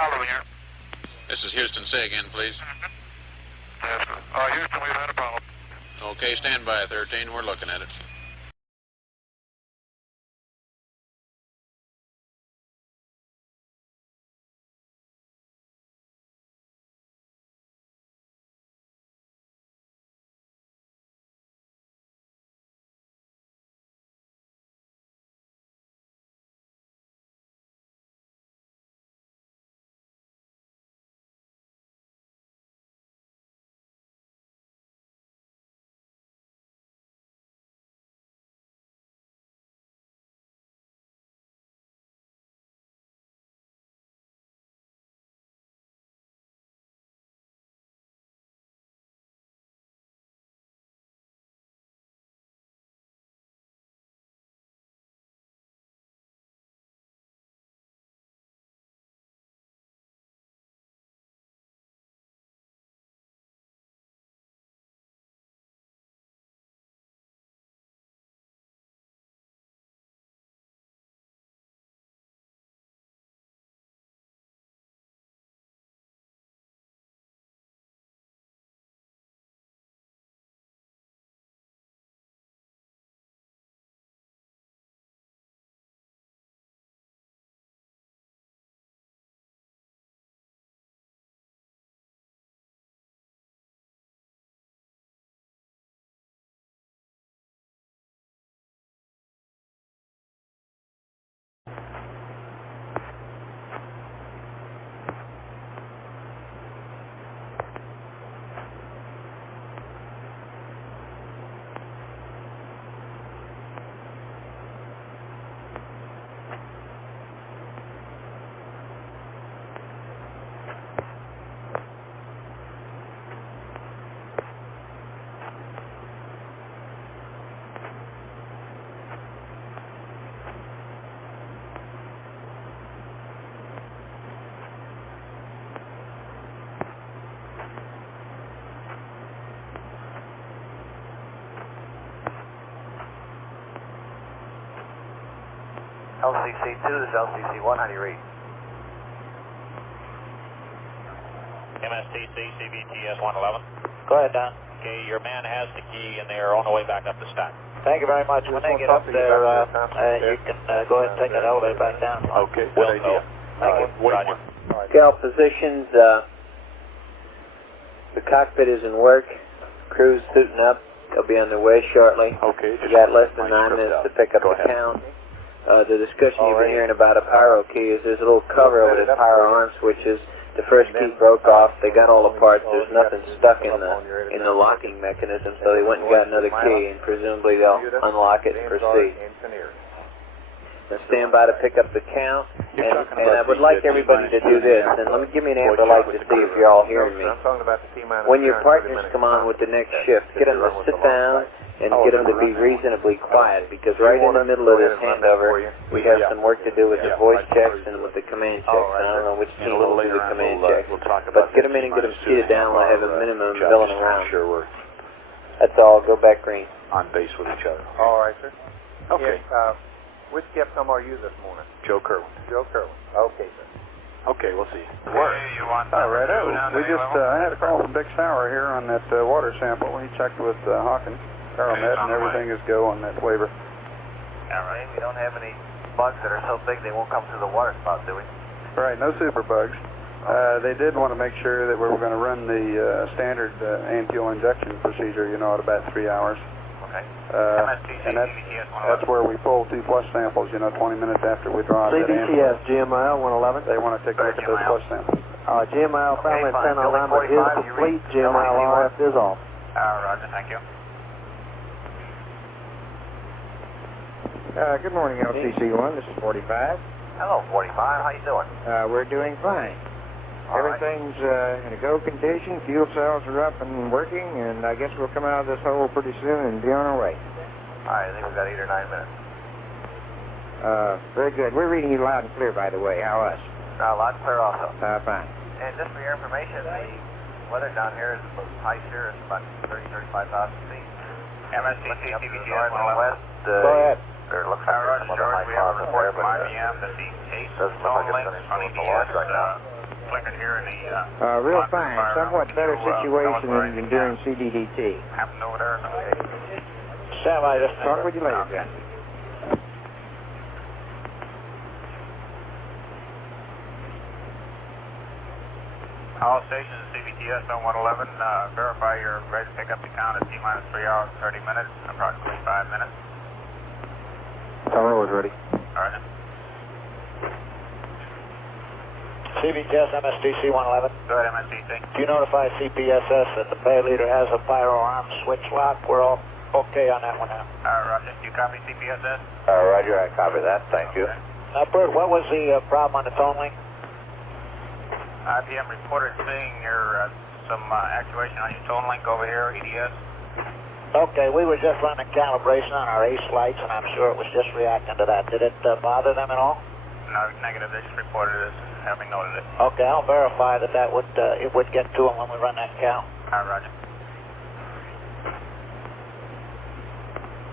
problem here. This is Houston. Say again, please. Yes, Houston, we've had a problem. Okay, stand by, 13. We're looking at it. LCC2, this is LCC1, how do you read? MSTC, CBTS 111. Go ahead, Don. Okay, your man has the key and they are on the way back up the stack. Thank you very much. When they get up there, you can go ahead and take that elevator back down. Okay, good idea. Thank you. Roger. Cal positions, the cockpit is in work, crew's suiting up, they'll be on their way shortly. Okay. You got less than 9 minutes to pick up the count. The discussion you've been hearing about a Pyro key is there's a little cover over the Pyro arm switches. The first key broke off, they got all the parts, there's nothing stuck in the locking mechanism, so they went and got another key, and presumably they'll unlock it and proceed. Now stand by to pick up the count, and I would like everybody to do this, and give me an amber light to see if you're all hearing me. When your partners come on with the next shift, get them to sit down and get them to be reasonably quiet, because right in the middle of this handover, we have some work to do with the voice checks and with the command checks. I don't know which team will do the command checks, but get them in and get them seated down. We'll have a minimum milling around. Sure we're That's all. Go back green. on base with each other. All right, sir. Okay. Which Capcom are you this morning? Joe Kerwin. Joe Kerwin. Okay, sir. Okay, we'll see. You want All right, we just, I had a call from Big Sour here on that water sample. He checked with Hawkins, Paramed, and everything is go on that flavor. All right, we don't have any bugs that are so big they won't come through the water spout, do we? Right, no super bugs. They did want to make sure that we were going to run the standard anti-fuel injection procedure, you know, at about 3 hours. Okay. And that's where we pull 2 flush samples, you know, 20 minutes after we draw that CBTS, GMIL 111. They want to take a look at those flush samples. GMIL family antenna alignment is complete. GMIL RF is off. Roger, thank you. Good morning, LCC1. This is 45. Hello, 45. How you doing? We're doing fine. Everything's in a go condition. Fuel cells are up and working, and I guess we'll come out of this hole pretty soon and be on our way. All right, I think we've got 8 or 9 minutes. Very good. We're reading you loud and clear, by the way. How us? Loud and clear also. Fine. And just for your information, the weather down here is high shear. It's about 35,000 feet. MSTC, Up to the CBTS north and 111. west. Go ahead. There looks like there's some other high clouds up there, but from IBM to see doesn't look like it's going to influence the launch right now. flickered here in the, Real fine. Somewhat better situation than during CDDT. happened over there. Stand by just a Talk with you later, Okay. John. All stations, CBTS on 111, verify you're ready to pick up the count at T-minus 3 hours, 30 minutes, approximately 5 minutes. Tower was ready. All right. CBTS MSDC 111. Go ahead, MSDC. Do you notify CPSS that the pay leader has a pyro arm switch lock? We're all okay on that one now. Roger. You copy CPSS? Roger, I copy that. Thank you. Now, Bert, what was the problem on the tone link? IPM reported seeing some actuation on your tone link over here, EDS. Okay, we were just running calibration on our ACE lights, and I'm sure it was just reacting to that. Did it bother them at all? No, negative. They just reported it, having noted it. Okay, I'll verify that it would get to them when we run that count. Roger.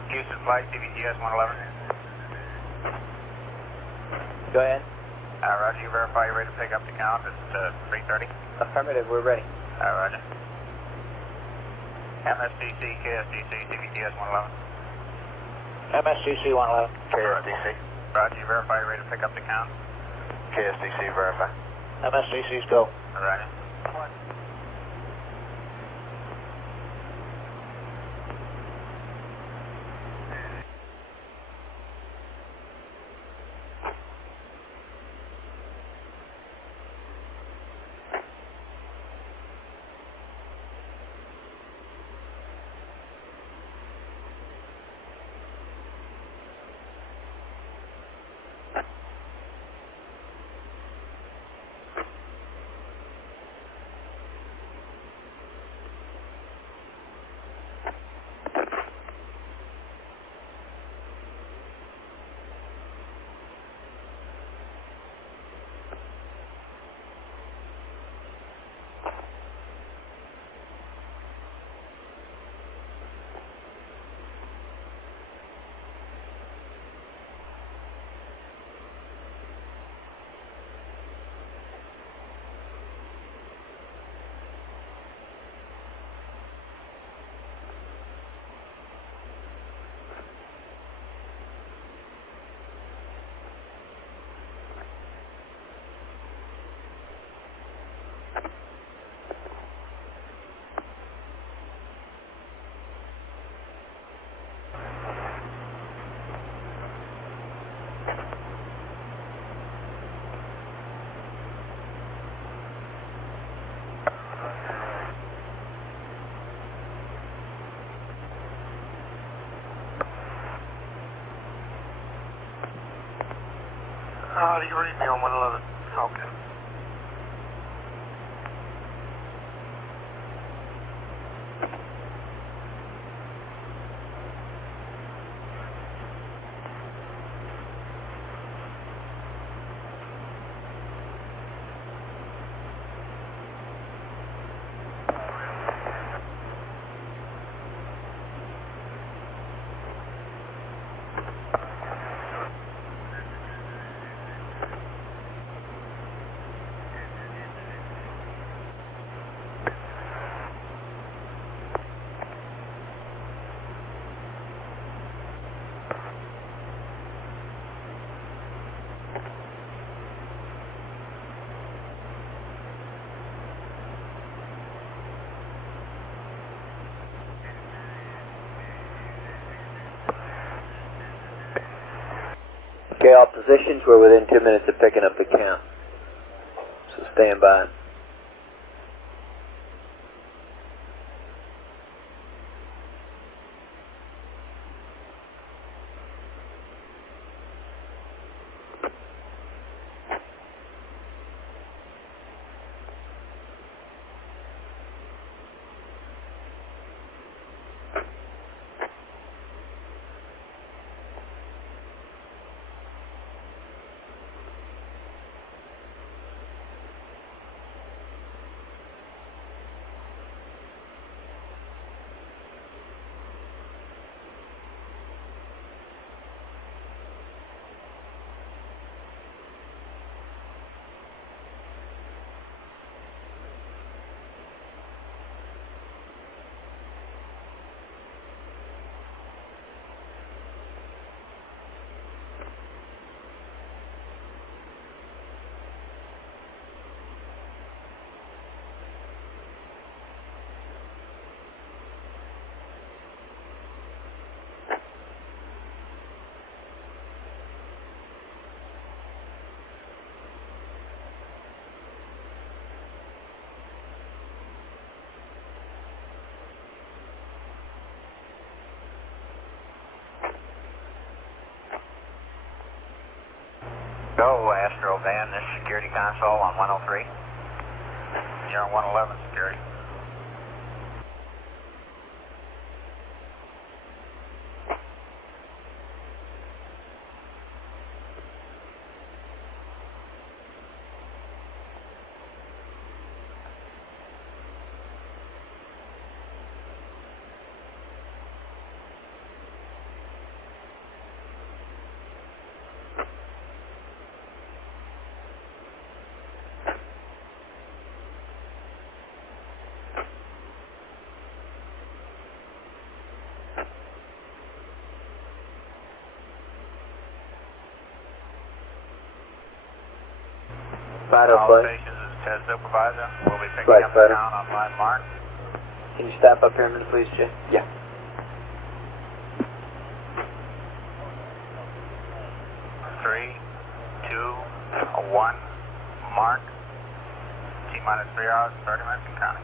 Houston flight, CBTS 111. Go ahead. Roger, you verify you're ready to pick up the count. It's 3:30. Affirmative, we're ready. Roger. MSDC, KSDC, CBTS 111. MSCC 111. KSDC. Roger, you verify you're ready to pick up the count. KSDC, verify. MSCC's go. Roger. You read me on 111. Okay. Okay, all positions, we're within 2 minutes of picking up the count. So stand by. Go, Astro Van, this is security console on 103. You're on 111 security. Pyro All play. stations is test supervisor. We'll be picking Right, up the Slater. count on line mark. Can you step up here a minute, please, Jay? Yeah. 3, 2, 1, mark. T-minus 3 hours, 30 minutes and counting.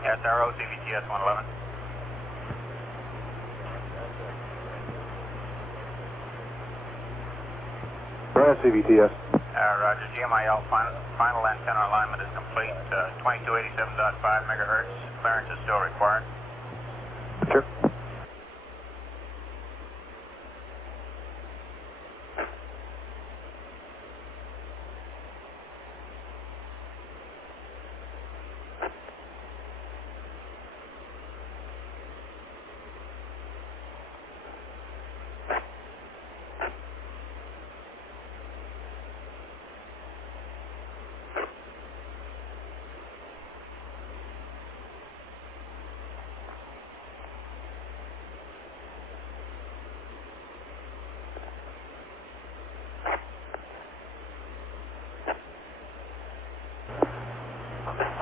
SRO, CVTS 111. Go ahead, CVTS. Roger, GMIL final antenna alignment is complete. 2287.5 megahertz. Clearance is still required. Sure.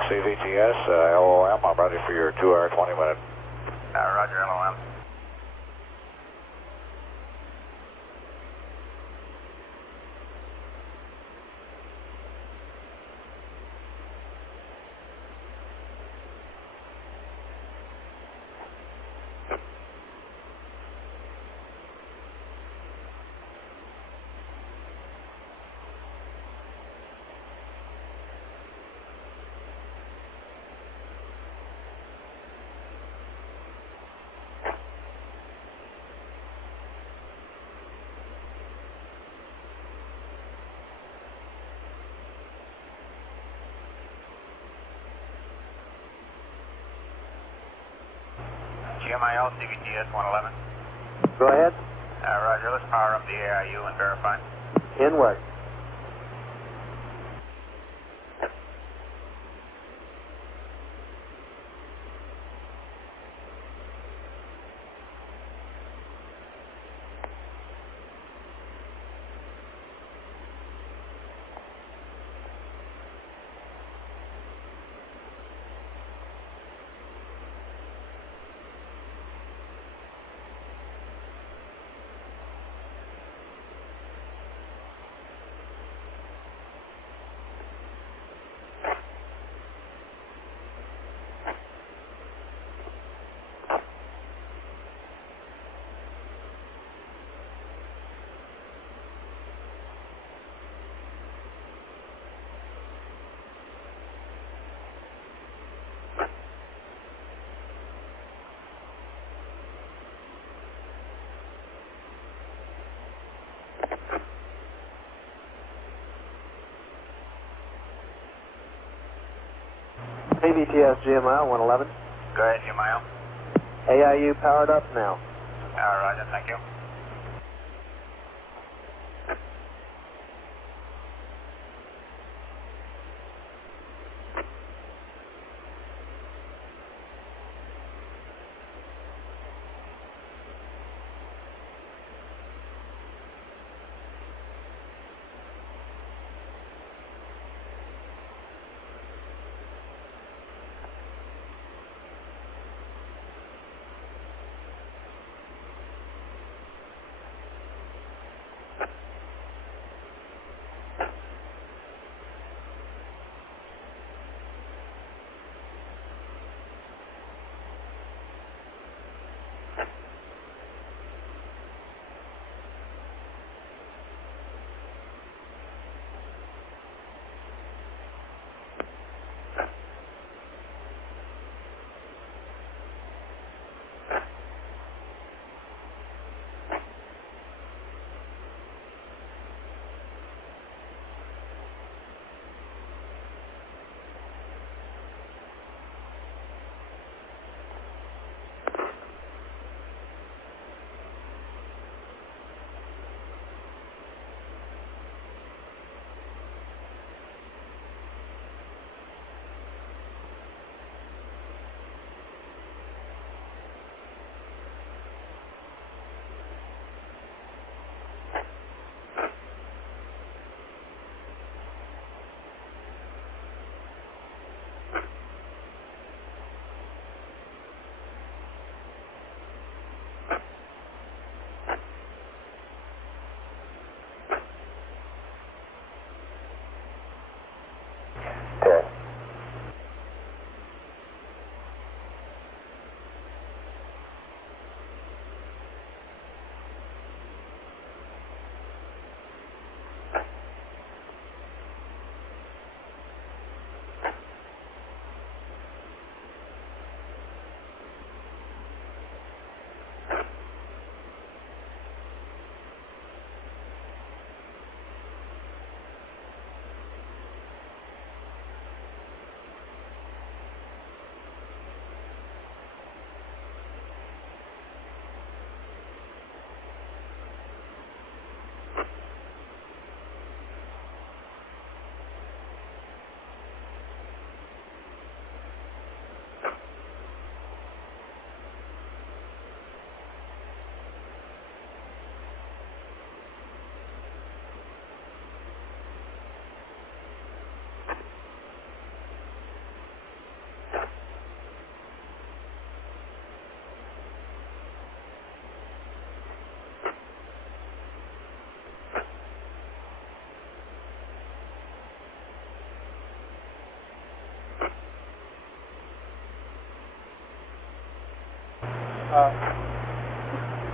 CVTS, LOM, I'm ready for your 2 hour 20 minute. Roger, LOM. GMIL, CVTS 111. Go ahead. Roger, let's power up the AIU and verify. In what? CVTS GMI 111. Go ahead, Jumio. AIU powered up now. Roger, thank you.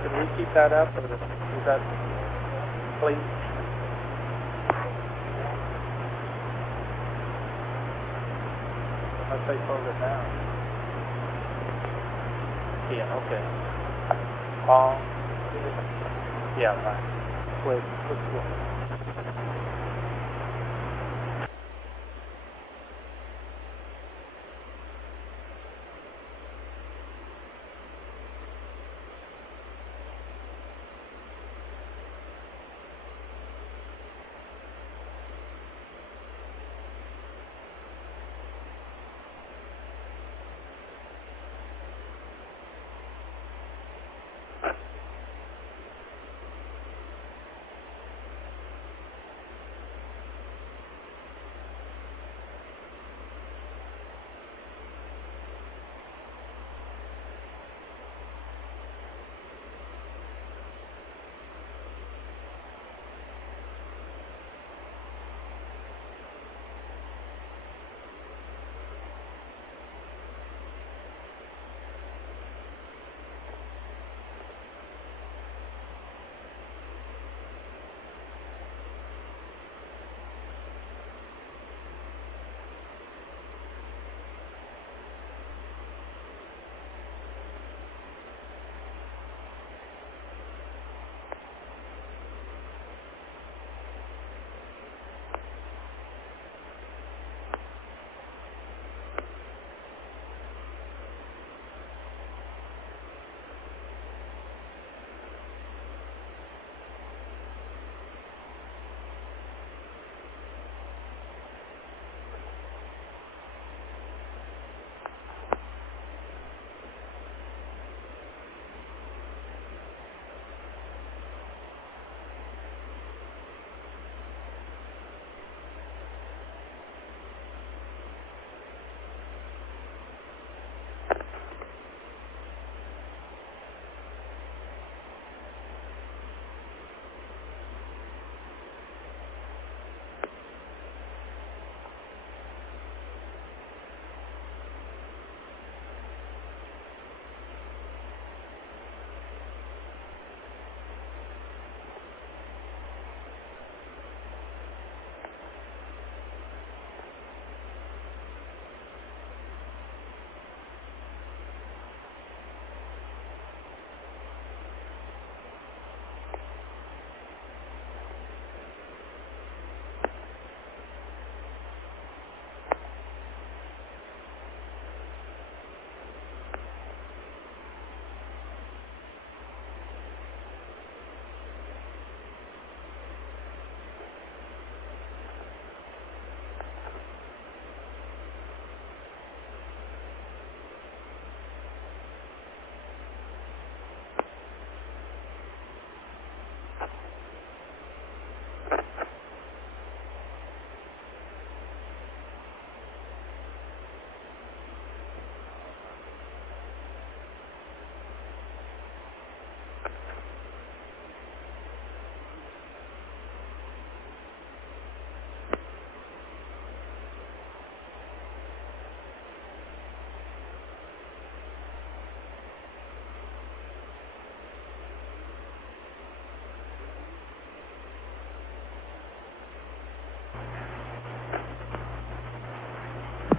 Could we keep that up, or is that, please? I say close it down. Yeah, okay. Yeah, right. Let's go.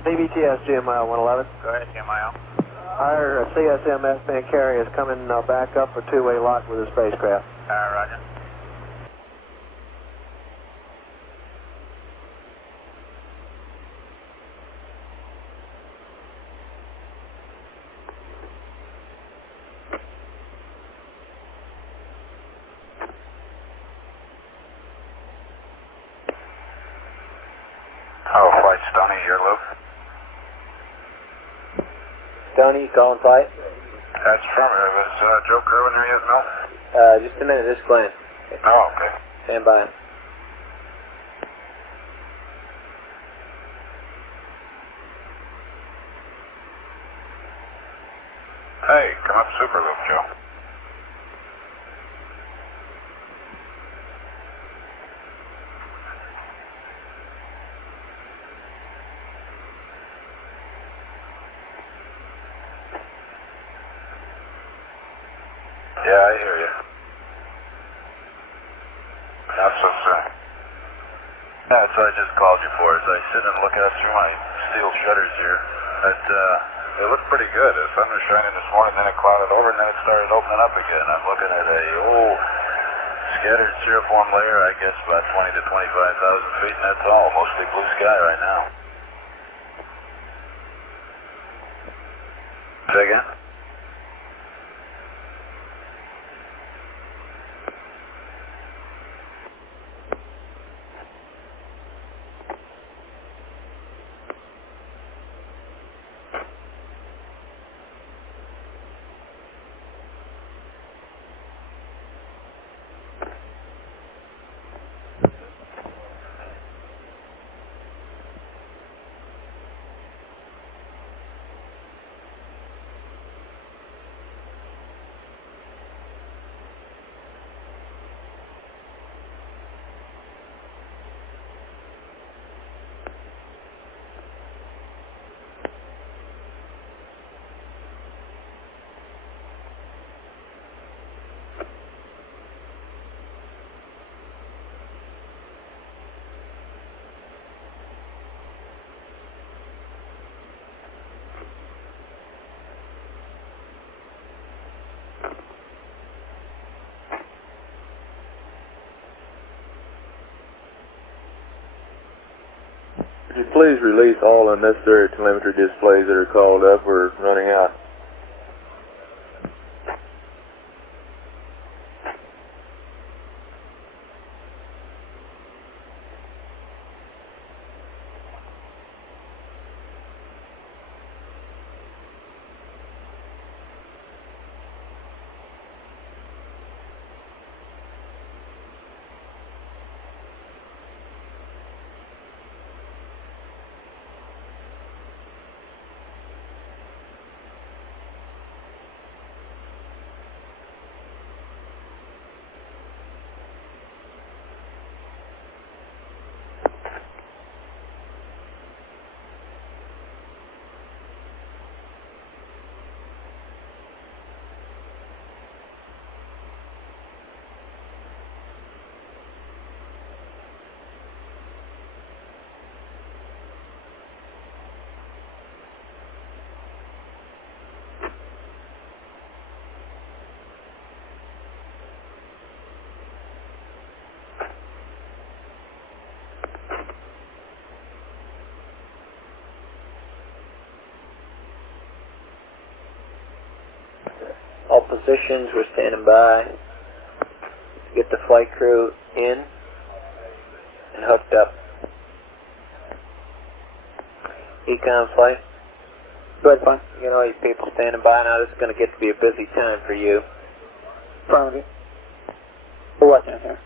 CBTS, GMIL 111. Go ahead, GMIL. Our CSMS band carrier is coming back up for two-way lock with the spacecraft. Roger. Oh, Flight Stony, your loop. Tony, calling flight. That's from here. Was Joe Kerwin there yet, Mel? Just a minute, this is Glenn. Oh, okay. Stand by. Hey, come up super loop, Joe. Yeah, I hear you. Not so soon. That's what I just called you for. As I sit and looking up through my steel shutters here, it looked pretty good. The sun was shining this morning, then it clouded over, and then it started opening up again. I'm looking at a scattered cirriform layer, I guess about 20 to 25,000 feet, and that's all. Mostly blue sky right now. Say again? Could you please release all unnecessary telemetry displays that are called up? We're running out. All positions, we're standing by. Get the flight crew in and hooked up. Econ flight. Good, fine. You know, you people standing by now. This is going to get to be a busy time for you. Affirmative. We're watching it here.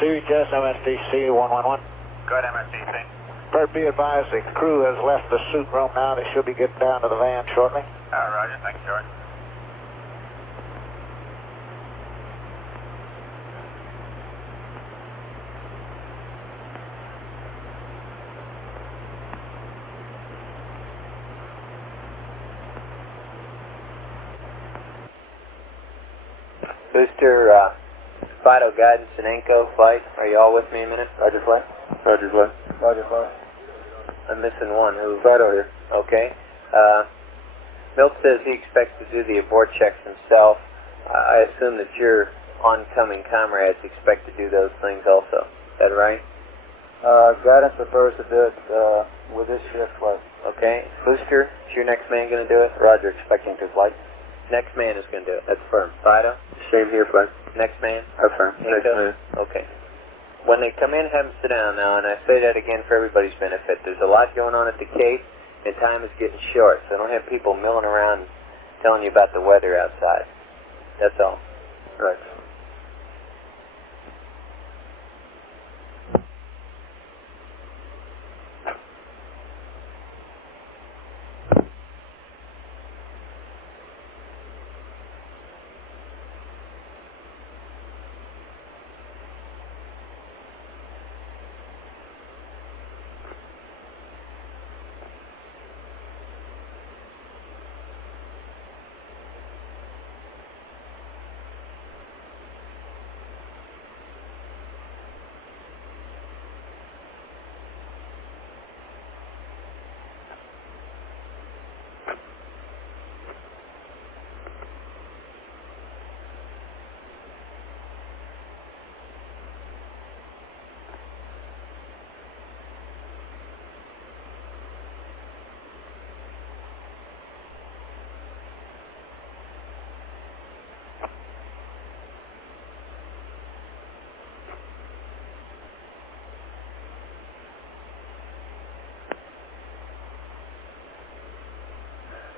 CBTS MSDC 111. Go ahead, MSDC. First, be advised the crew has left the suit room now. They should be getting down to the van shortly. Roger. Thank you, George. Booster, Fido guidance and Enco flight. Are you all with me a minute? Roger, flight. Roger, flight. Roger, flight. I'm missing one. Who? Fido here. Okay. Milt says he expects to do the abort checks himself. I assume that your oncoming comrades expect to do those things also. Is that right? Guidance prefers to do it with this shift flight. Okay. Booster, is your next man going to do it? Roger, expecting to flight. Next man is going to do it. That's firm. Fido? Same here, flight. Next man? Affirm. Next man. Okay. When they come in, have them sit down now, and I say that again for everybody's benefit. There's a lot going on at the Cape, and time is getting short, so don't have people milling around telling you about the weather outside. That's all. Right.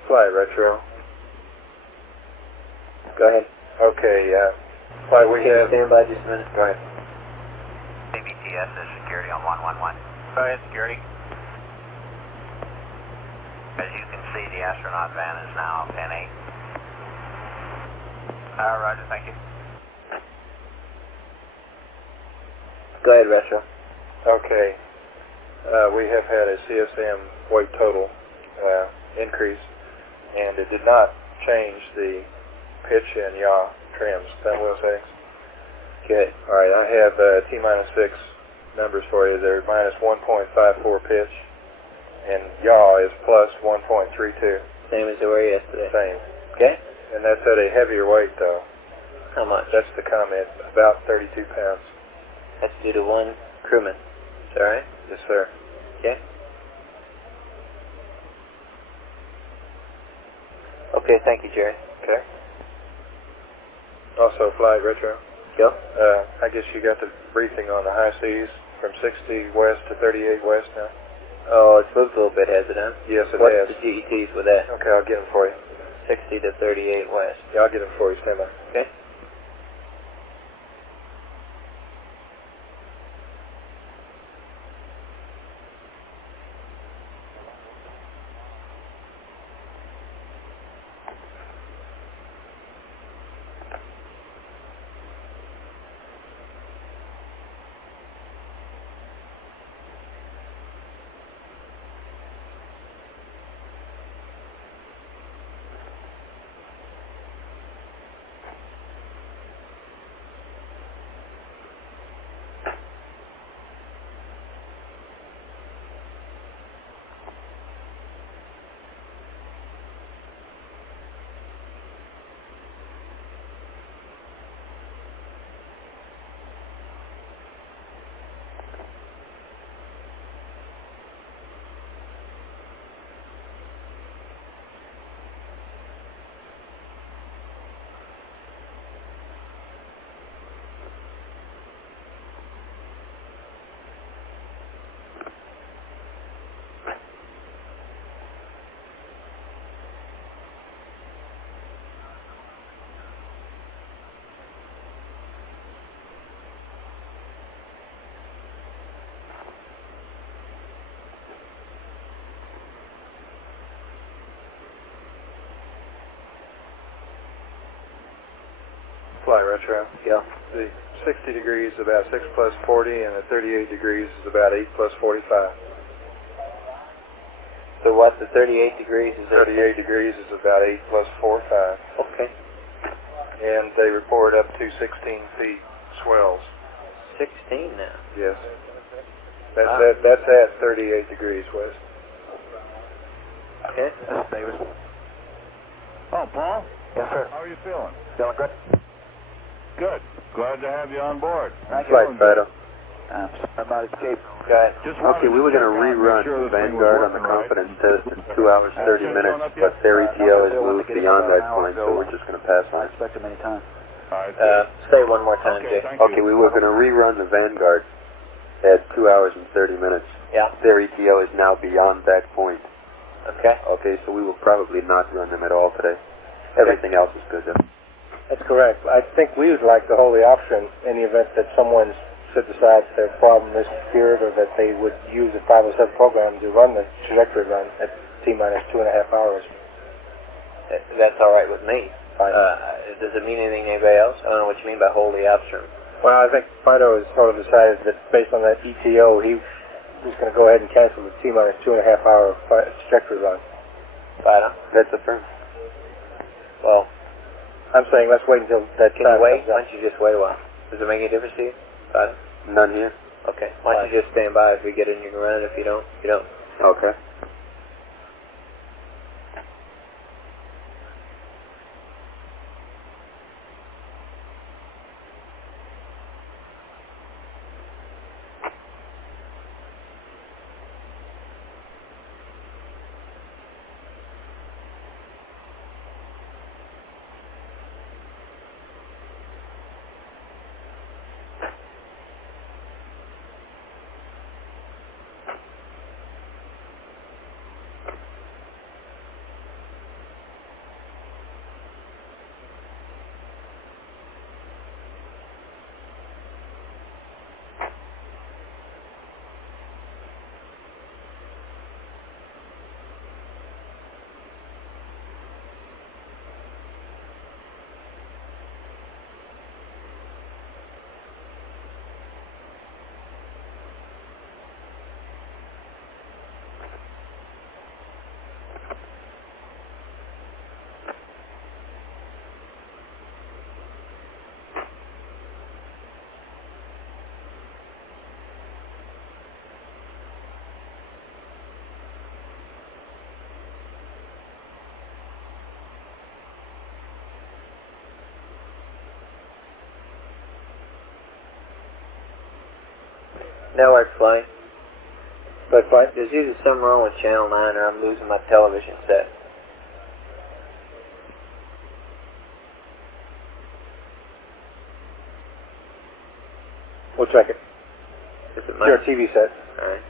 Flight, retro. Go ahead. Okay, flight, we have... Stand by just a minute. Go ahead. CBTS is security on 111. Go ahead, security. As you can see, the astronaut van is now 10-8. Roger. Thank you. Go ahead, Retro. Okay. We have had a CSM weight total increase, and it did not change the pitch and yaw trims. That will say. Good. All right, I have T-6 numbers for you. They're minus 1.54 pitch, and yaw is plus 1.32. Same as they were yesterday. Same. Okay. And that's at a heavier weight, though. How much? That's the comment, about 32 pounds. That's due to one crewman. Is that right? Yes, sir. Okay. Okay, thank you, Jerry. Okay. Also, flight retro. Go. I guess you got the briefing on the high seas from 60 west to 38 west now. Oh, it's moved a little bit, has it, huh? Yes, it What's has. the GETs with that? Okay, I'll get them for you. 60 to 38 west. Yeah, I'll get them for you. Stand by. Okay. flight retro. Yeah. The 60 degrees is about 6 plus 40, and the 38 degrees is about 8 plus 45. So what, the 38 degrees is 38 degrees is about 8 plus 45. Okay. And they report up to 16 feet swells. 16 now. Yes. That's at 38 degrees west. Okay. This is Davis. Oh, Paul? Yes, sir. How are you feeling? Feeling good? Good. Glad to have you on board. Thank you. Flight photo. About escape. Good. Just Okay, we were going to rerun Vanguard on the confidence test in 2 hours, 30 minutes, but their ETO has moved beyond that point, so we're just going to pass on I it. expect him any time. Say it one more time, Okay, Jay. thank you. Okay, we were going to rerun the Vanguard at 2 hours and 30 minutes. Yeah. Their ETO is now beyond that point. Okay. Okay, so we will probably not run them at all today. Everything else is good, though. That's correct. I think we would like to hold the option in the event that someone decides their problem is cured, or that they would use the 507 program to run the trajectory run at T-minus 2.5 hours. That's all right with me. Does it mean anything to anybody else? I don't know what you mean by hold the option. Well, I think Pyro has sort of decided that based on that ETO, he was going to go ahead and cancel the T-minus 2.5 hour trajectory run. Pyro? That's affirmed. Well, I'm saying let's wait until that can time you wait? comes up. Why don't you just wait a while? Does it make any difference to you? Pyro? None here. Okay. Why don't you just stand by? If we get in, you can run it. If you don't, you don't. Okay. Network flight. But flight? There's either something wrong with channel 9 or I'm losing my television set. We'll check it. Is it Your TV set. All right.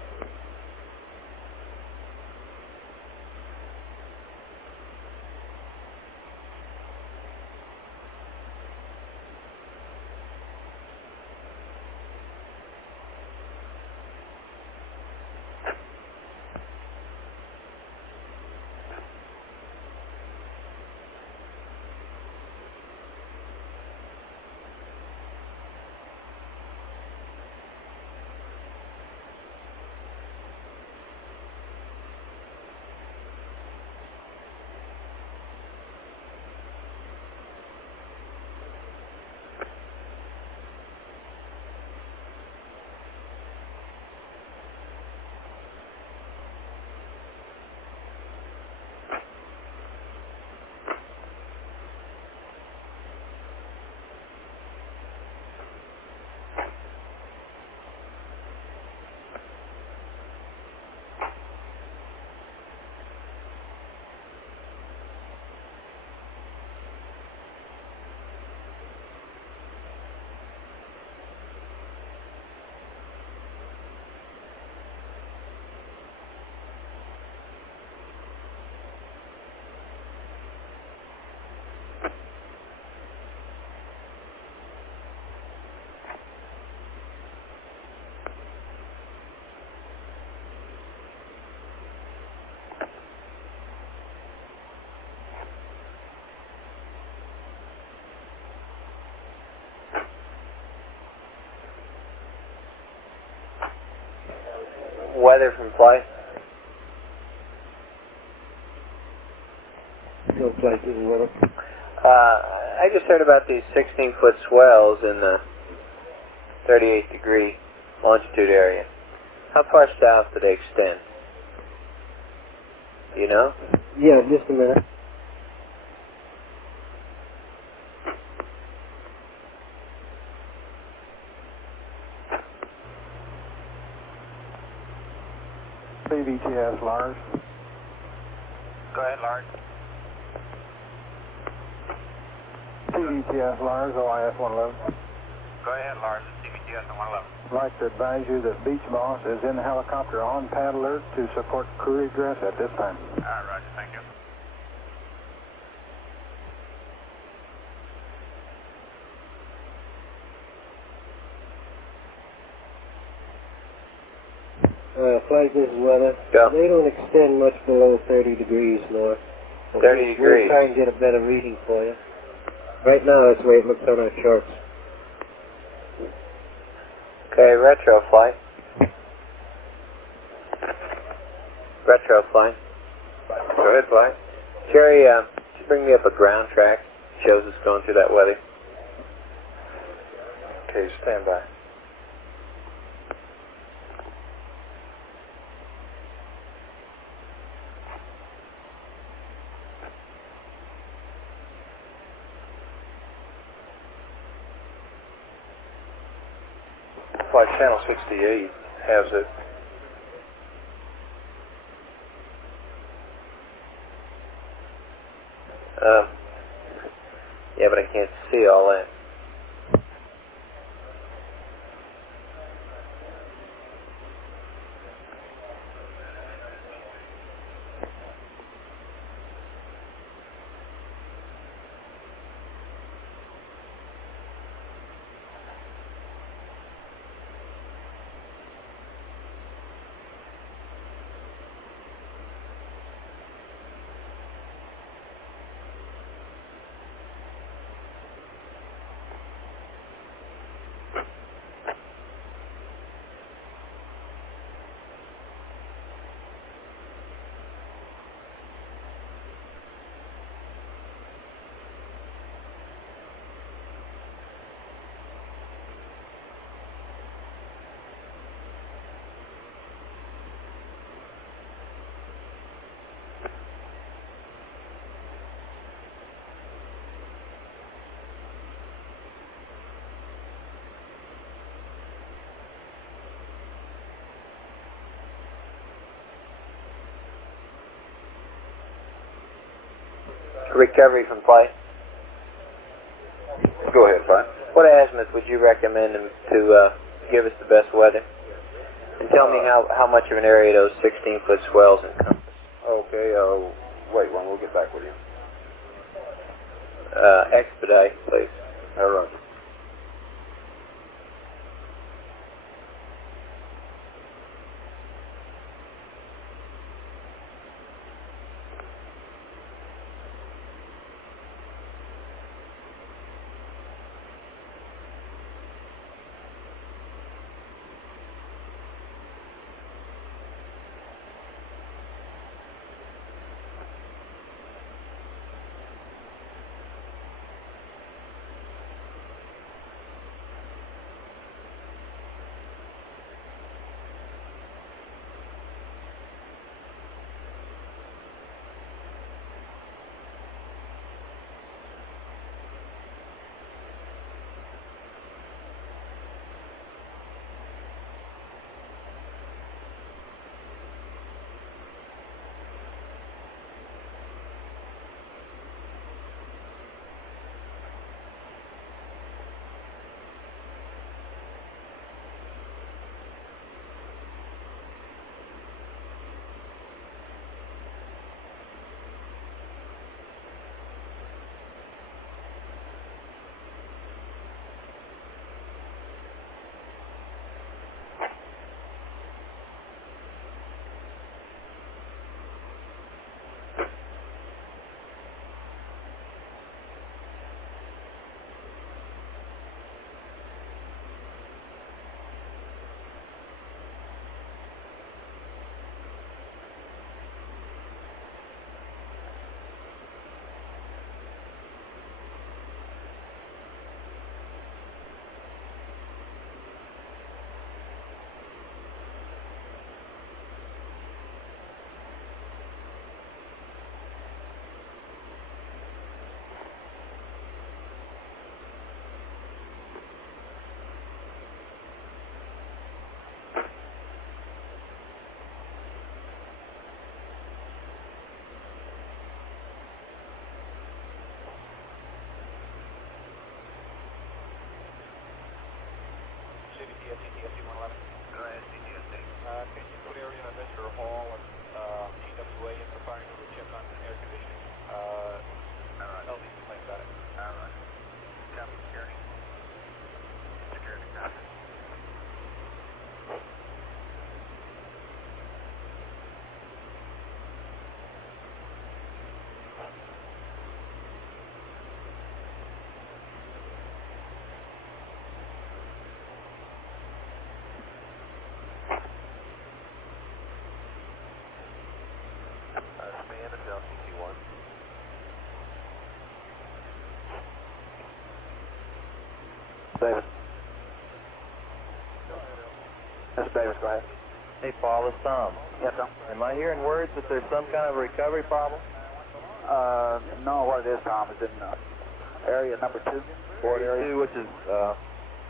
weather from flight? No flight, this is weather. I just heard about these 16-foot swells in the 38-degree longitude area. How far south do they extend? You know? Yeah, just a minute. CVTS, Lars. Go ahead, Lars. CVTS, Lars, OIS 111. Go ahead, Lars. CVTS on 111. I'd like to advise you that Beach Boss is in the helicopter on pad alert to support crew egress at this time. All right, Roger. Thank you. Flight, this is weather. Go. They don't extend much below 30 degrees north. 30 degrees. We'll try and get a better reading for you. Right now, that's the way it looks on our charts. Okay, retro flight. Retro flight. Go ahead, flight. Jerry, could you bring me up a ground track? Shows us going through that weather. Okay, stand by. Flight channel 68 has it. Yeah, but I can't see all that. Recovery from flight. Go ahead, flight. What azimuth would you recommend to give us the best weather? And tell me how much of an area those 16-foot swells encompass. Okay, wait one, we'll get back with you. Expedite, please. All right. Davis. Mr. Davis, go ahead. Hey, Paul, it's Tom. Yes, Tom. Am I hearing words that there's some kind of recovery problem? No, what it is, Tom, is in area number 2. Board area. 2, which is,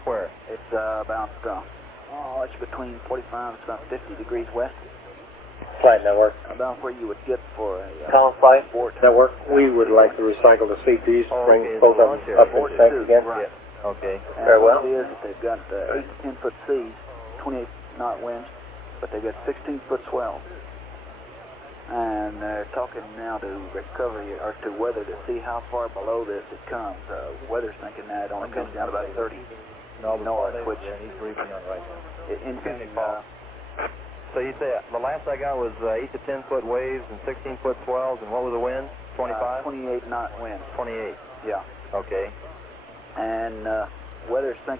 where? It's about, it's between 45 and about 50 degrees west. Flight network. About where you would get for a Column flight Network. We would like to recycle the CPs, bring okay, both of launch them up area. in tank again. Right. Okay. And Very well. what it is that they've got 8 to 10 foot seas, 28 knot winds, but they've got 16 foot swells. And they're talking now to recovery or to weather to see how far below this it comes. Weather's thinking that it only comes down about 30 north, which he's briefing on right now. So you say the last I got was 8 to 10 foot waves and 16 foot swells, and what was the wind? 25? 28 knot winds. 28. Yeah. Okay. And weather says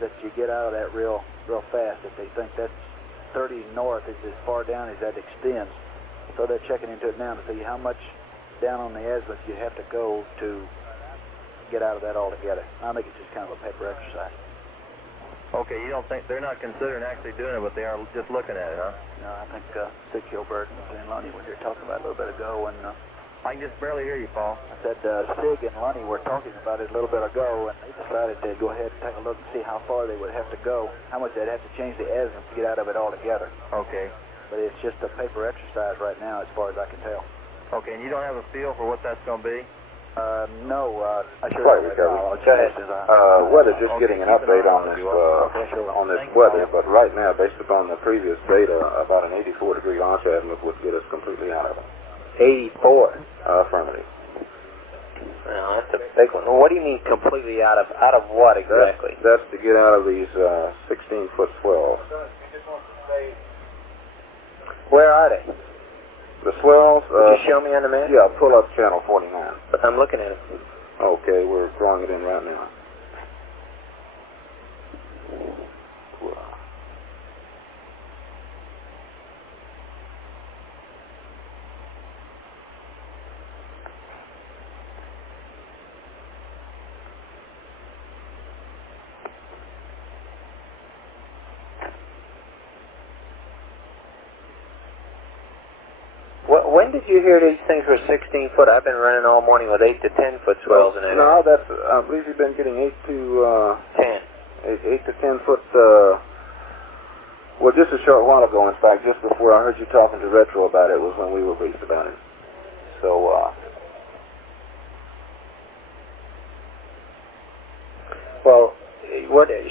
that you get out of that real fast. If they think that's 30 north is as far down as that extends. So they're checking into it now to see how much down on the azimuth you have to go to get out of that altogether. I think it's just kind of a paper exercise. Okay, you don't think they're not considering actually doing it, but they are just looking at it, huh? No, I think Sig Gilbert and Lonnie were here talking about it a little bit ago, and I can just barely hear you, Paul. I said Sig and Lonnie were talking about it a little bit ago, and they decided to go ahead and take a look and see how far they would have to go, how much they'd have to change the azimuth to get out of it altogether. Okay. But it's just a paper exercise right now, as far as I can tell. Okay, and you don't have a feel for what that's going to be? No, I sure Flight don't. recovery. I'll check as Weather, just getting an update on this weather, but right now, based upon the previous data, about an 84 degree launch azimuth would get us completely out of it. 84. Affirmative. Well, that's a big one. Well, what do you mean completely out of what exactly? That's to get out of these 16 foot swells. Where are they? The swells. Could you show me on the map? Yeah, pull up channel 49. I'm looking at it. Okay, we're throwing it in right now. When did you hear these things were 16 foot? I've been running all morning with 8 to 10 foot swells in it. No, that's, I believe you've been getting 8 to 10 to 10 foot, well, just a short while ago, in fact, just before I heard you talking to Retro about it was when we were briefed about it. So, well,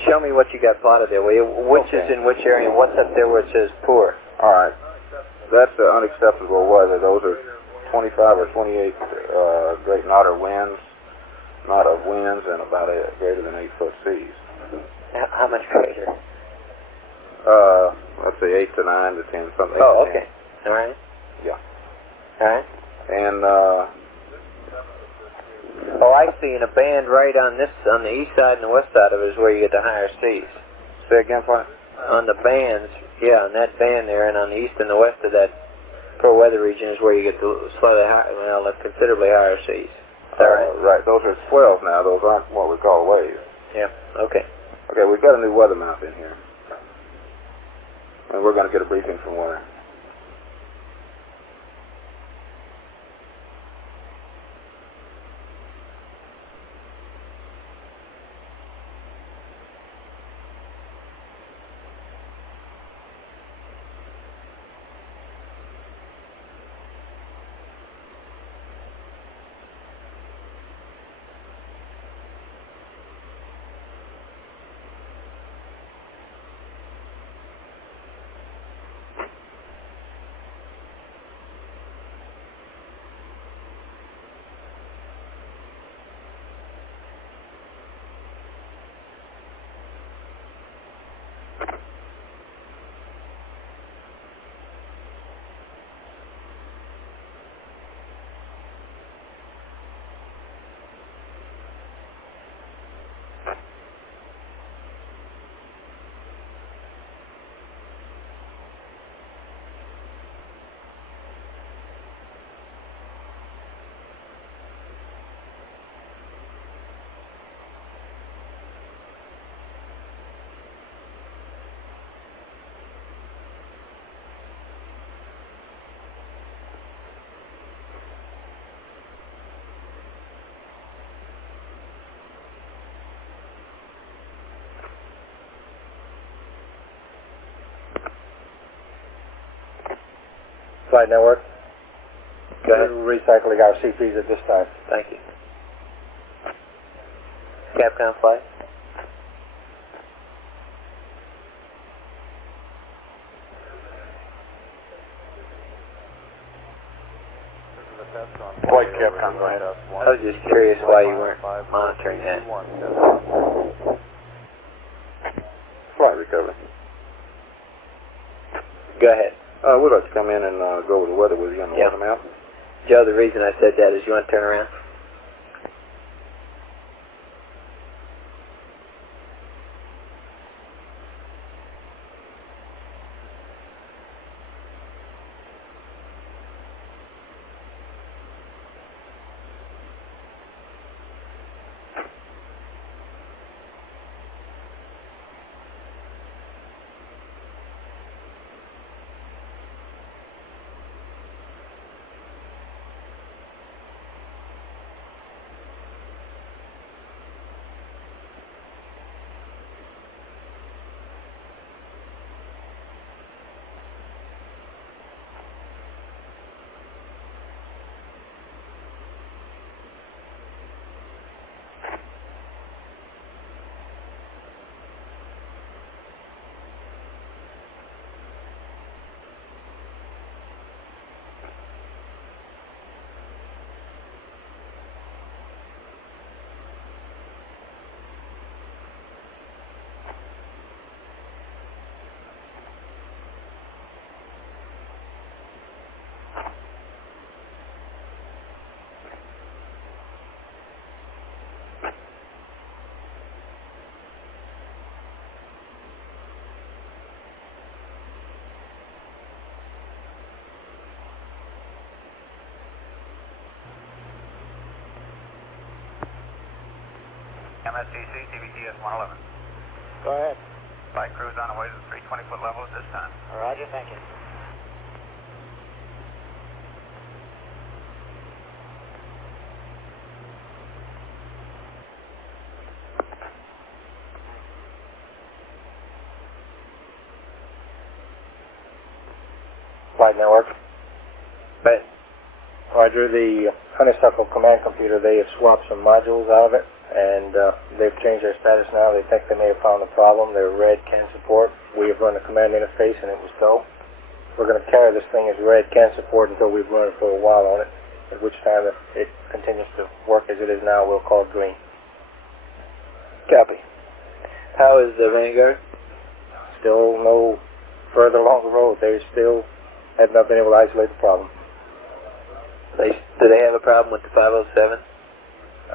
show me what you got plotted there, will you? Which is in which area, and what's up there where it says poor? All right. That's unacceptable weather. Those are 25 or 28 great knot of winds, and about greater than 8 foot seas. How much greater? Let's say 8 to 9 to 10, something. Oh, okay. All right. Yeah. All right. And oh, I see. In a band right on the east side and the west side of it is where you get the higher seas. Say again, what? On the bands, yeah, on that band there, and on the east and the west of that poor weather region is where you get the slightly higher, well, considerably higher seas. Is that right? Right. Those are swells now. Those aren't what we call waves. Yeah. Okay. Okay, we've got a new weather map in here, and we're going to get a briefing from Warner. Flight network. Go ahead. We're recycling our CPs at this time. Thank you. Capcom flight. Flight Capcom, go ahead. I was just curious why you weren't monitoring that. Flight recovery. Go ahead. We'd like to come in and go over the weather with you on the weather map. Joe, the reason I said that is you want to turn around? MSCC, TBTS 111. Go ahead. Flight crew's on the way to the 320-foot level at this time. Roger, thank you. Flight network. Right. Roger, the Honeysuckle command computer, they have swapped some modules out of it, and they've changed their status now. They think they may have found the problem. They're red, can support. We have run the command interface, and it was go. We're going to carry this thing as red, can support until we've run it for a while on it, at which time if it continues to work as it is now, we'll call it green. Copy. How is the Vanguard? Still no further along the road. They still have not been able to isolate the problem. Do they have a problem with the 507?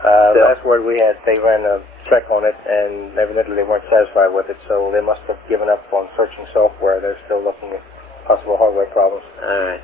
Last word we had, they ran a check on it, and evidently they weren't satisfied with it, so they must have given up on searching software. They're still looking at possible hardware problems. All right.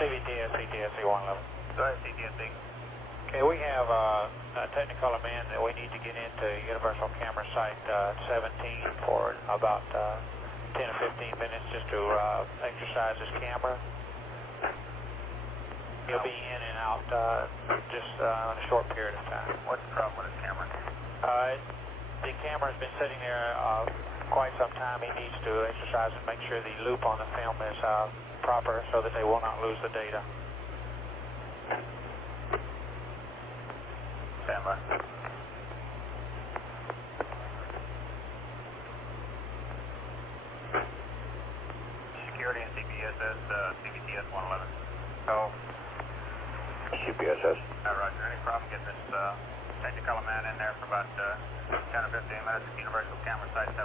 CVTS, CTSC 111. Go ahead, CTSC. Okay, we have a technical man that we need to get into Universal Camera Site 17 for about 10 or 15 minutes just to exercise his camera. He'll be in and out just in a short period of time. What's the problem with his camera? The camera's been sitting there quite some time. He needs to exercise and make sure the loop on the film is proper so that they will not lose the data. Stand by. Security and CPSS, CVTS 111. Oh. CPSS. Roger. Any problem getting this technicolor man in there for about 10 or 15 minutes at Universal Camera Site 17?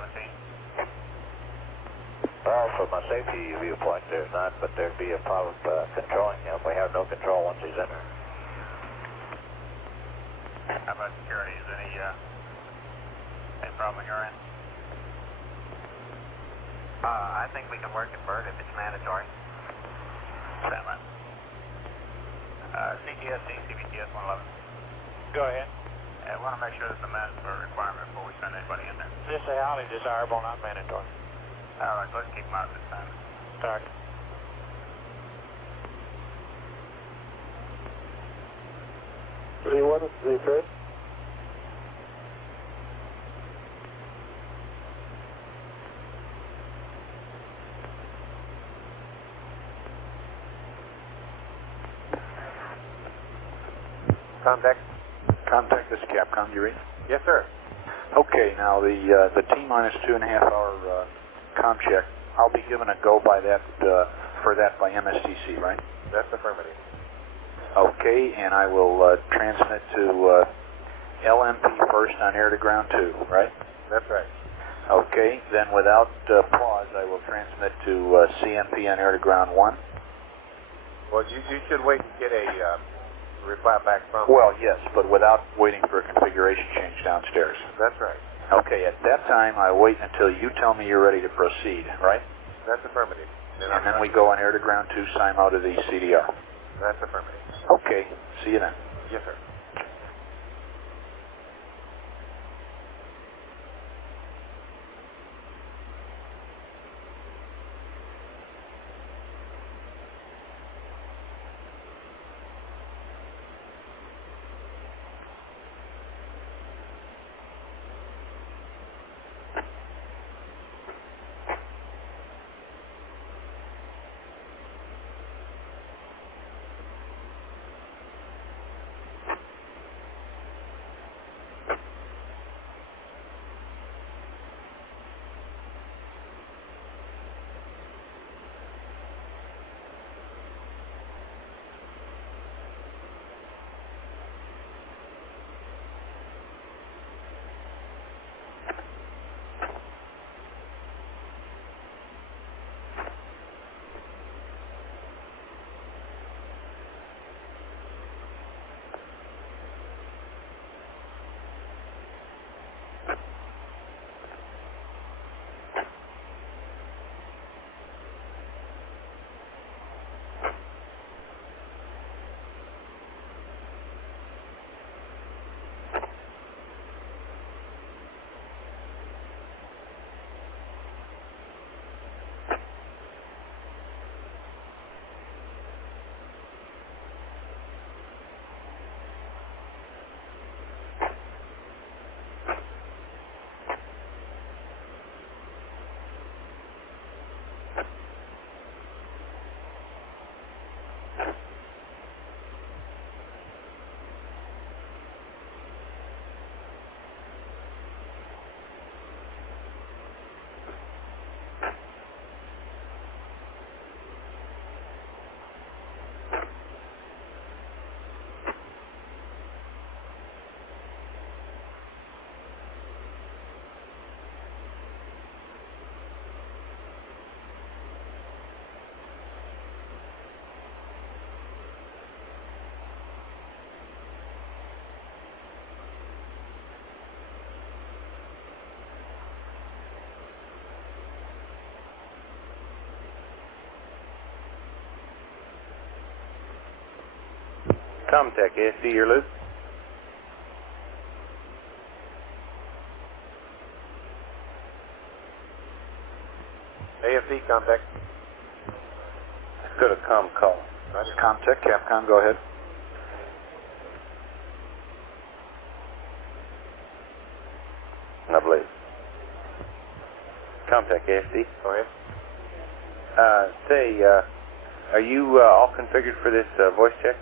Well, from a safety viewpoint, there's not, but there'd be a problem controlling him. We have no control once he's in there. How about security? Is any problem on your end? I think we can work it, Bert, if it's mandatory. Stand by. CTSC, CVTS 111. Go ahead. I want to make sure that the mandatory requirement before we send anybody in there. This is highly desirable, not mandatory. All right, let's keep them out this time. Sorry. Anyone? Any Chris? Contact? Contact, this is Capcom. You read? Yes, sir. Okay, now the T-minus 2.5 hour comm check, I'll be given a go by that, for that by MSTC, right? That's affirmative. Okay, and I will transmit to LMP first on air to ground 2, right? That's right. Okay, then without pause, I will transmit to CMP on air to ground 1. Well, you should wait and get a reply back from... Well, yes, but without waiting for a configuration change downstairs. That's right. Okay, at that time, I wait until you tell me you're ready to proceed, right? That's affirmative. And then we go on air to ground 2, sign out of the CDR. That's affirmative. Okay, see you then. Yes, sir. Comtech, ASD, your loop. AFD, contact. Let's go to comm call. Roger, Comtech, Capcom, go ahead. I believe. Comtech, ASD. Go ahead. Are you all configured for this voice check?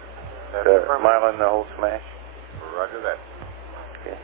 Mile in the whole smash? Roger that. Okay.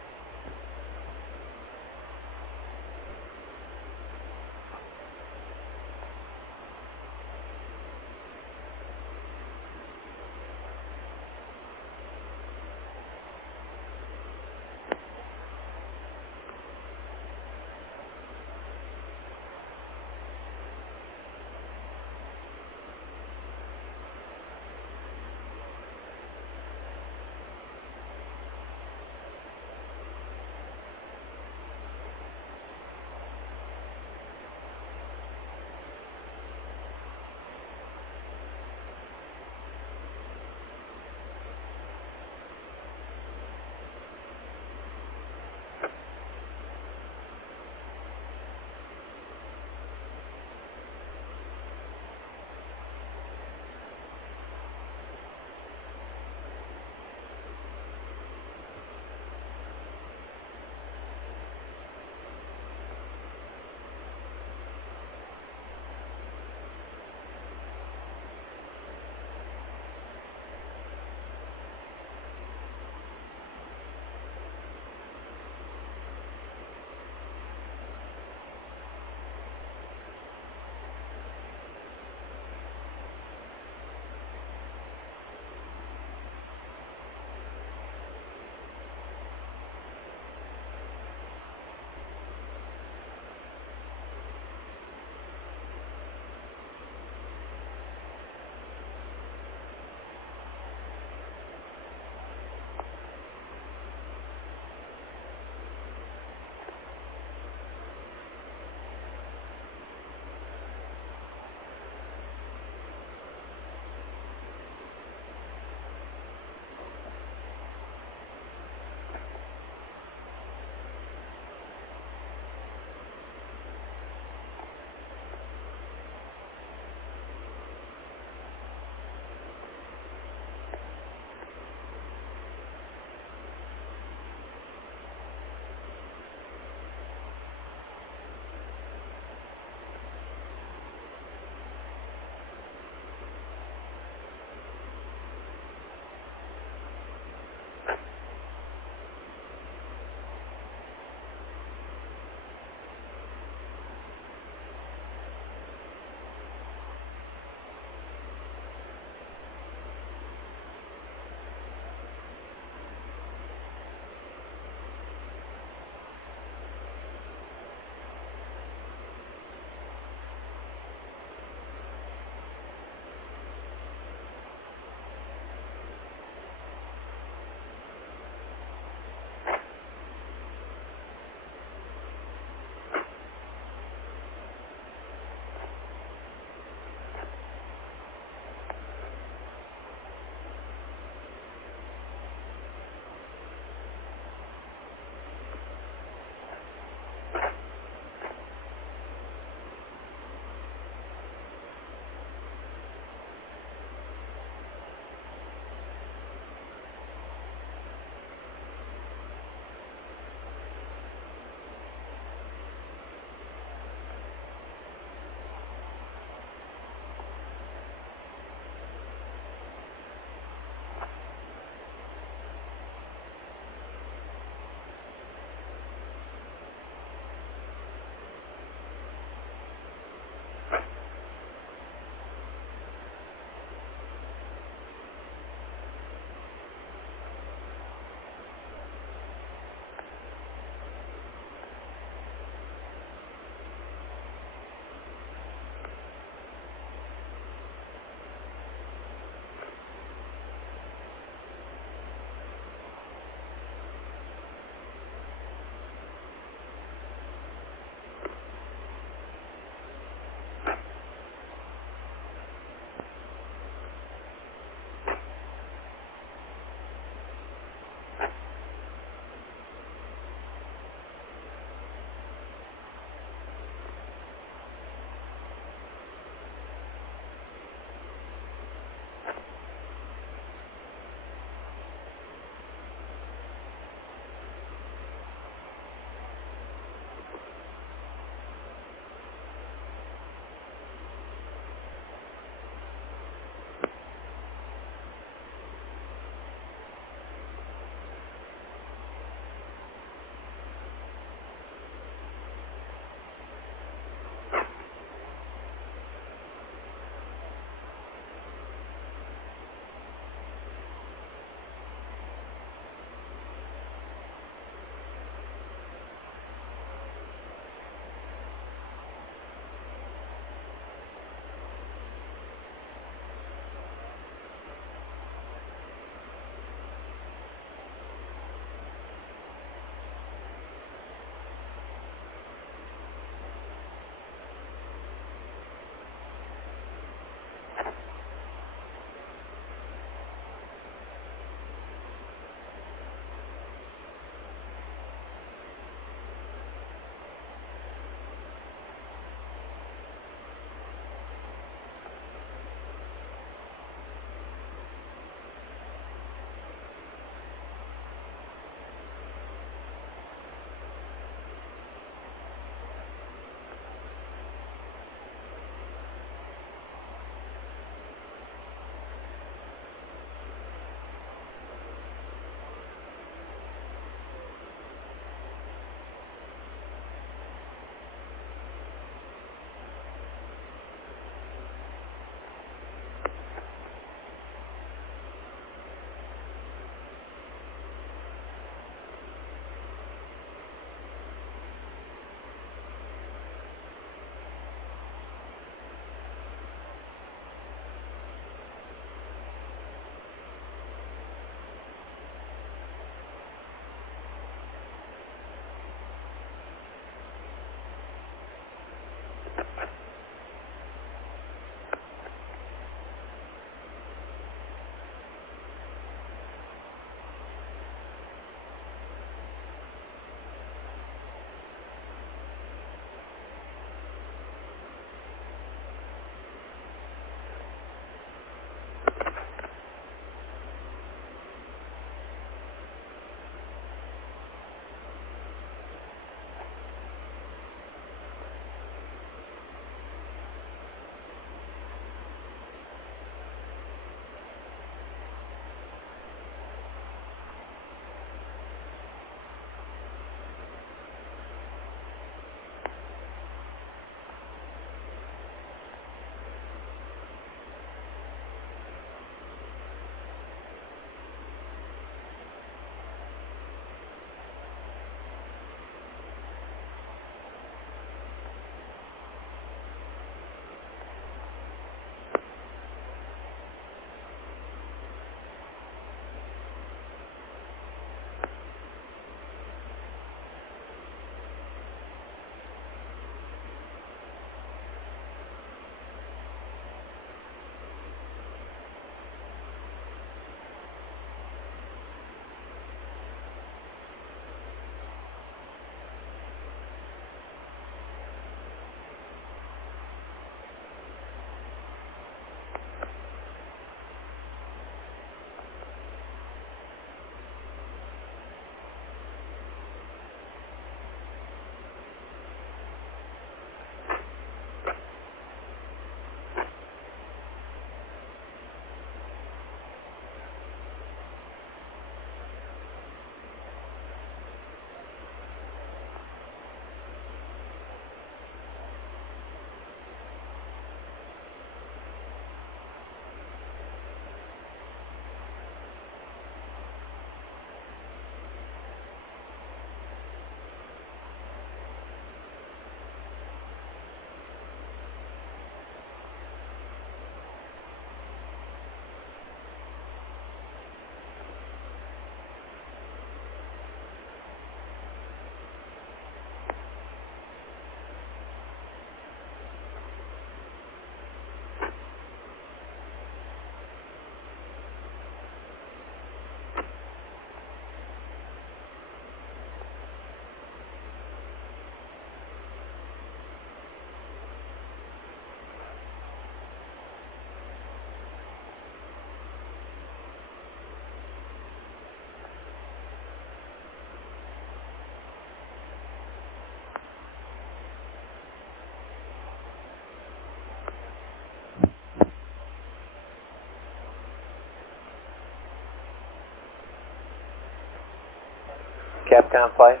Capcom flight.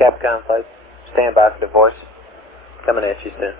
Capcom flight. Stand by for the voice. Coming at you soon.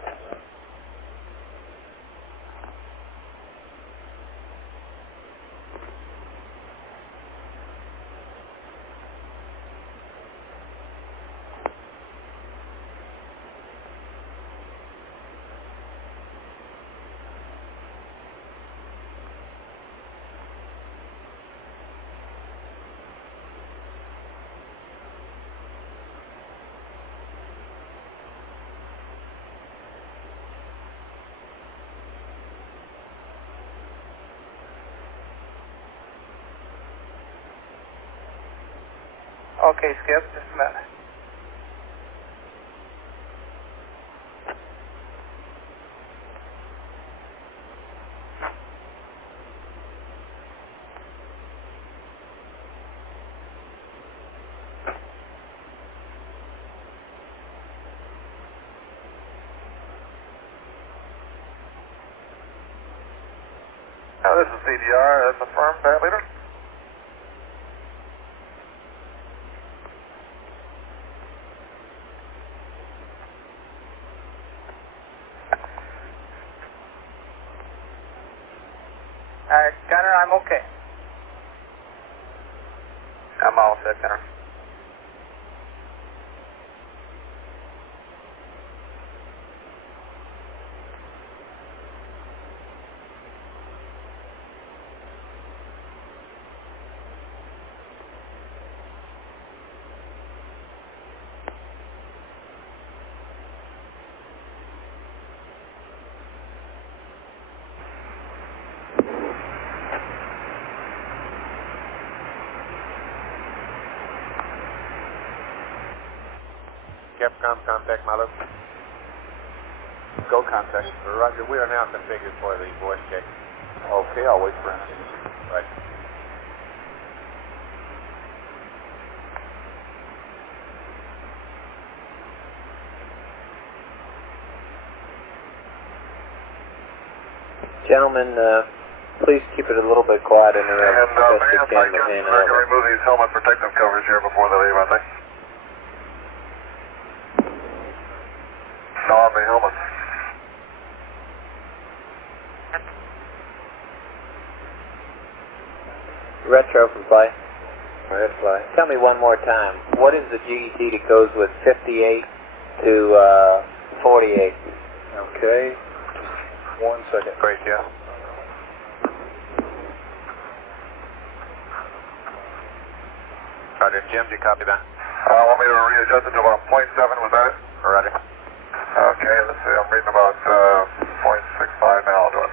Okay, Skip, just a minute. This is CDR, that's a firm, Pat Leader. Gunner, I'm okay. I'm all set, Gunner. Capcom, contact Milo. Go contact. Roger, we are now configured for the voice check. Okay, I'll wait for it. Right. Gentlemen, please keep it a little bit quiet in the room. And Van, I can remove these helmet protective covers here before they leave, I think. No, on the helmet. Retro from flight. Red fly. Tell me one more time. What is the GET that goes with 58 to 48? Okay. 1 second. Great, yeah. Roger, Jim, do you copy that? Want me to readjust it to about 0.7, was that it? Roger. Okay, let's see, I'm reading about 0.65 now, I'll do it.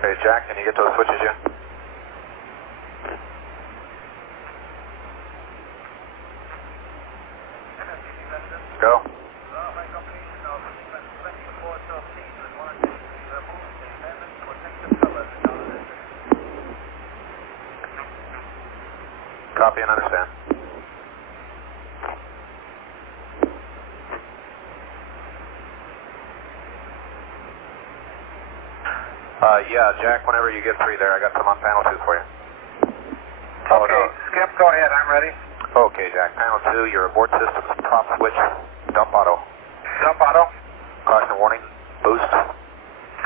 Okay, Jack, can you get those switches yet? Go. Copy and understand. Yeah, Jack, whenever you get free there, I got some on panel 2 for you. Okay, Skip, go ahead, I'm ready. Okay, Jack, panel 2, your abort system's prop switch, dump auto. Dump auto. Caution warning, boost.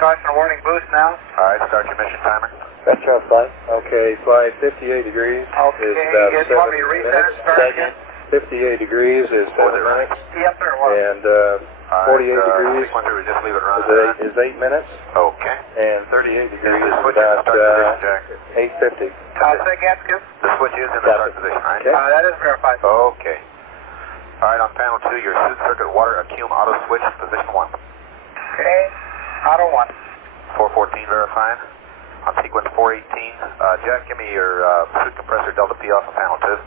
Caution warning, boost now. Alright, start your mission timer. Retro flight. Okay, fly 58 degrees. Okay, is about you want me to 7 reset minutes. it, start again? 58 degrees is 7 minutes. Yes, sir, what? And 48 degrees. Sequencer, we just leave it running. Is 8 minutes. Okay. And 38 degrees is switch about start position, Jack. 850. Say again, Skip? The switch is in the start position, right? Okay. That is verified. Okay. All right, on panel 2, your suit circuit water accum auto switch, position 1. Okay, auto 1. 414 verified. On sequence 418, Jack, give me your suit compressor delta P off of panel 2.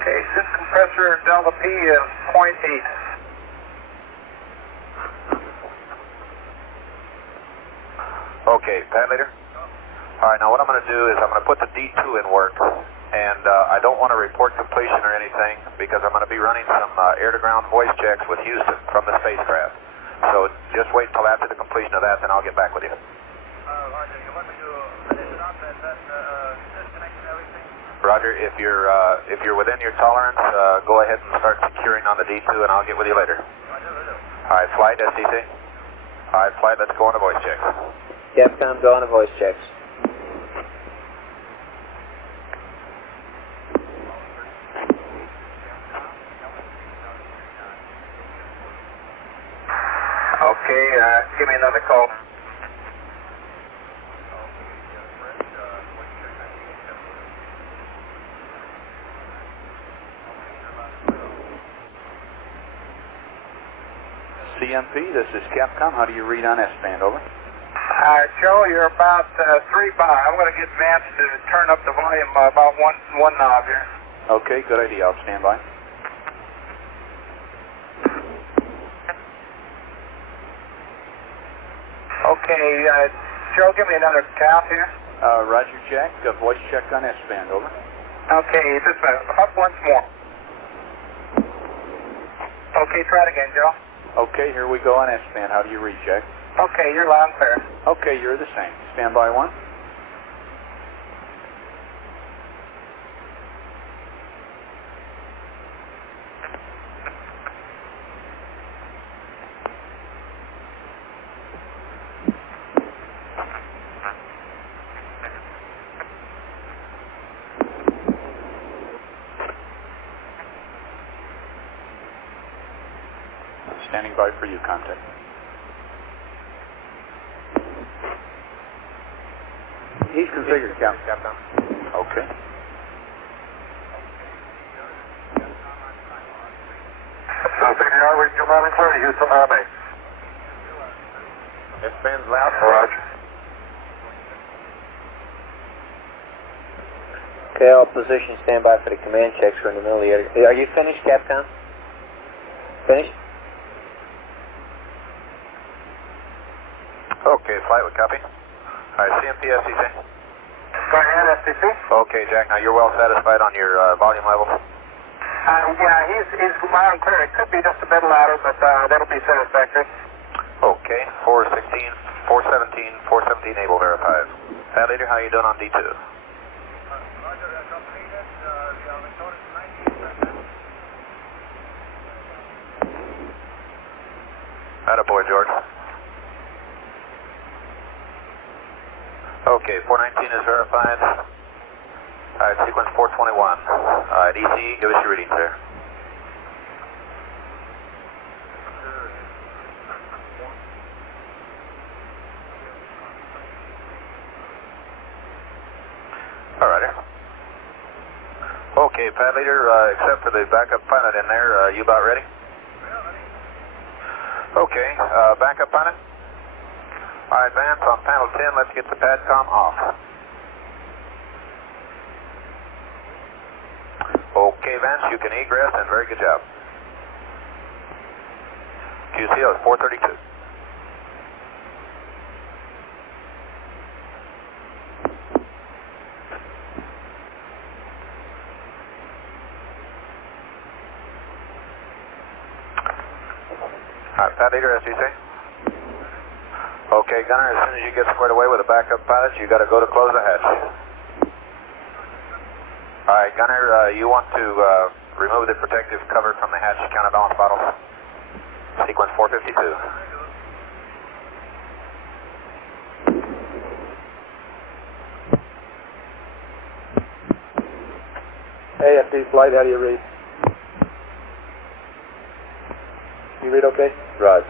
Okay, suit compressor delta P is 0.8. Okay, pad leader. All right, now what I'm going to do is I'm going to put the D2 in work, and I don't want to report completion or anything because I'm going to be running some air-to-ground voice checks with Houston from the spacecraft. So just wait until after the completion of that, then I'll get back with you. Roger, you want me to finish it up and then disconnect everything? Roger, if you're within your tolerance, go ahead and start securing on the D2, and I'll get with you later. All right, flight, STC. All right, flight, let's go on the voice checks. Capcom, go on the voice checks. Okay, give me another call. CMP, this is Capcom. How do you read on S-band? Over. Joe, you're about 3 by. I'm going to get Vance to turn up the volume about one knob here. Okay, good idea. I'll stand by. Okay, Joe, give me another count here. Roger, Jack. Voice check on S-band. Over. Okay, just a minute. Up once more. Okay, try it again, Joe. Okay, here we go on S-band. How do you read, Jack? Okay, you're loud and clear. Okay, you're the same. Stand by 1. Standing by for you, contact. He's configured, Capcom. Okay. FDAI, we come out and clear to Houston Army. S-band's loud. Roger. Okay, all positions stand by for the command checks. We're in the middle of the air. Are you finished, Capcom? Finished? Okay, flight, we copy. All right, CMP, STC. Go ahead, STC. Okay, Jack, now you're well satisfied on your volume level? Yeah, he's loud and clear. It could be just a bit louder, but that'll be satisfactory. Okay, 416, 417, 417 able verified. Pad leader, how you doing on D2? Roger, completed. We are recording 90%. Attaboy, George. Okay, 419 is verified. All right, sequence 421. All right, EC, give us your reading, sir. All righty. Okay, pad leader, except for the backup pilot in there, you about ready? Okay, backup pilot. All right, Vance, on panel 10, let's get the PADCOM off. Okay, Vance, you can egress, and very good job. QCO is 432. All right, pad leader, STC. Okay, gunner, as soon as you get squared away with a backup pilot, you got to go to close the hatch. All right, gunner, you want to remove the protective cover from the hatch counterbalance bottle. Sequence 452. AFD flight, how do you read? You read okay? Roger.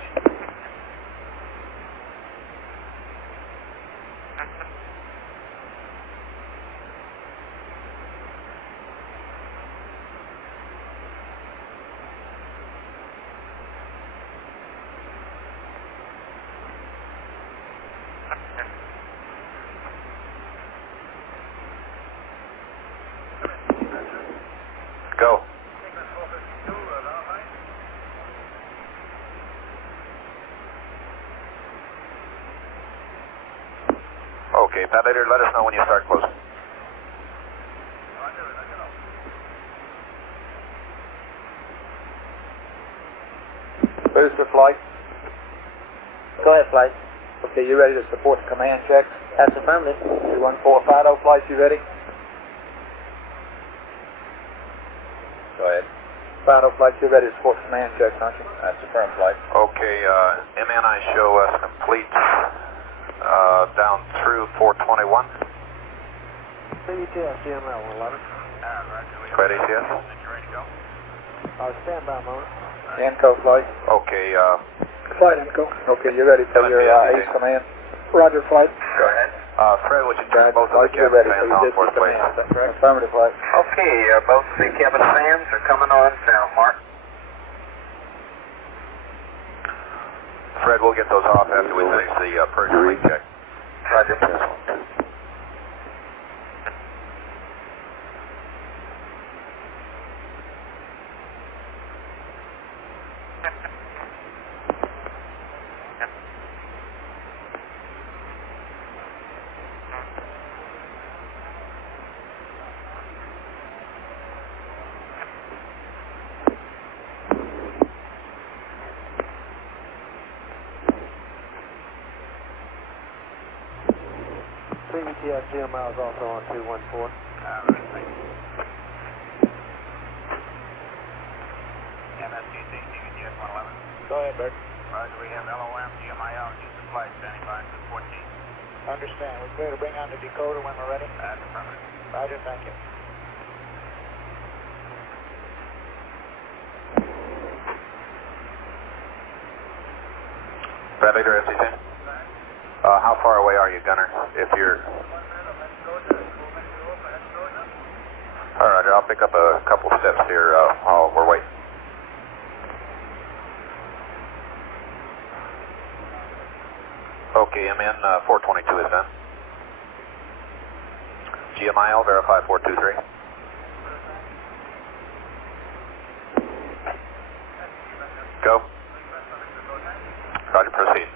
Go. Okay, Pat Later, let us know when you start closing. Booster flight. Go ahead, flight. Okay, you ready to support the command checks? That's affirmative. 214 Fido flight, you ready? Go ahead. Fido flight, you ready to support command checks, aren't you? That's a firm flight. Okay, MNI show us complete down through 421. CBTS, CML 111. Go ahead, ACS. Stand by a moment. Enco flight. Okay, Flight Enco. Okay, you ready for your ace command? Roger, flight. Go ahead. Fred, would you turn both of the You're cabin ready for fans your on distance for us, please? command, is that correct? Affirmative flight. Okay, both the cabin fans are coming on sound, Mark. Fred, we'll get those off after we finish the pressure leak check. Roger. CBTS, CML is also on 214. MSTC, CBTS 111. Go ahead, Bert. Roger, we have LOM, GMIL, and use of flight standing by 214. Understand. We're clear to bring on the decoder when we're ready? That's affirmative. Roger, thank you. Pat Later, FC10. How far away are you, Gunner? If you're... All right, I'll pick up a couple steps here while we're waiting. Okay, MN 422 is done. GMIL, verify 423. Go. Roger, proceed.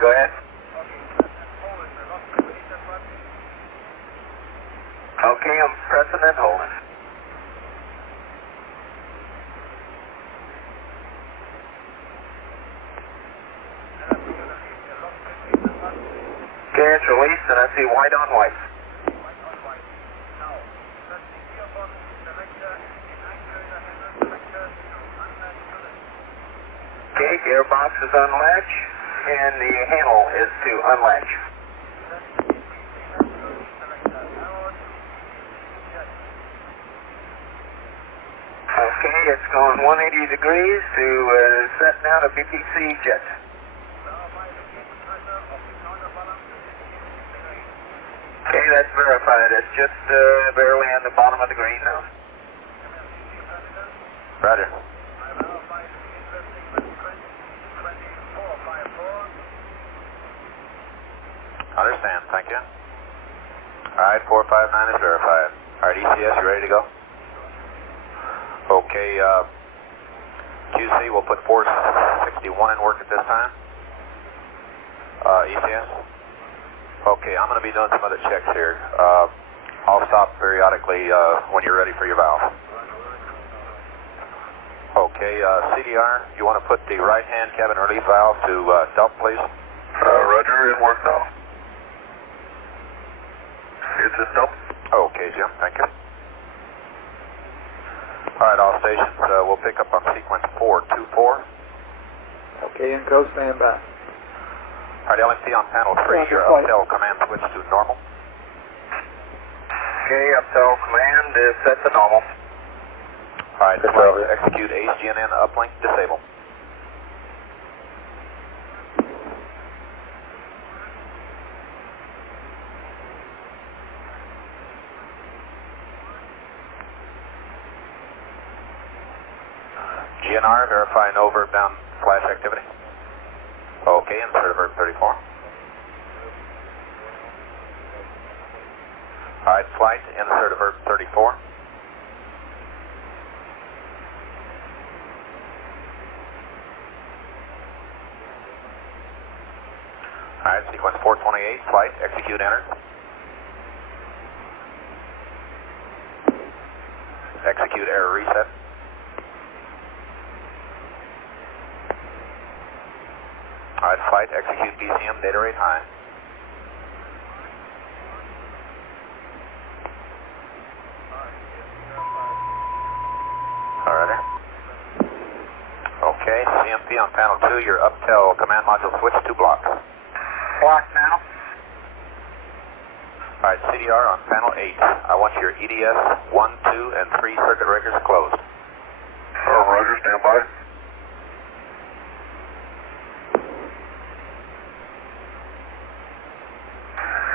Go ahead. Okay, I'm pressing and holding. Okay, it's released and I see white on white. Okay, gearbox is unlatched and the handle is to unlatch. Okay, it's going 180 degrees to set now to BPC jet. Okay, that's verified. It's just barely on the bottom of the green now. Roger. Understand, thank you. Alright, 459 is verified. Alright, ECS, you ready to go? Okay, QC, we'll put 461 in work at this time. ECS? Okay, I'm going to be doing some other checks here. I'll stop periodically when you're ready for your valve. Okay, CDR, you want to put the right-hand cabin relief valve to dump, please? Roger, it works now. It's a dump. Okay, Jim, thank you. All right, all stations, we'll pick up on sequence 424. Okay, Inco, stand by. All right, LMT on panel 3, your uptel command switch to normal. Okay, uptel command is set to normal. All right, flight execute ACGNN uplink disable. GNR, verify no verb-bound flash activity. Okay, insert verb 34. Alright, flight, insert verb 34. Alright, sequence 428, flight, execute enter. Execute error reset. Alright, flight, execute BCM, data rate high. Alrighty. Okay, CMP on panel 2, your uptel command module switch to block. Block now. Alright, CDR on panel 8. I want your EDS 1, 2, and 3 circuit breakers closed. Roger, stand by.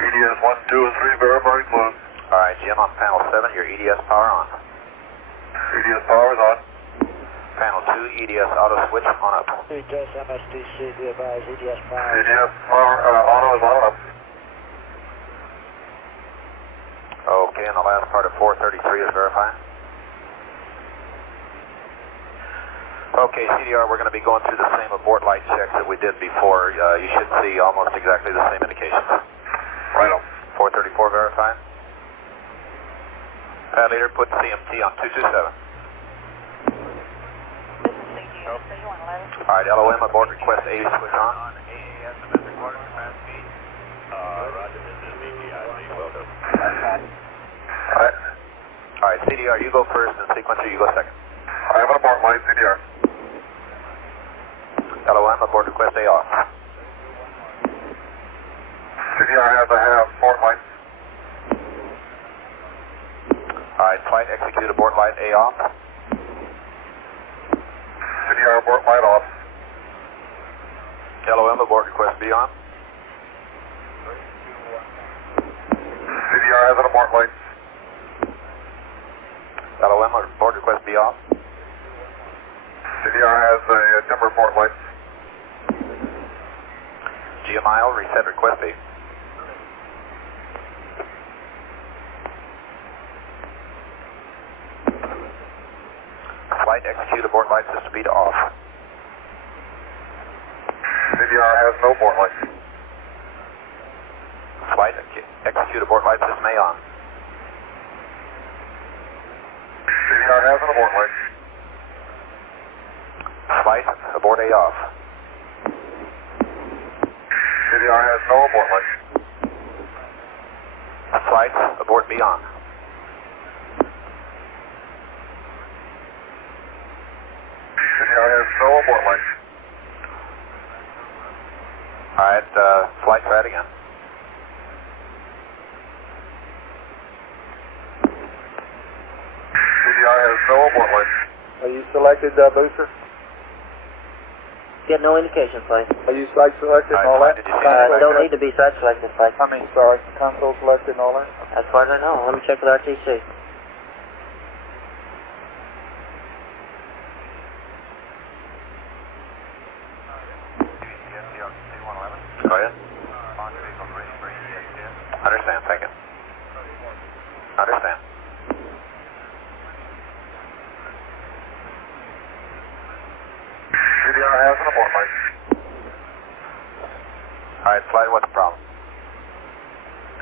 EDS 1, 2, and 3, verify closed. Alright, Jim on panel 7, your EDS power on. EDS power is on. Panel 2, EDS auto switch on up. EDS MSDC, be advised, EDS power. EDS power auto is on up. Okay, and the last part of 433 is verifying. Okay, CDR, we're going to be going through the same abort light checks that we did before. You should see almost exactly the same indications. Right on. 434 verifying. Pad leader, put CMT on 227. Alright, LOM abort request A switch on. AAS domestic water capacity. Roger, this is BPIC, welcome. Alright, CDR, you go first, and sequencer, you go second. I have an abort light, CDR. LOM abort request A off. CDR has a half abort light. Alright, flight execute abort light A off. CDR abort light off. LOM abort request B on. CDR has an abort light. LOM abort request B off. CDR has a timber abort light. GMIL reset request B. Flight execute abort light system speed off. CDR has no abort light. Flight execute abort light system A on. CDR has an abort light. Flight abort A off. CDR has no abort light. Flight abort B on. CDR has no abort light. Alright, flight try it again. CDR has no abort light. Are you selected, booster? Get no indication, flight. Are you site selected and all that? Don't need to be site selected, flight. I mean, sorry, console selected and all that? As far as I know. Let me check with RTC. Go ahead. Understand, thank you. Understand. CDR has an abort light. Alright, flight, what's the problem?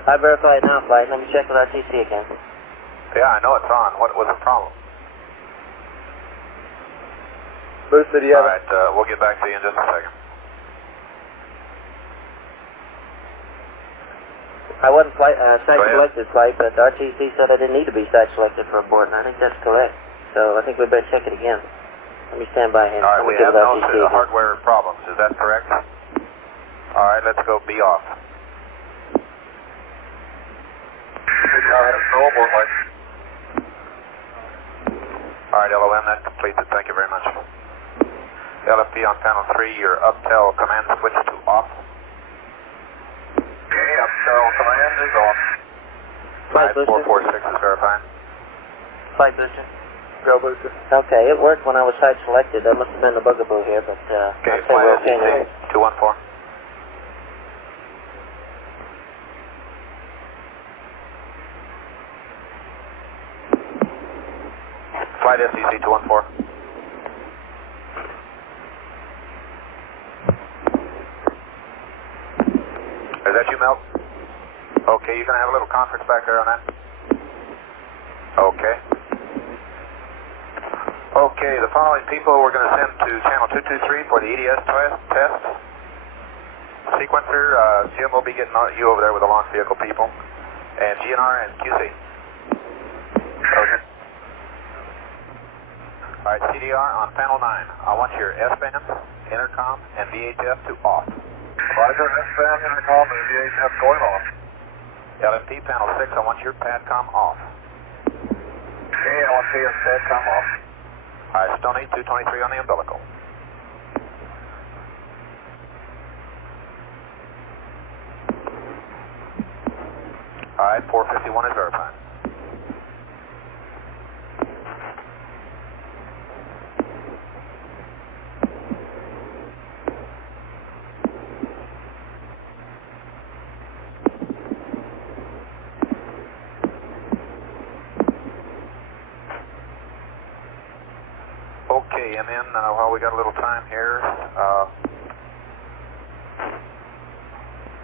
I verified now, flight. Let me check with RTC again. Yeah, I know it's on. What was the problem? Booster, do you have All right, we'll get back to you in just a second. I wasn't site selected flight, but RTC said I didn't need to be site selected for abort, and I think that's correct. So I think we better check it again. Let me stand by him. All right, we have no hardware problems. Is that correct? All right, let's go B off. No abort light. All right, LOM, that completes it. Thank you very much. LFP on panel 3, your uptel command switch to off. Okay, uptel command is off. Flight booster. 446 is verifying. Flight booster. Go booster. Okay, it worked when I was site selected. That must have been the bugaboo here, but Okay, I'd say we're okay now. 214. Flight SEC 214. Is that you, Mel? Okay, you're going to have a little conference back there on that? Okay. Okay, the following people we're going to send to channel 223 for the EDS test. Sequencer, Jim will be getting you over there with the launch vehicle people. And GNR and QC. Okay. All right, CDR on panel 9. I want your S-band, intercom, and VHF to off. Roger, S-band, intercom, and VHF going off. LFP panel 6, I want your PADCOM off. Okay, I want PS PADCOM off. All right, Stoney 223 on the umbilical. All right, 451 is verified. Okay, and then while we got a little time here,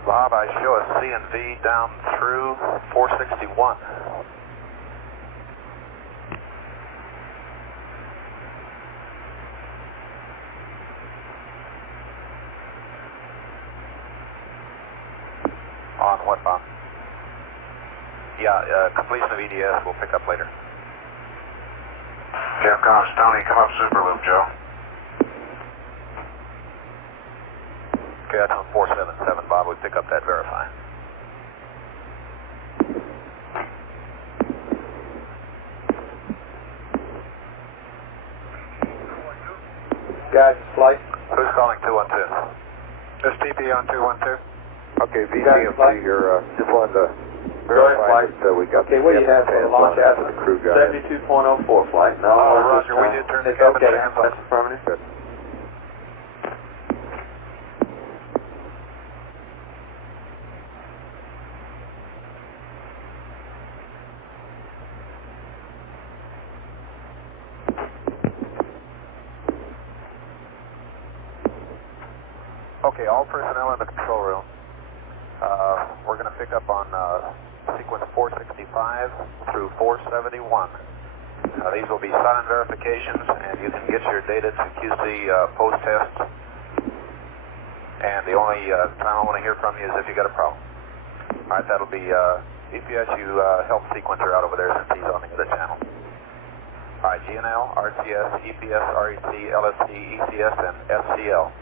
Bob, I show a C and V down through 461. On what, Bob? Yeah, completion of EDS we'll pick up later. Capcom, Stoney, come up Superloop, Joe. Okay, that's on 477, Bob. We pick up that verifying. Guys, flight. Who's calling 212? This TP on 212. Okay, VCMC here, just wanted to verify that we got Okay, what do you have for the launch after the crew guy? 72.04 flight. No, Roger, we did turn the cabin okay, hands off. that's affirmative. Good. Okay, all personnel in the control room. We're going to pick up on sequence 465 through 471. These will be silent verifications, and you can get your data to QC post-test. And the only time I want to hear from you is if you got a problem. All right, that'll be EPSU help sequencer out over there since he's on the other channel. All right, GNL, RTS, EPS, REC, LSC, ECS, and FCL.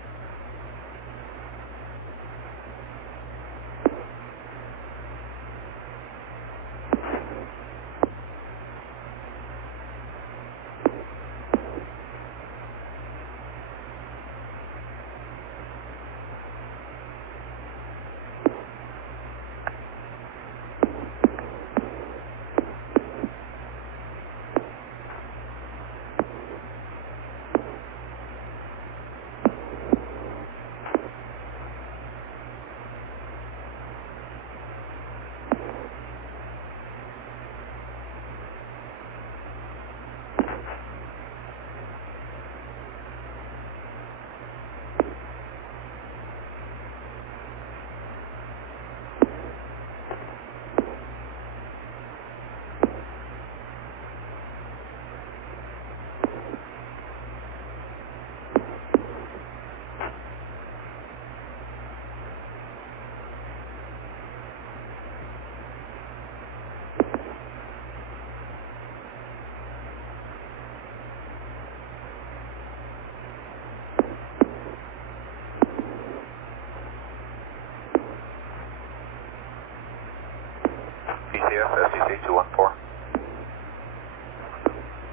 GTS, STC 214.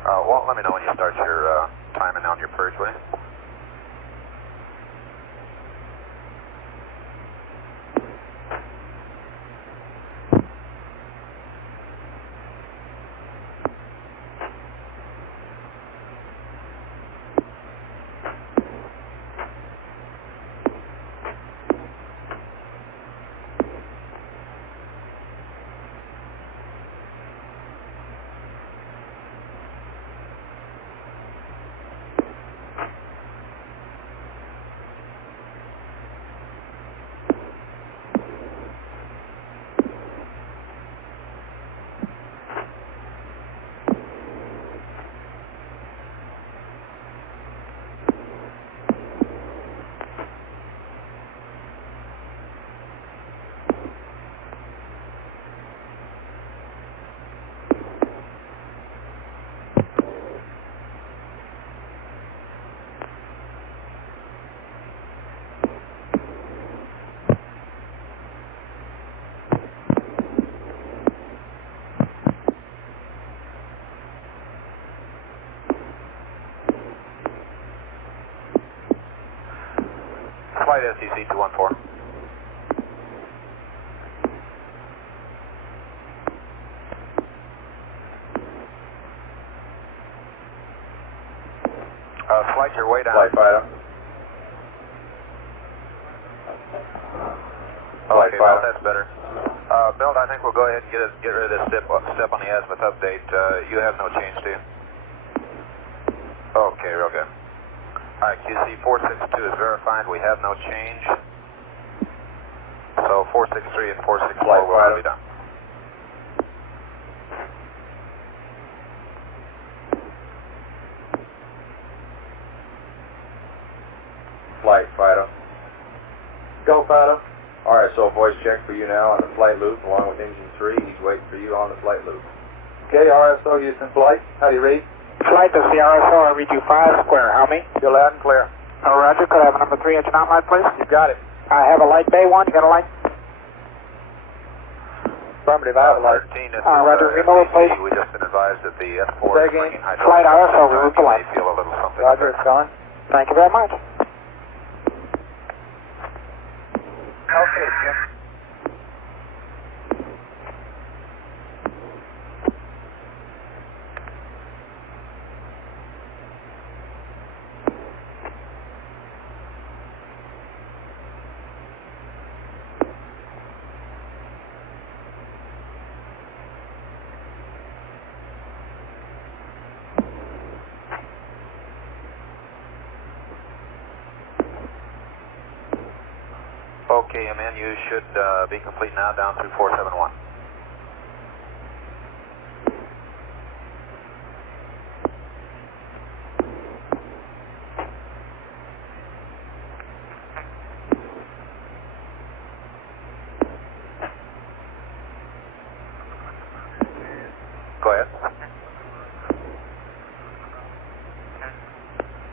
Well, let me know when you start your timing on your purge, will you? Flight STC 214. Flight your way down. Flight Fido. Okay, well, that's better. Bill, I think we'll go ahead and get rid of this step on the azimuth update. You have no change, do you? Okay, real good. All right, QC 462 is verified. We have no change. So 463 and 464 will be done. Flight Fido. Go Fido. All right, so a voice check for you now on the flight loop along with engine 3. He's waiting for you on the flight loop. Okay, RSO Houston flight. How do you read? Flight to CRSO, I read you 5 square. How many? You're loud and clear. Oh, Roger. Could I have a number 3 engine outline, please? You got it. I have a light bay 1. You got a light? Affirmative, I have a light. 13, this is, Roger. Remote, please. We just been advised that the S4 is bringing hydraulic. Flight RSO, route to You light. may feel a little something. Roger, it's gone. Thank you very much. Okay, Jim. Okay, MN, you should be complete now down through 471. Go ahead.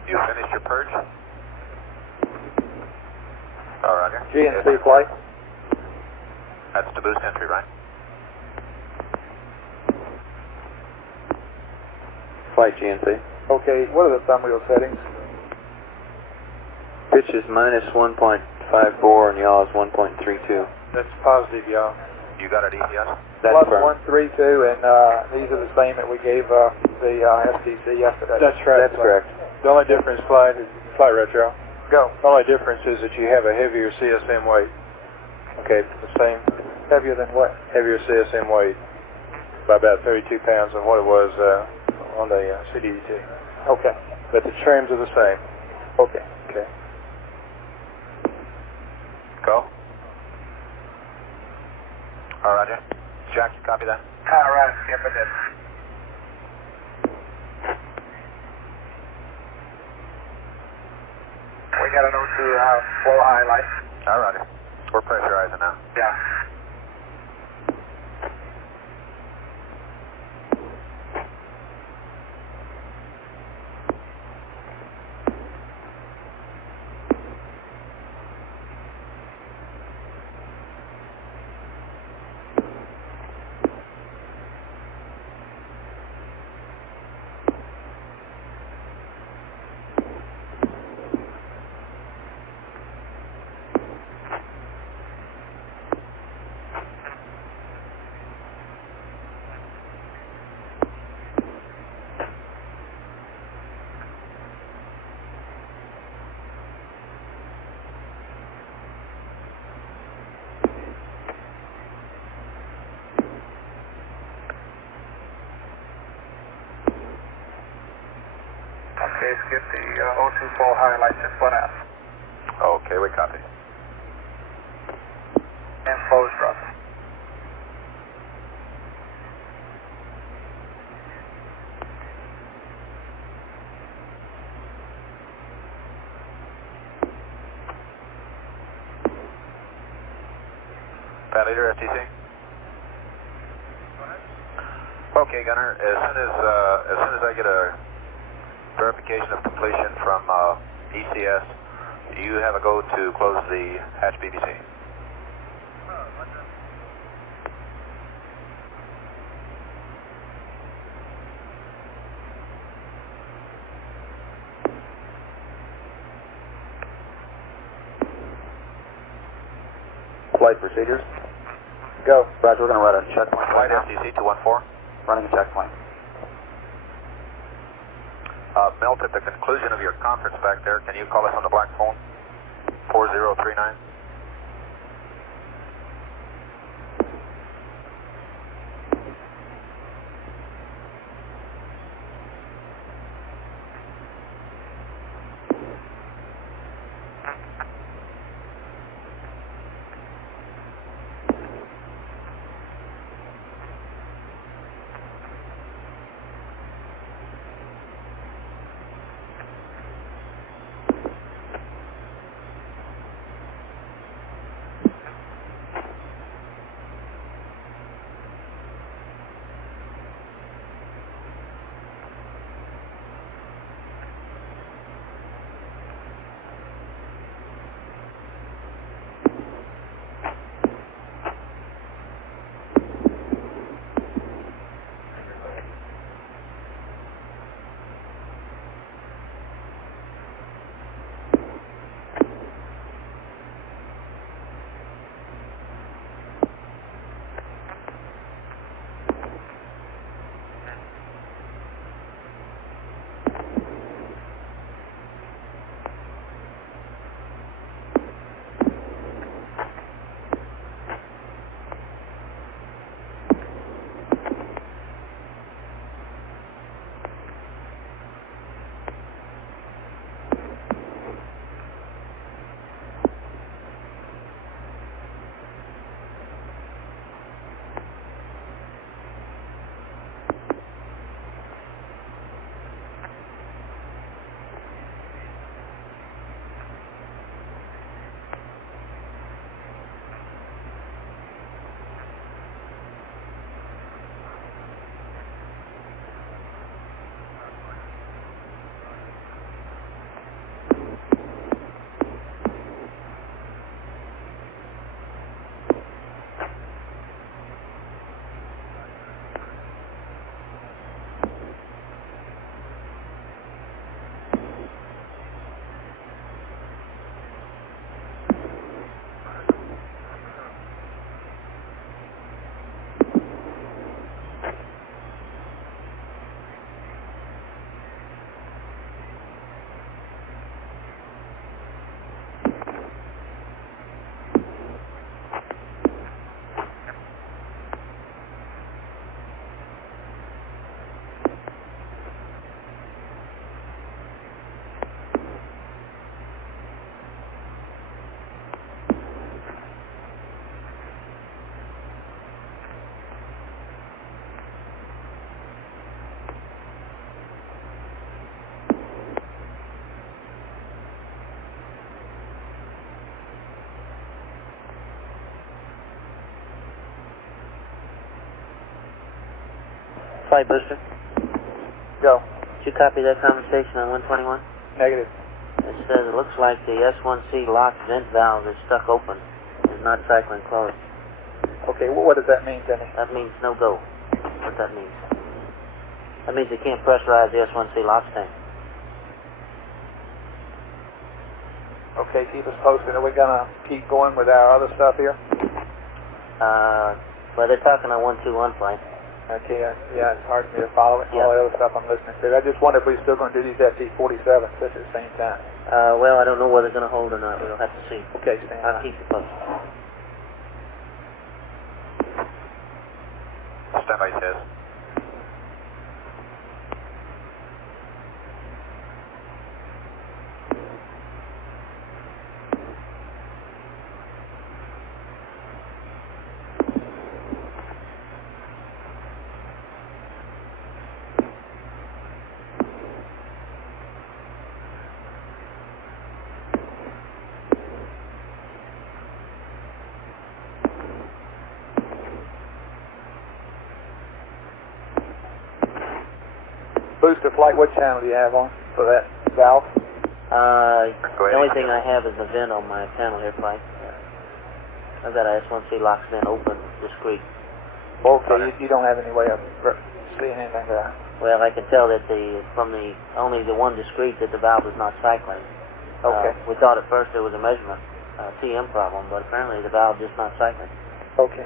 You finished your purge? Oh, Roger. GNC flight. That's to boost entry, right? Flight GNC. Okay, what are the thumb wheel settings? Pitch is minus 1.54 and yaw is 1.32. That's positive, y'all. You got it, ETS? That's Plus firm. 132, and these are the same that we gave the STC yesterday. That's right. That's correct. The only difference, flight retro. Go. The only difference is that you have a heavier CSM weight. Okay, the same. Heavier than what? Heavier CSM weight by about 32 pounds than what it was on the CDET. Okay. But the trims are the same. Okay. Okay. Go. All right, Roger. Jack, you copy that? All right, Kemppenen. We got an O2 flow highlight. All right, Roger. We're pressurizing now. Yeah. case, get the O2 full highlights and put out. Okay, we copy. And close drop. Pat Leader, FTC. Okay, Gunner. As soon as I get a verification of completion from ECS, do you have a go to close the hatch BBC? Flight procedures. Go. Roger, we're going to run a checkpoint. Flight FTC 214. Running a checkpoint. Milt, at the conclusion of your conference back there, can you call us on the black phone? 4039. Flight booster. Go. Did you copy that conversation on 121? Negative. It says it looks like the S1C lock vent valve is stuck open. It's not cycling closed. Okay, well, what does that mean, Denny? That means no go. What that means? That means you can't pressurize the S1C lock tank. Okay, keep us posted. Are we going to keep going with our other stuff here? Well, they're talking on 121 flight. Okay, yeah, it's hard for me to follow it. Yeah. All the other stuff I'm listening to. I just wonder if we're still going to do these FT-47s at the same time. Well, I don't know whether they're going to hold or not. We'll have to see. Okay, stand I'll by. keep you posted. Stand by, says. booster flight, what channel do you have on for that valve? The only thing I have is the vent on my panel here, Mike. I've got a S1C locks vent open, discrete. Okay, you don't have any way of seeing anything there. Well, I can tell that only the one discrete that the valve is not cycling. Okay. We thought at first there was a measurement TM problem, but apparently the valve is just not cycling. Okay.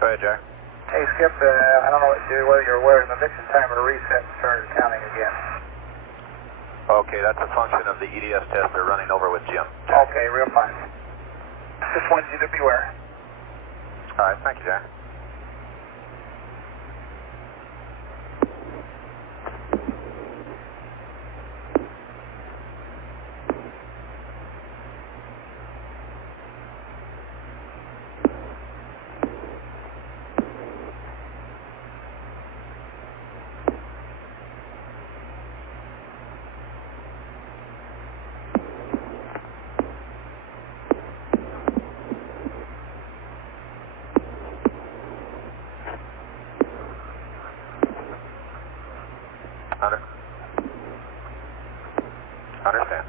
Go ahead, Jack. Hey, Skip, I don't know whether you're aware of the mission timer reset and started counting again. Okay, that's a function of the EDS test they're running over with Jim. Okay, real fine. Just wanted you to beware. All right, thank you, Jack. Understand.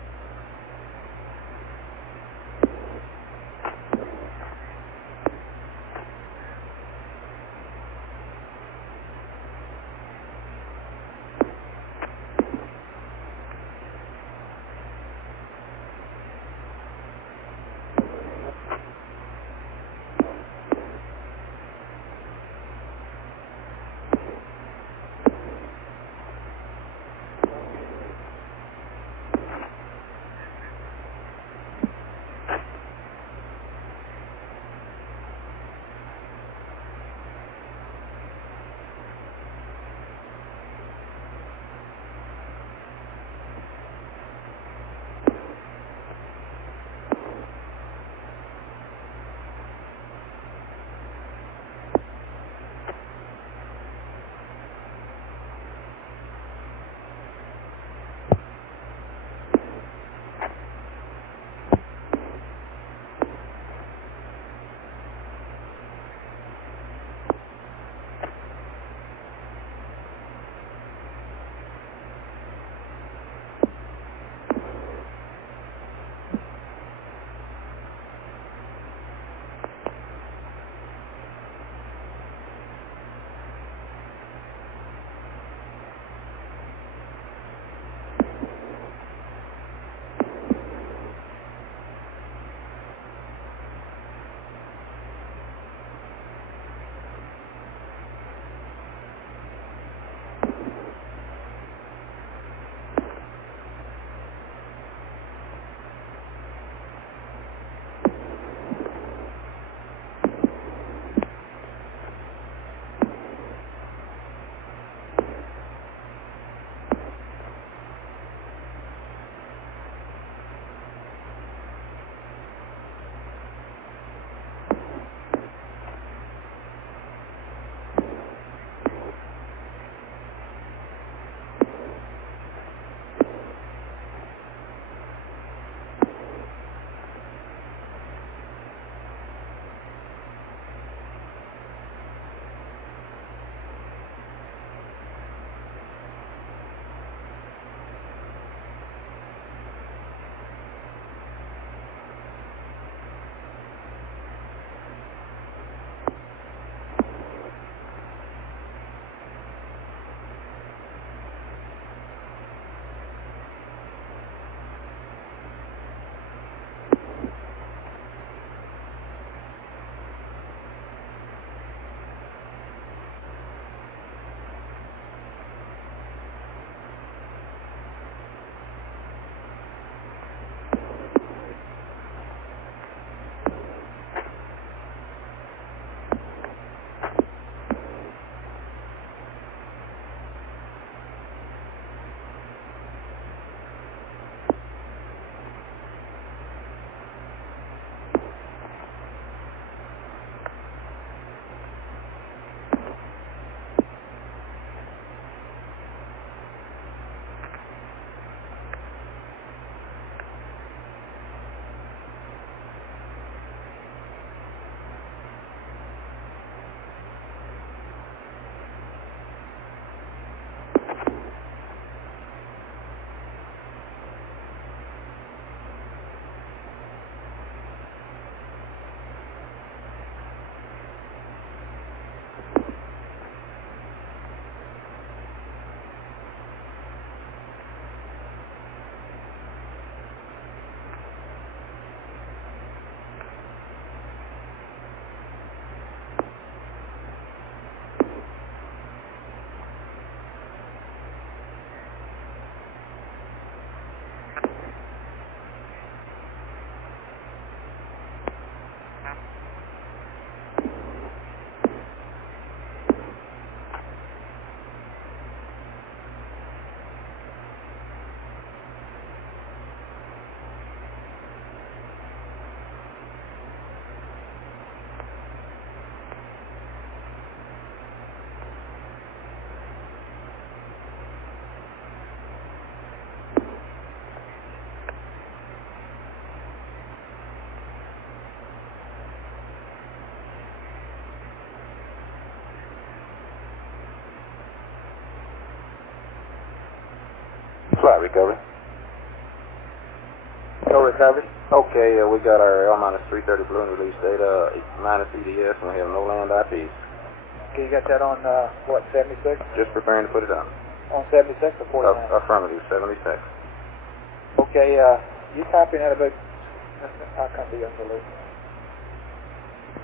Flight recovery. No recovery. Okay, we got our L-330 balloon release data, minus EDS, and we have no land IPs. Okay, you got that on, what, 76? Just preparing to put it on. On 76 or 49? Affirmative, 76. Okay, you copying that about... I'll copy you on the loop.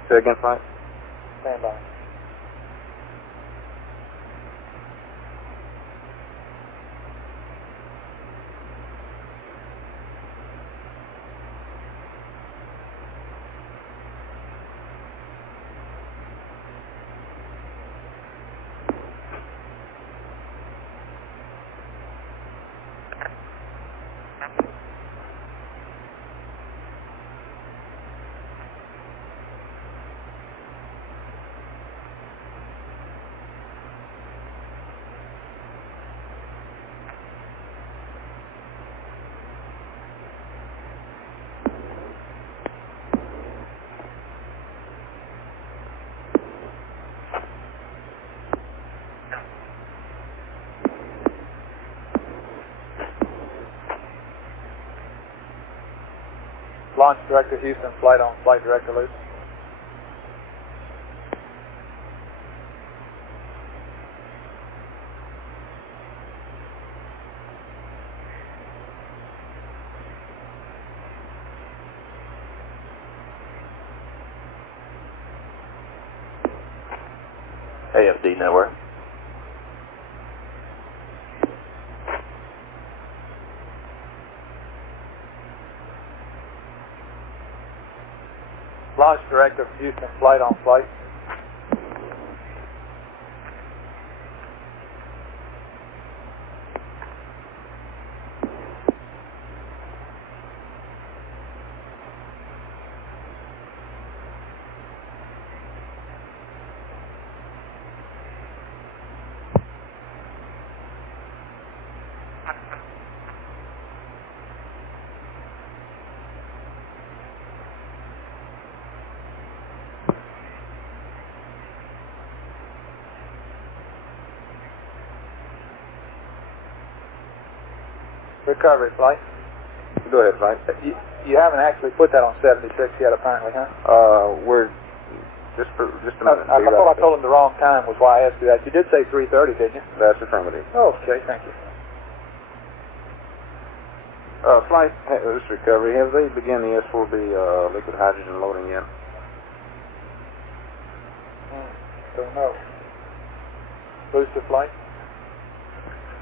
Say again, Flight? Stand by. Launch Director Houston, flight on, Flight Director loop. AFD network. Launch Director Houston, flight on, flight. Recovery flight. Go ahead, Flight. You haven't actually put that on 76 yet, apparently, huh? We're just a minute. I thought I told him the wrong time, was why I asked you that. You did say 3:30, didn't you? That's affirmative. Oh, okay, thank you. Flight, this recovery, have they begun the S4B liquid hydrogen loading yet? Don't know. Booster flight?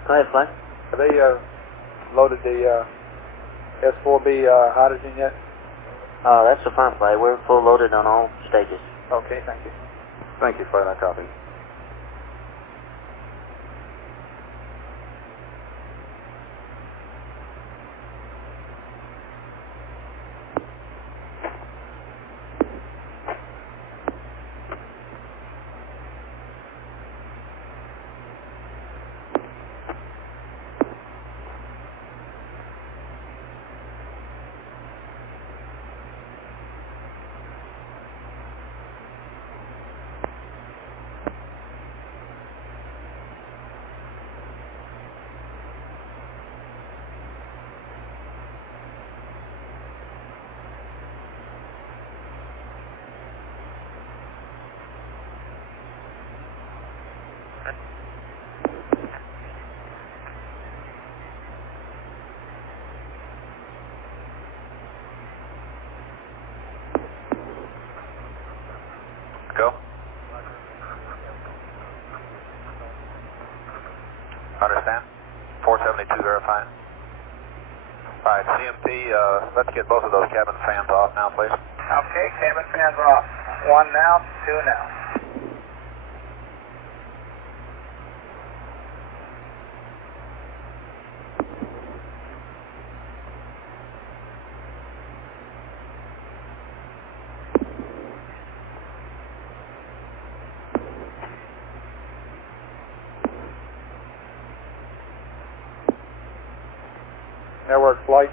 Go ahead, Flight. Have they loaded the S4B hydrogen yet? That's the front flight. We're full loaded on all stages. Okay, thank you. Thank you, Flight. I copy. Go. Understand. 472 verifying. Alright, CMT, let's get both of those cabin fans off now, please. Okay, cabin fans are off. 1 now, 2 now. Network flight.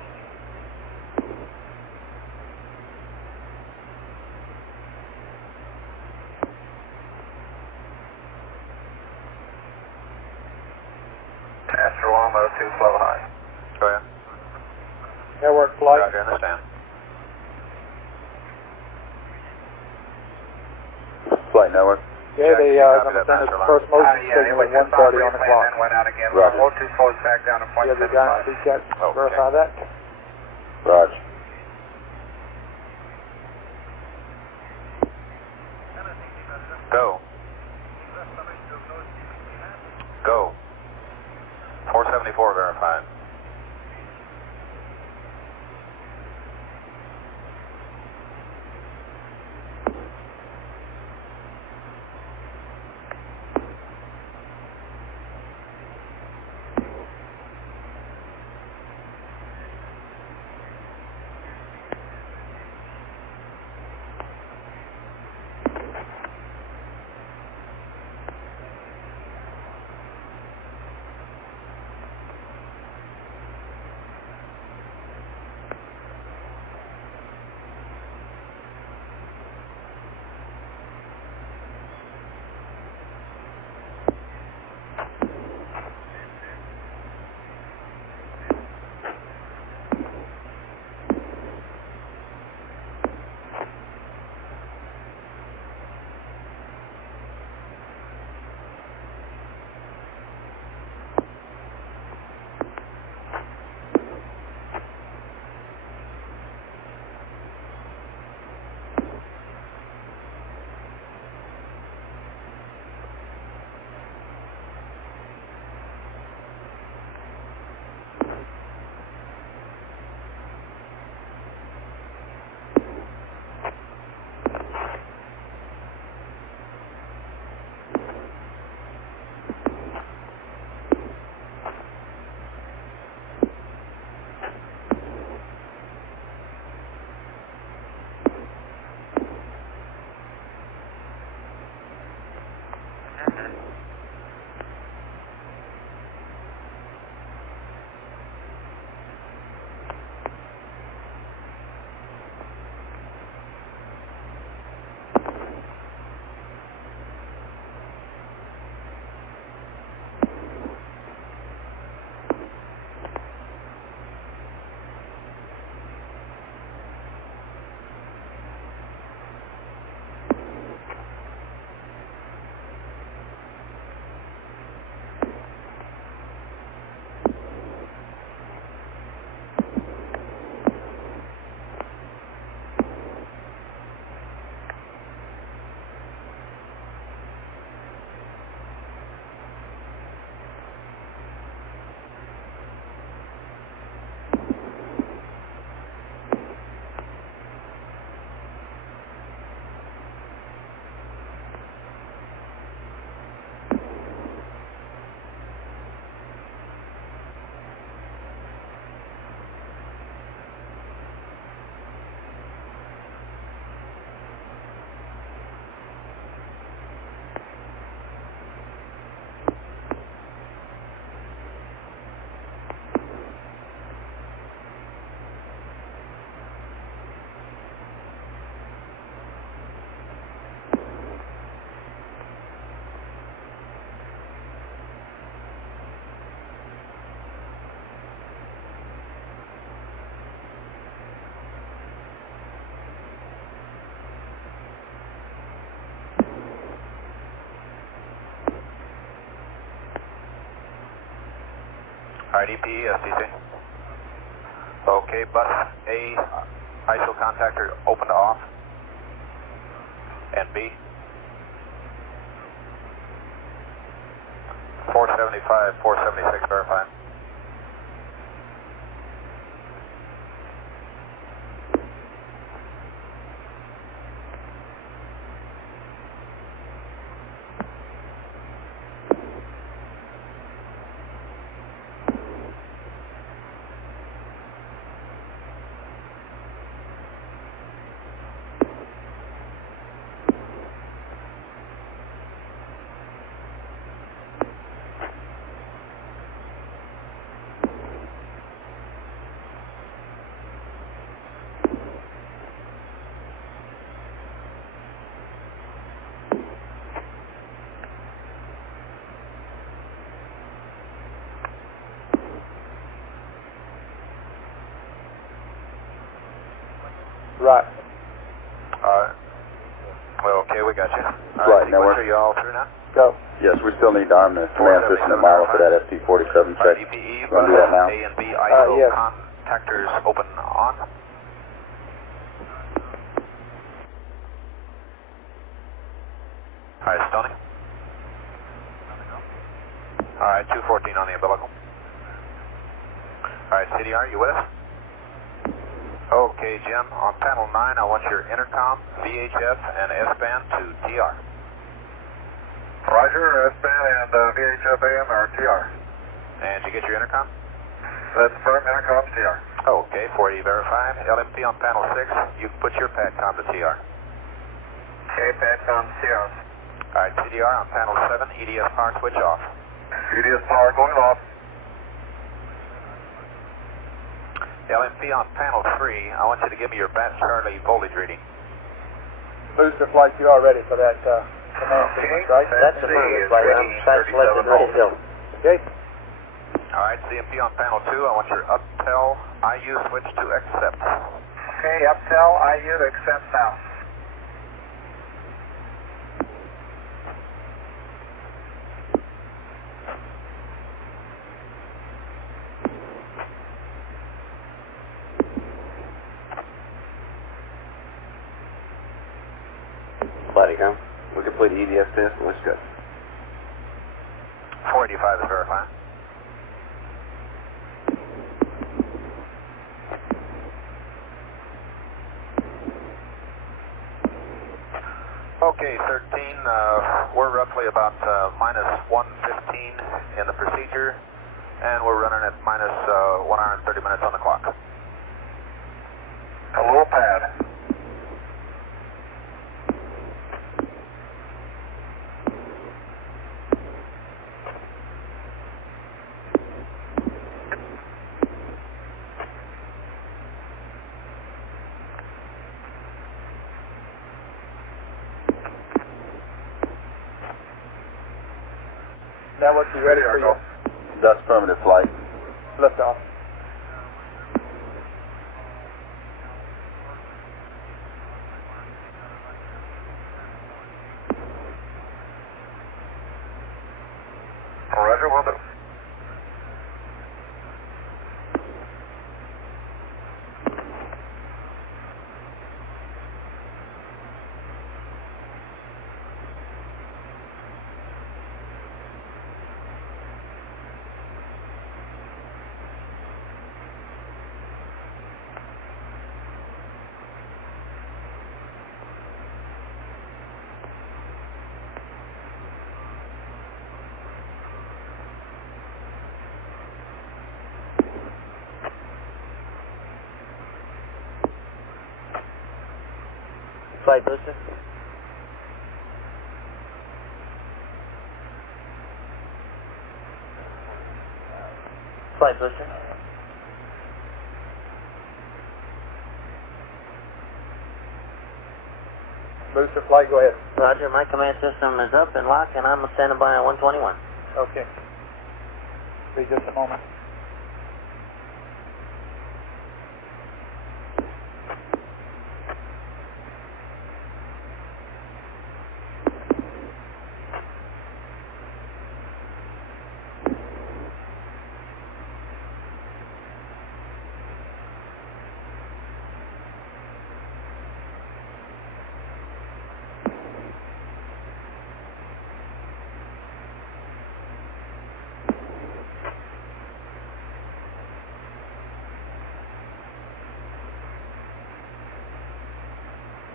Mr. Longbow 2, flow high. Go ahead. Airwork flight. Roger, understand. Flight network. Yeah, they Copy going to that, send us Master the first Alarm. motion signal at 1:30 on the clock. Then went out again. Roger. Level 2 flows back down to Yeah, the guy, 0.75. these guys Okay. verify that. Roger. Go. Go. 474 verified. IDP, STC. Okay, bus A, ISO contactor open to off. And B? 475, 476 verified. Right. Well, okay, we got you. Right, now Are you all through now? Go. Yes, we still need to arm the command system at Milo for that FT-47 check. DPE, Want to do that now? A and B ISO yes. contactors open on. Alright, Stoney. Alright, 214 on the umbilical. Alright, CDR, you with us? Okay, Jim, on panel 9, I want your intercom, VHF, and S-band to TR. Roger, S-band and VHF AM are TR. And did you get your intercom? That's firm, intercom TR. Okay, 480 verified. LMP on panel 6, you can put your PADCOM to TR. Okay, PADCOM TR. Alright, CDR on panel 7, EDS power switch off. EDS power going off. LMP on panel 3, I want you to give me your Bat Charlie voltage reading. Booster flight, you are ready for that command sequence, right? That's the first flight. I'm selected ready to go. Okay. Alright, CMP on panel 2, I want your uptel IU switch to accept. Okay, uptel IU to accept now. Bodycom. We complete the EDS test, and let's go. 485 is verified. Okay, 13, we're roughly about minus 115 in the procedure, and we're running at minus 1 hour and 30 minutes on the clock. Hello, pad. Now what's you ready for you? That's permanent flight. Liftoff. Roger, will do. Flight booster. Flight booster. Booster flight, go ahead. Roger, my command system is up and locked, and I'm standing by on 121. Okay. Be just a moment.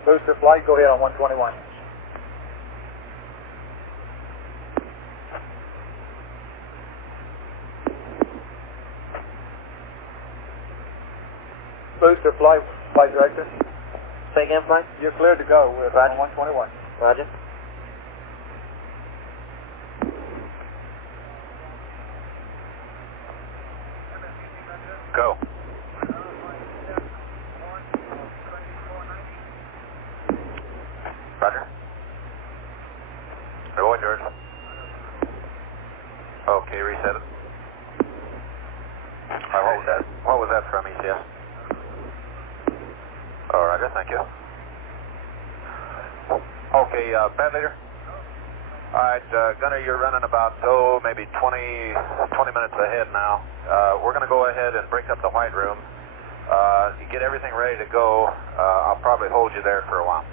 Booster flight, go ahead on 121. Booster flight, flight director. Say again, flight? You're cleared to go. We're on 121. Roger. Go. Roger. Go ahead, George. Okay, reset it. What was that? What was that from ECS? All right, thank you. Okay, pad leader. All right, Gunner, you're running about, maybe 20 minutes ahead now. We're going to go ahead and break up the white room. You get everything ready to go. I'll probably hold you there for a while.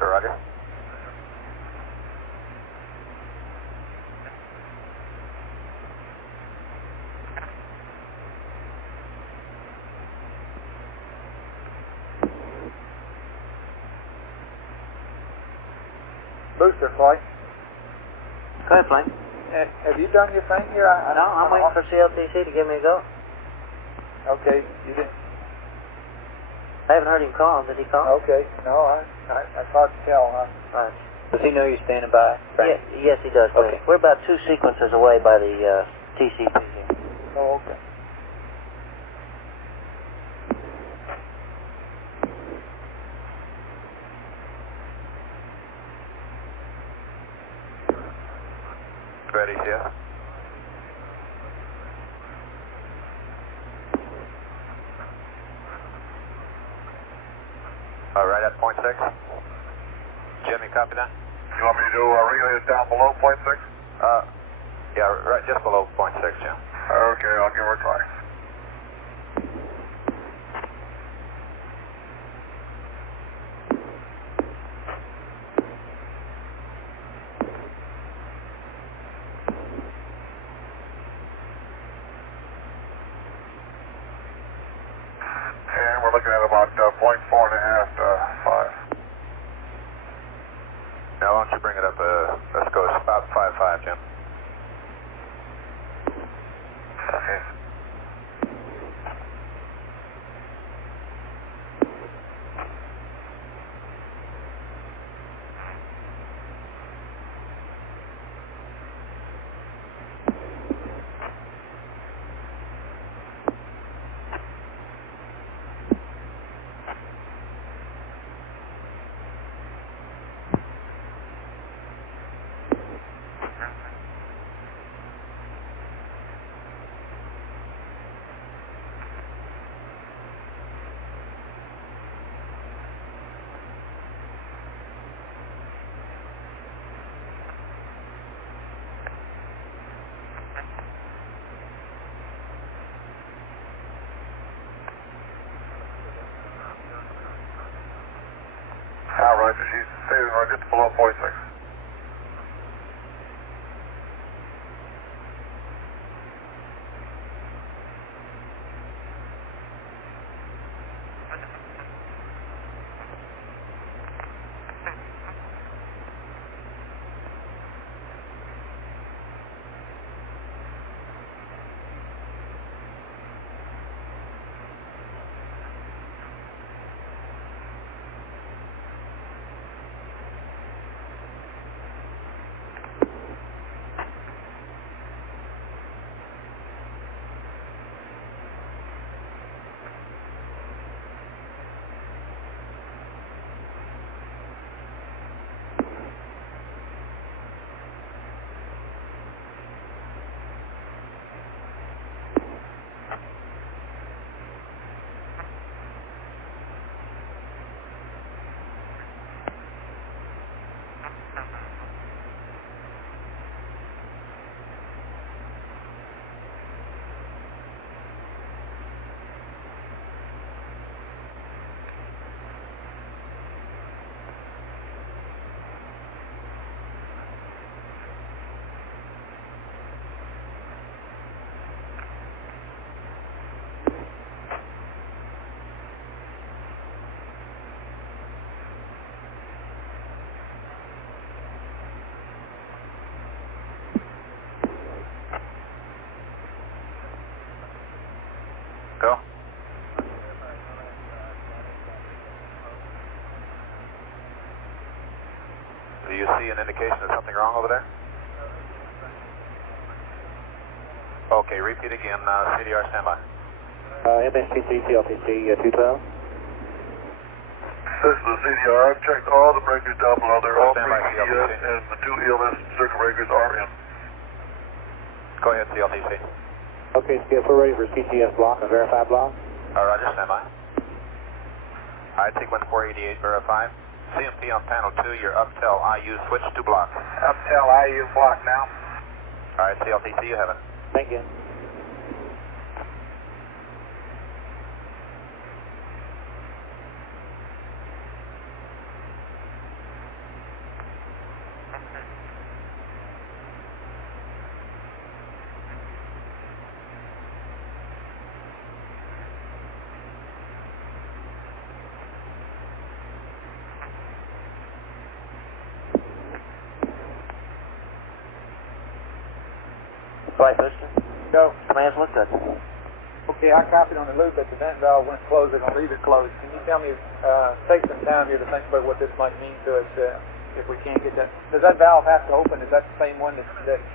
Roger. Booster flight. Go ahead, Flame. Have you done your thing here? No, I'm waiting for CLTC to give me a go. Okay, you didn't. I haven't heard him call. Did he call? Okay, no, I thought to tell, huh? Right. Does he know you're standing by? Yeah, yes, he does. Okay. We're about 2 sequences away by the TCP here. Oh, okay. Ready, yeah. All right, at point 6. Jimmy, copy that? You want me to relay it down below point 6? Yeah, right just below point 6, Jim. Okay, I'll give her a try. And we're looking at about point 4.5 to 5. Now, why don't you bring it up, let's go about 5.5, Jim. Okay. All right, so she's saving right just below point 6. Go. Do you see an indication of something wrong over there? Okay, repeat again, CDR standby. MSTC, TLTC, 212. This is the CDR. I've checked all the breakers down below there. All 3 Standby, ES CLTC. and the 2 ELS circuit breakers are in. Go ahead, CLTC. Okay, Skip, we're ready for CTS block and verify block. Roger, stand by. Alright, sequence 488, verify. CMP on panel 2, your uptel IU switch to block. Uptel IU block now. Alright, CLTC, you have it. Thank you. Flight booster. Go. Commands look good. Okay, I copied on the loop that the vent valve went closed. They're going to leave it closed. Can you tell me, take some time here to think about what this might mean to us if we can't get that? Does that valve have to open? Is that the same one that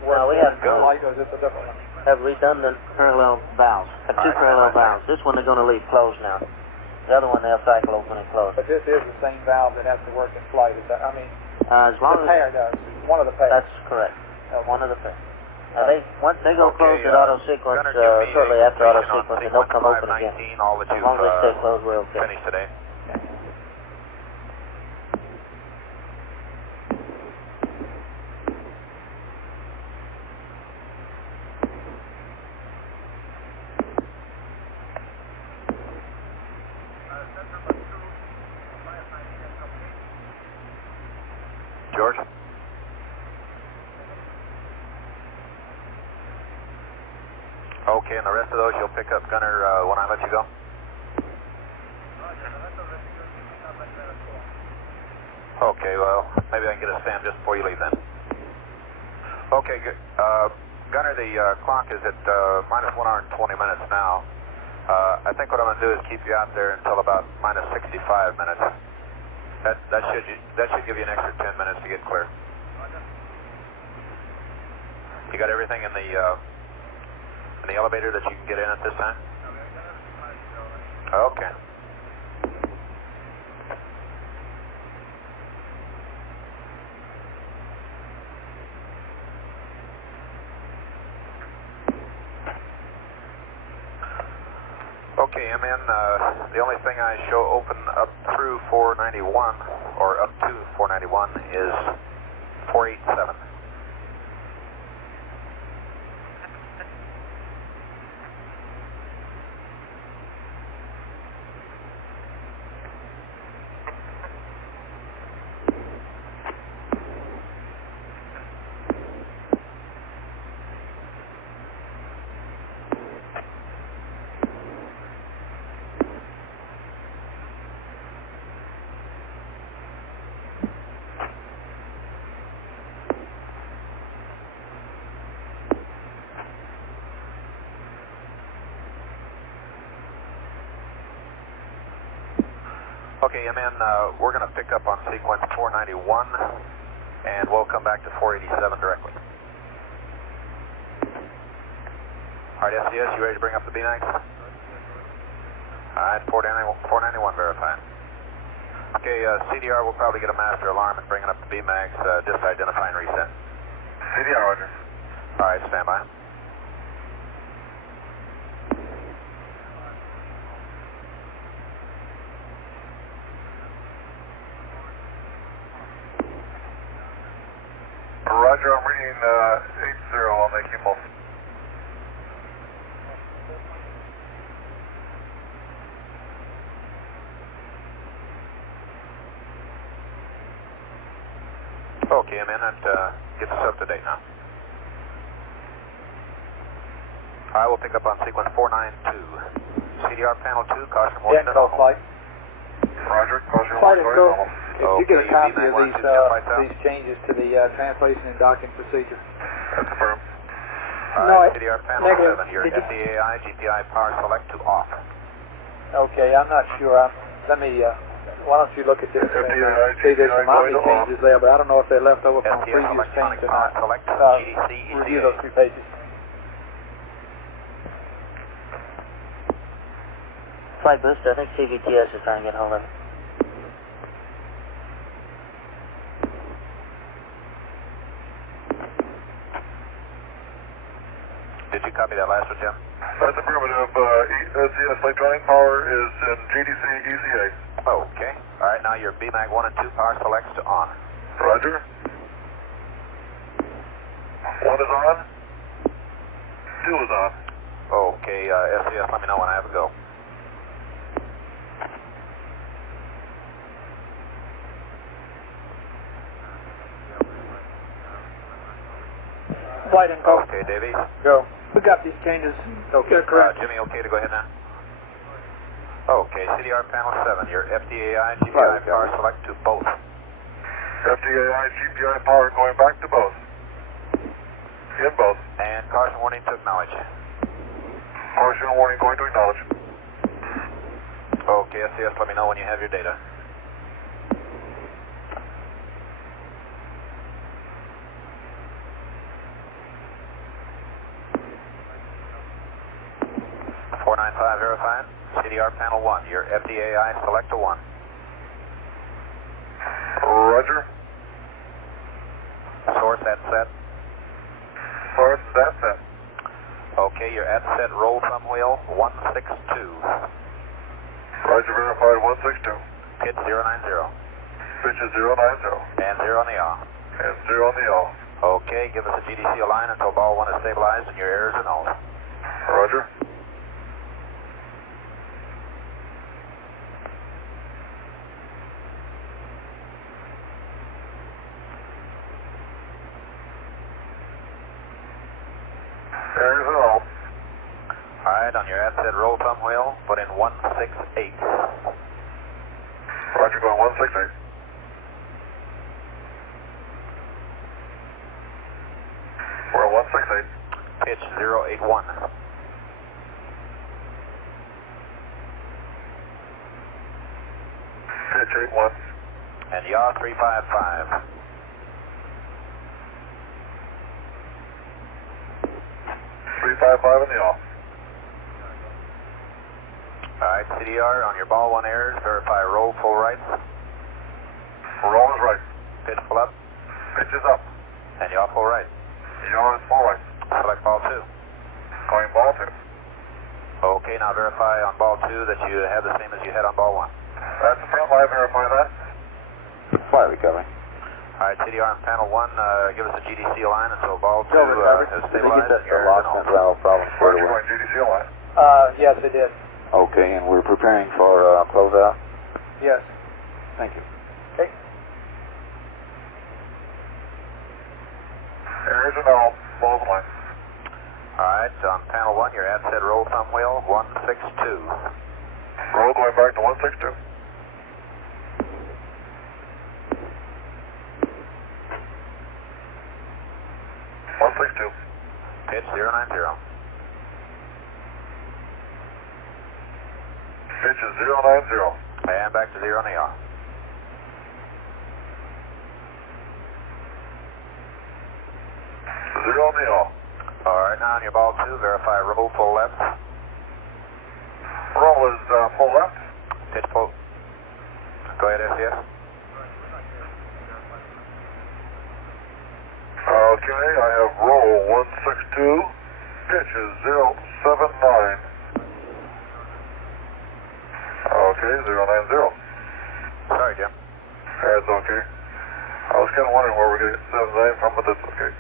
works? No, we have light, or is this a different one? Have redundant parallel valves. Have two parallel valves. This one they're going to leave closed now. The other one they'll cycle open and close. But this is the same valve that has to work in flight. Is that? I mean, as long the pair does. One of the pairs. That's correct. One of the pairs. Once they go close at auto sequence, shortly after auto sequence, and they'll come open again. As long as they stay closed, we're okay. Finished today. George? Okay, and the rest of those you'll pick up, Gunner, when I let you go? Okay, well, maybe I can get a stamp just before you leave then. Okay, good. Gunner, the clock is at minus 1 hour and 20 minutes now. I think what I'm going to do is keep you out there until about minus 65 minutes. That should give you an extra 10 minutes to get clear. You got everything in the elevator that you can get in at this time? Okay. Okay, MN, the only thing I show open up through 491, or up to 491, is 487. Okay, MN, we're going to pick up on sequence 491, and we'll come back to 487 directly. All right, SDS, you ready to bring up the B-max? All right, 491 verified. Okay, CDR will probably get a master alarm and bring it up to B-max, just identify and reset. CDR, roger. All right, stand by. Roger, I'm reading 80 on the Gimbal. Okay, man, that gets us up to date now. I will pick up on sequence 492. CDR panel 2, caution warning to normal. Flight. Roger, caution Flight is cool. If you Okay, get a copy of UB912, these changes to the translation and docking procedure. Confirm. Alright, CDR panel negative. 7, your FDAI, GPI power select to off. Okay, I'm not sure. Let me, why don't you look at this and see there's some obvious changes there, but I don't know if they're left over from a previous change or not. Review those 2 pages. Flight booster, I think CVTS is trying to get hold of it. Did you copy that last one, Jim? That's affirmative. SCS electronic power is in GDC ECA. Okay. All right, now your BMAG 1 and 2 power selects to on. Roger. 1 is on. 2 is on. Okay, SCS, let me know when I have a go. Flight info. Okay, Davey. Go. We got these changes. Okay, correct. Jimmy, okay to go ahead now? Okay, CDR panel 7, your FDAI, GPI power select to both. FDAI, GPI power going back to both. In both. And caution warning to acknowledge. Caution warning going to acknowledge. Okay, SCS, let me know when you have your data. Verified. CDR panel 1, your FDAI select to 1. Roger. Source at set. Source is at set. Okay, your at set roll thumb wheel 162. Roger, verified 162. Pitch 090. Pitch is 090. And 0 on the off. And 0 on the off. Okay, give us a GDC align until ball 1 is stabilized and your errors are known. Roger. Errors are all. Alright, on your asset roll thumb wheel, put in 168. Roger, going 168. We're at 168. Pitch 081. Pitch 81. And yaw 355. 355 in the off. Alright, CDR on your ball 1 errors, verify roll full right. Roll is right. Pitch full up. Pitch is up. And yaw full right. Yaw is full right. Select ball 2. Going ball 2. Okay, now verify on ball 2 that you have the same as you had on ball 1. That's the front line, verify that. Flight recovery. Alright, CDR on panel 1, give us a GDC line until ball 2 has Did they stabilized. get the lost net valve problem squared away? GDC line. Yes, it did. Okay, and we're preparing for closeout? Yes. Thank you. Okay. Errors are all. Ball's line. Alright, on panel 1, your asset roll thumb wheel 162. Roll going back to 162. Pitch 090. Pitch is 090. And back to 0 on the off. Zero on the off. Alright, now on your ball 2, verify roll full left. Roll is full left. Pitch full. Go ahead, SCS. Okay, I have roll 162. Pitch is 079. Okay, 090. Sorry, Jim. That's okay. I was kind of wondering where we're getting 79 from, but that's okay.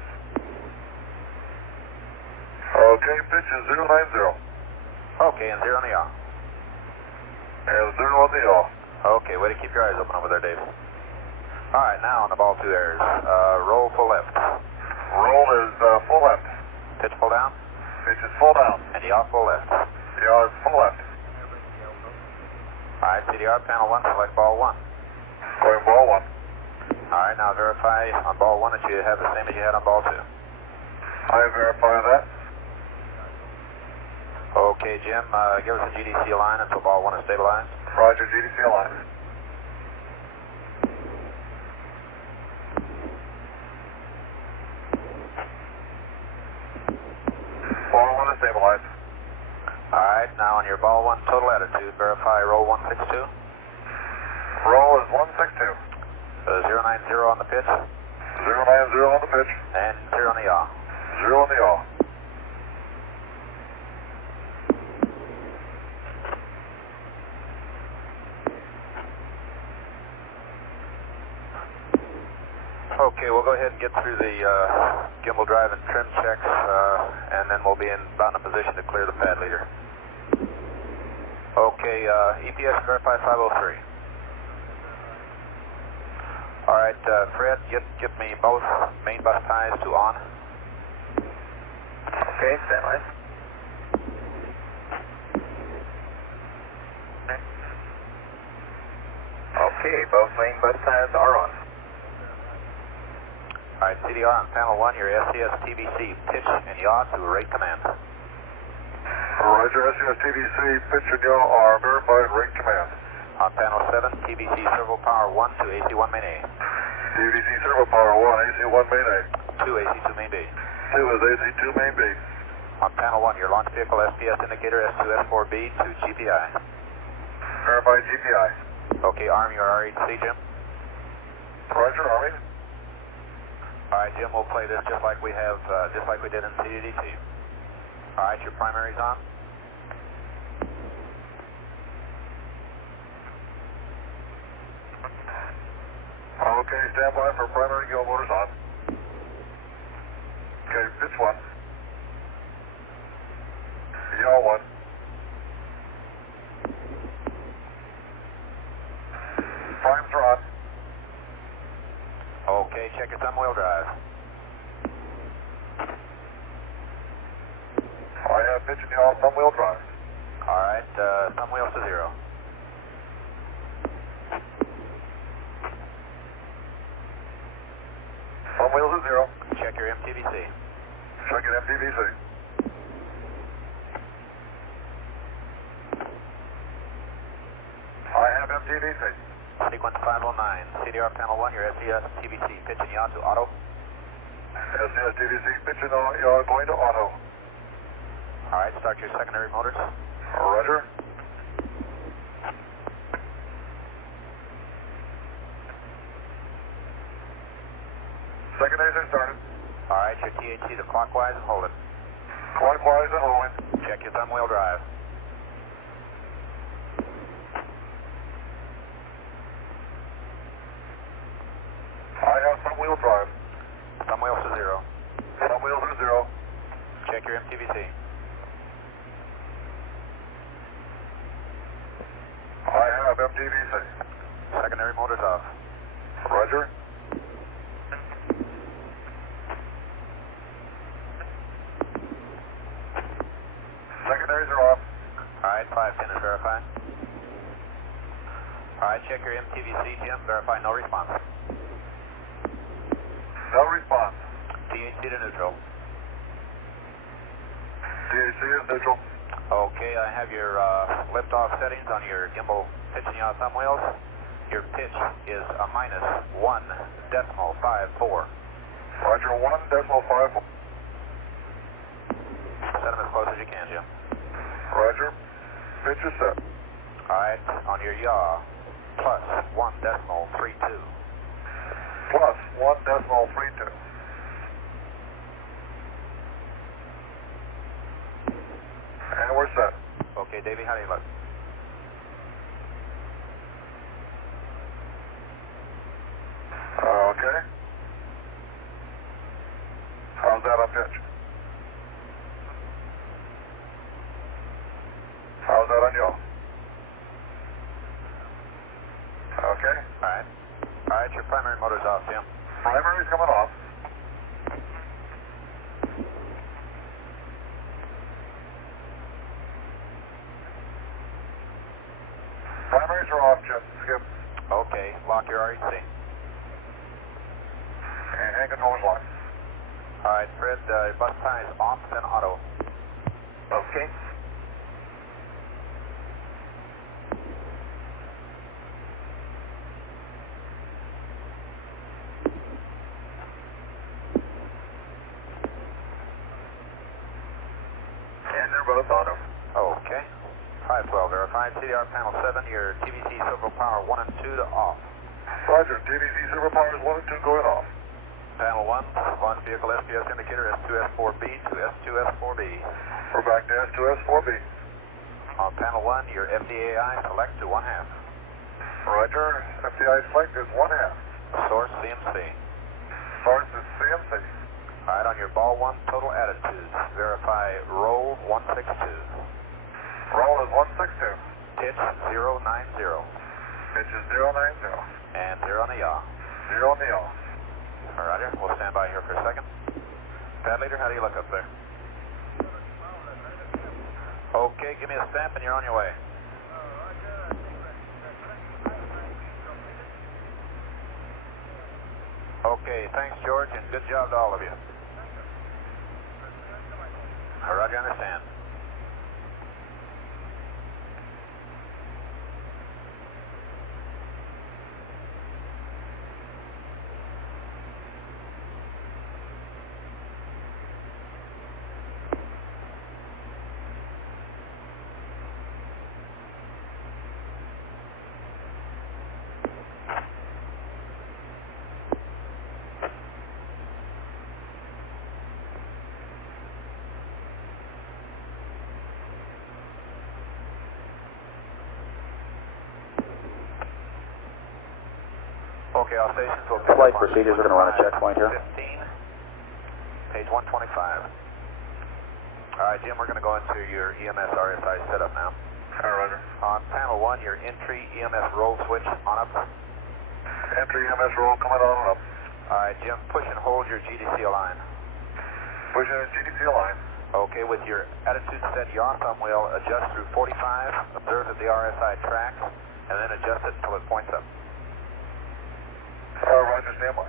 Okay, pitch is 090. Okay, and 0 on the off. And 0 on the off. Okay, way to keep your eyes open over there, Dave. Alright, now on the ball 2 errors. Roll full left. Roll is full left. Pitch full down. Pitch is full down. And yaw full left. Yaw is full left. Alright, CDR panel 1, select ball 1. Going ball 1. Alright, now verify on ball 1 that you have the same as you had on ball 2. I verify that. Okay, Jim, give us a GDC line until ball 1 is stabilized. Roger, GDC line. Ball 1 is stabilized. Alright, now on your ball 1 total attitude, verify roll 162. Roll is 162. So 090 on the pitch. 090 on the pitch. And 0 on the yaw. 0 on the yaw. Okay, we'll go ahead and get through the gimbal drive and trim checks, and then we'll be about in a position to clear the pad leader. Okay, EPS verify 503. All right, Fred, get me both main bus ties to on. Okay, stand by. Okay, both main bus ties are on. All right, CDR on panel 1, your SCS TBC pitch and yaw to rate command. Roger, SCS TBC pitch and yaw are verified rate command. On panel 7, TBC servo power 1 to AC1 main A. TBC servo power 1, AC1 main A. 2 AC2 main B. 2 is AC2 main B. On panel 1, your launch vehicle SPS indicator S2S4B to GPI. Verified GPI. Okay, arm your RHC, Jim. Roger, arming. All right, Jim, we'll play this just like we have, just like we did in CDDC. All right, your primary's on. Okay, stand by for primary gimbal motors on. Okay, pitch 1. Yaw 1. Primes are on. Okay, check your thumb wheel drive. I have pitch and yaw thumb wheel drive. All right, thumb wheels to 0. Thumb wheels at 0. Check your MTVC. Check it MTVC. I have MTVC. Sequence 509, CDR panel 1, your SCS TBC pitch and yaw to auto. SCS TBC pitch and yaw going to auto. All right, start your secondary motors. Roger. Secondaries are started. All right, your THC to clockwise and hold it. Clockwise and holding. Check your thumb wheel drive. I have thumb wheel drive. Thumb wheels to 0. Thumb wheels are 0. Check your MTVC. I have MTVC. Secondary motors off. Roger. Secondaries are off. All right, 510 is verified. All right, check your MTVC, Jim. Verify no response. No response. THC to neutral. THC is neutral. Okay, I have your liftoff settings on your gimbal pitch and yaw thumb wheels. Your pitch is a -1.54. Roger, 1.54. Set them as close as you can, Jim. Roger. Pitch is set. All right, on your yaw, plus 1.32. Plus 1.32. And we're set. Okay, Davey, how do you look? Okay. How's that on pitch? How's that on yaw? Okay. All right. All right, your primary motor's off, Jim. Primary's coming off. Primaries are off, Jim. Skip. Okay, lock your REC. And hand controls locked. All right, Fred, bus tie is off, then auto. Okay. And they're both auto. Okay. 512 verified. CDR panel 7, your TVC servo power 1 and 2 to off. Roger, TVC servo powers 1 and 2 going off. Panel 1, launch vehicle SPS indicator S2S4B to S2S4B. We're back to S2S4B. On panel 1, your FDAI select to 1/2. Roger, FDAI select is 1/2. Source CMC. Source is CMC. All right, on your ball 1 total attitudes, verify roll 162. Roll is 162. Pitch 090. Pitch is 090. And 0 on the yaw. 0 on the yaw. All right, we'll stand by here for a second. Pad leader, how do you look up there? Okay, give me a stamp and you're on your way. Okay, thanks, George, and good job to all of you. Roger, understand. Okay, all stations will pick Flight up on procedures, we're going to run a checkpoint here. 15, page 125. All right, Jim, we're going to go into your EMS RSI setup now. Roger. On panel 1, your entry EMS roll switch on up. Entry EMS roll coming on up. All right, Jim, push and hold your GDC line. Pushing in GDC line. Okay, with your attitude set, yaw thumb wheel, adjust through 45, observe that the RSI tracks, and then adjust it until it points up. Roger, stand by.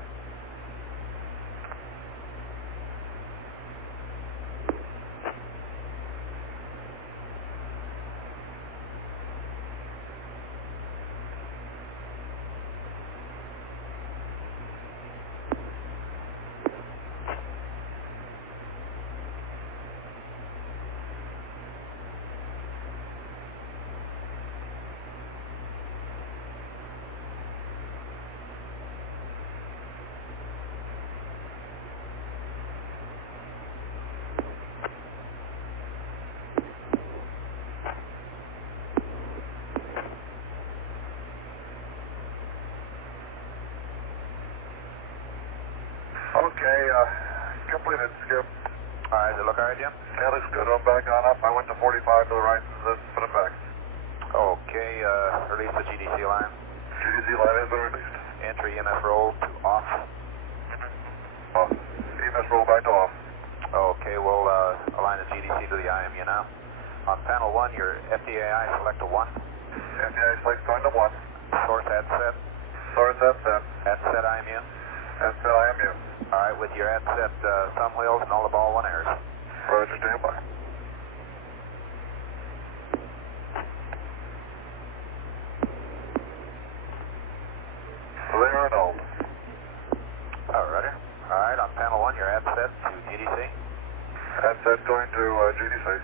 Okay, completed, Skip. All right, does it look all right, Jim? Yeah, looks good. I'm back on up. I went to 45 to the right, and let's put it back. Okay, release the GDC line. GDC line has been released. Entry EMS roll to off. Off. EMS roll back to off. Okay, we'll align the GDC to the IMU now. On panel 1, your FDAI select a 1. FDAI select going to 1. Source at set. Source at set. At set IMU. At set IMU. All right, with your at set thumb wheels and all the ball 1 airs. Roger, stand by. There and hold. All right. All right, on panel 1, your at set to GDC. At set going to GDC.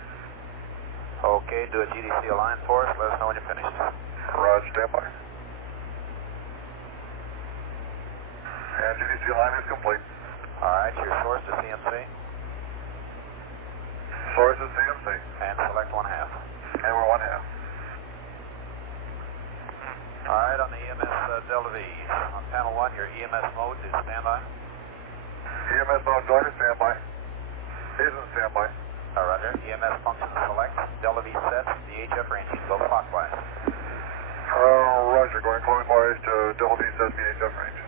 Okay, do a GDC align for us. Let us know when you're finished. Roger, stand by. And GDC line is complete. All right, your source is CMC. Source is CMC. And select 1/2. And we're 1/2. All right, on the EMS Delta V. On panel 1, your EMS mode is standby. EMS mode going to standby. Is in standby. All right, EMS function select. Delta V set. VHF ranging. Go clockwise. Roger, going clockwise to Delta V set VHF range.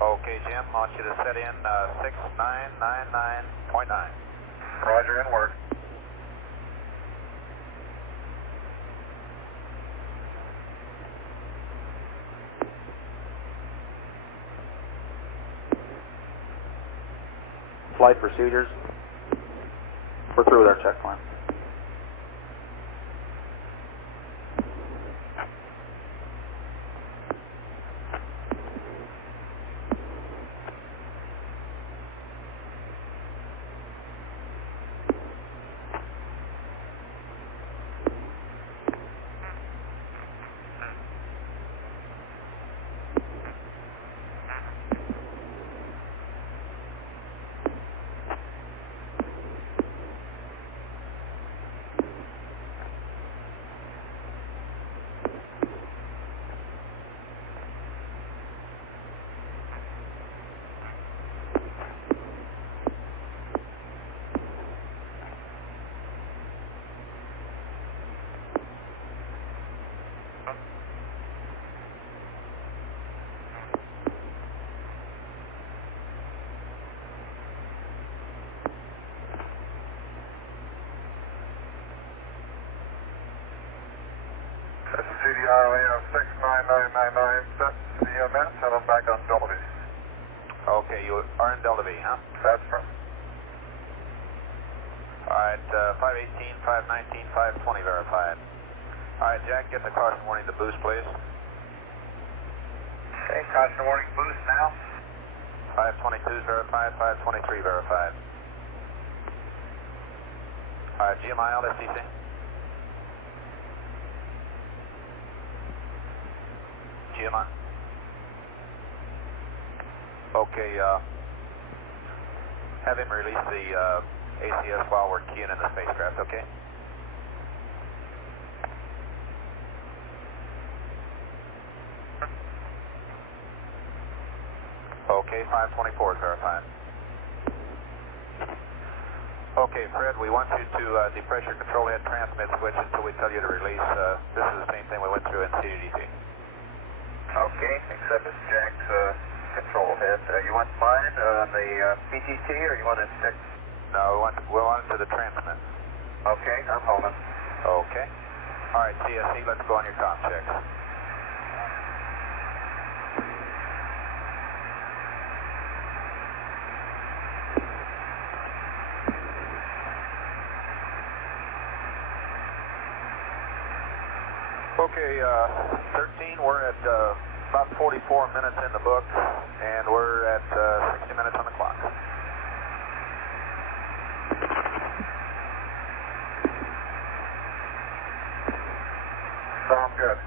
Okay, Jim, I want you to set in 6999.9. Roger, in work. Flight procedures. We're through with our checkpoint. This is CDR, we have 69999 set CMS, and I'm back on Delta V. Okay, you are in Delta V, huh? That's right. Alright, 518, 519, 520 verified. Alright, Jack, get the caution warning to boost, please. Okay, caution warning boost now. 522 is verified, 523 verified. Alright, GMI, LCC. GMI. Okay, have him release the ACS while we're keying in the spacecraft, okay? Okay, 524 is verified. Okay, Fred, we want you to depressure control head transmit switch until we tell you to release. This is the same thing we went through in CDDT. Okay, except it's Jack's control head. You want mine on the PTT or you want it stick? No, we want it to the transmit. Okay, I'm holding. Okay. All right, CSC, let's go on your comm checks. Okay, 13, we're at about 44 minutes in the book, and we're at 60 minutes on the clock. Sounds good.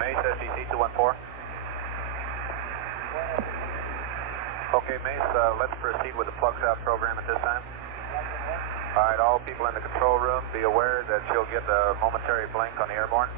Mace, SDC 214. Okay, Mace, let's proceed with the plugs out program at this time. All right, all people in the control room, be aware that you'll get a momentary blink on the airborne.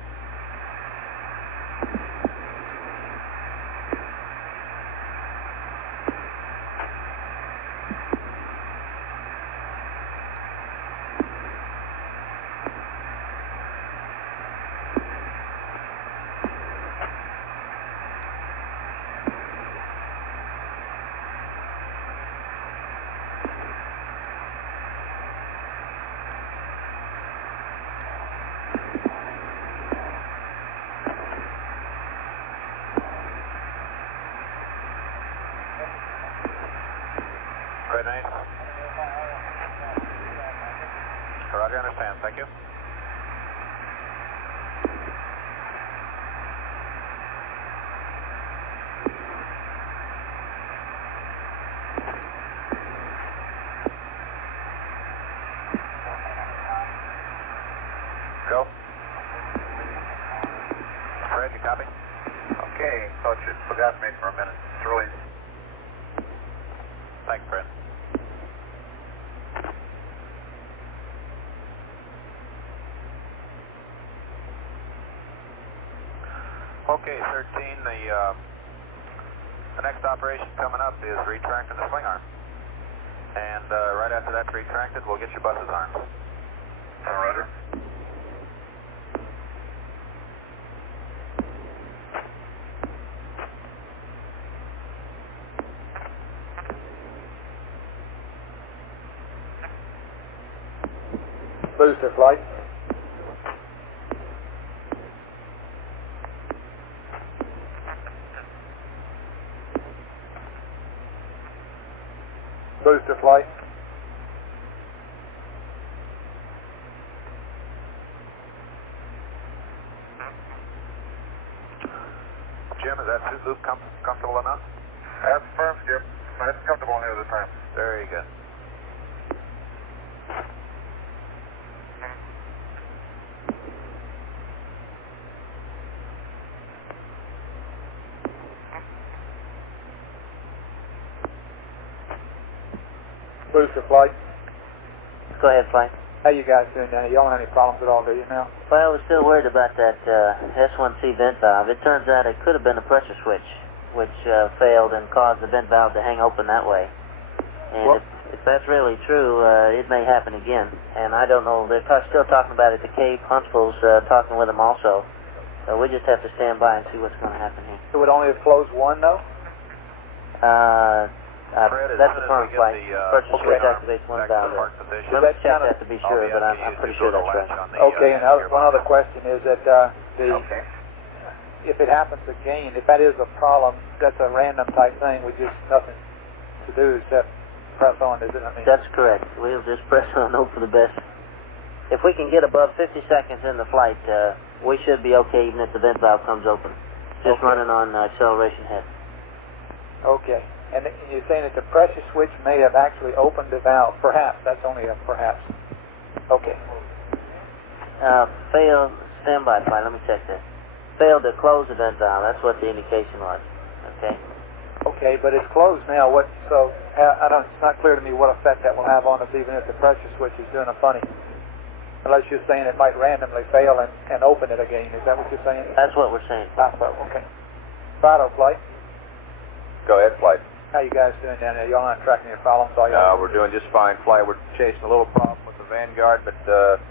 Red 9. Roger, understand. Thank you. Go. Fred, you copy? Okay, thought you forgot me for a minute. It's really... Thanks, Fred. Okay, 13, the next operation coming up is retracting the swing arm. And right after that's retracted, we'll get your bus's arms. Roger. Booster flight. Booster flight. Jim, is that suit loop comfortable enough? That's firm, Skip. Nice and comfortable here this time. Very good. Booster flight. Go ahead, flight. How you guys doing now? You don't have any problems at all, do you now? Well, we're still worried about that S1C vent valve. It turns out it could have been a pressure switch, which failed and caused the vent valve to hang open that way. And if that's really true, it may happen again. And I don't know, they're still talking about it. The Cape Hunsful's talking with them also. So we just have to stand by and see what's going to happen here. It would only have closed one, though? Fred, that's the firm flight. First switch activates one valve there. Let's check that to be sure, but I'm pretty sure that's right. Okay, and one other question is that if it happens again, if that is a problem, that's a random type thing, we just nothing to do except press on, is it? I mean, that's correct. We'll just press on, hope for the best. If we can get above 50 seconds in the flight, we should be okay even if the vent valve comes open. Just running on acceleration head. Okay. And you're saying that the pressure switch may have actually opened the valve. Perhaps. That's only a perhaps. Okay. Failed. Stand by, flight. Let me check that. Failed to close the vent valve. That's what the indication was. Okay. Okay, but it's closed now. So it's not clear to me what effect that will have on us, even if the pressure switch is doing a funny. Unless you're saying it might randomly fail and open it again. Is that what you're saying? That's what we're saying. Okay. Fido, flight. Go ahead, flight. How you guys doing down there? Y'all not tracking your problems, are you? We're doing just fine, flight. We're chasing a little problem with the Vanguard, but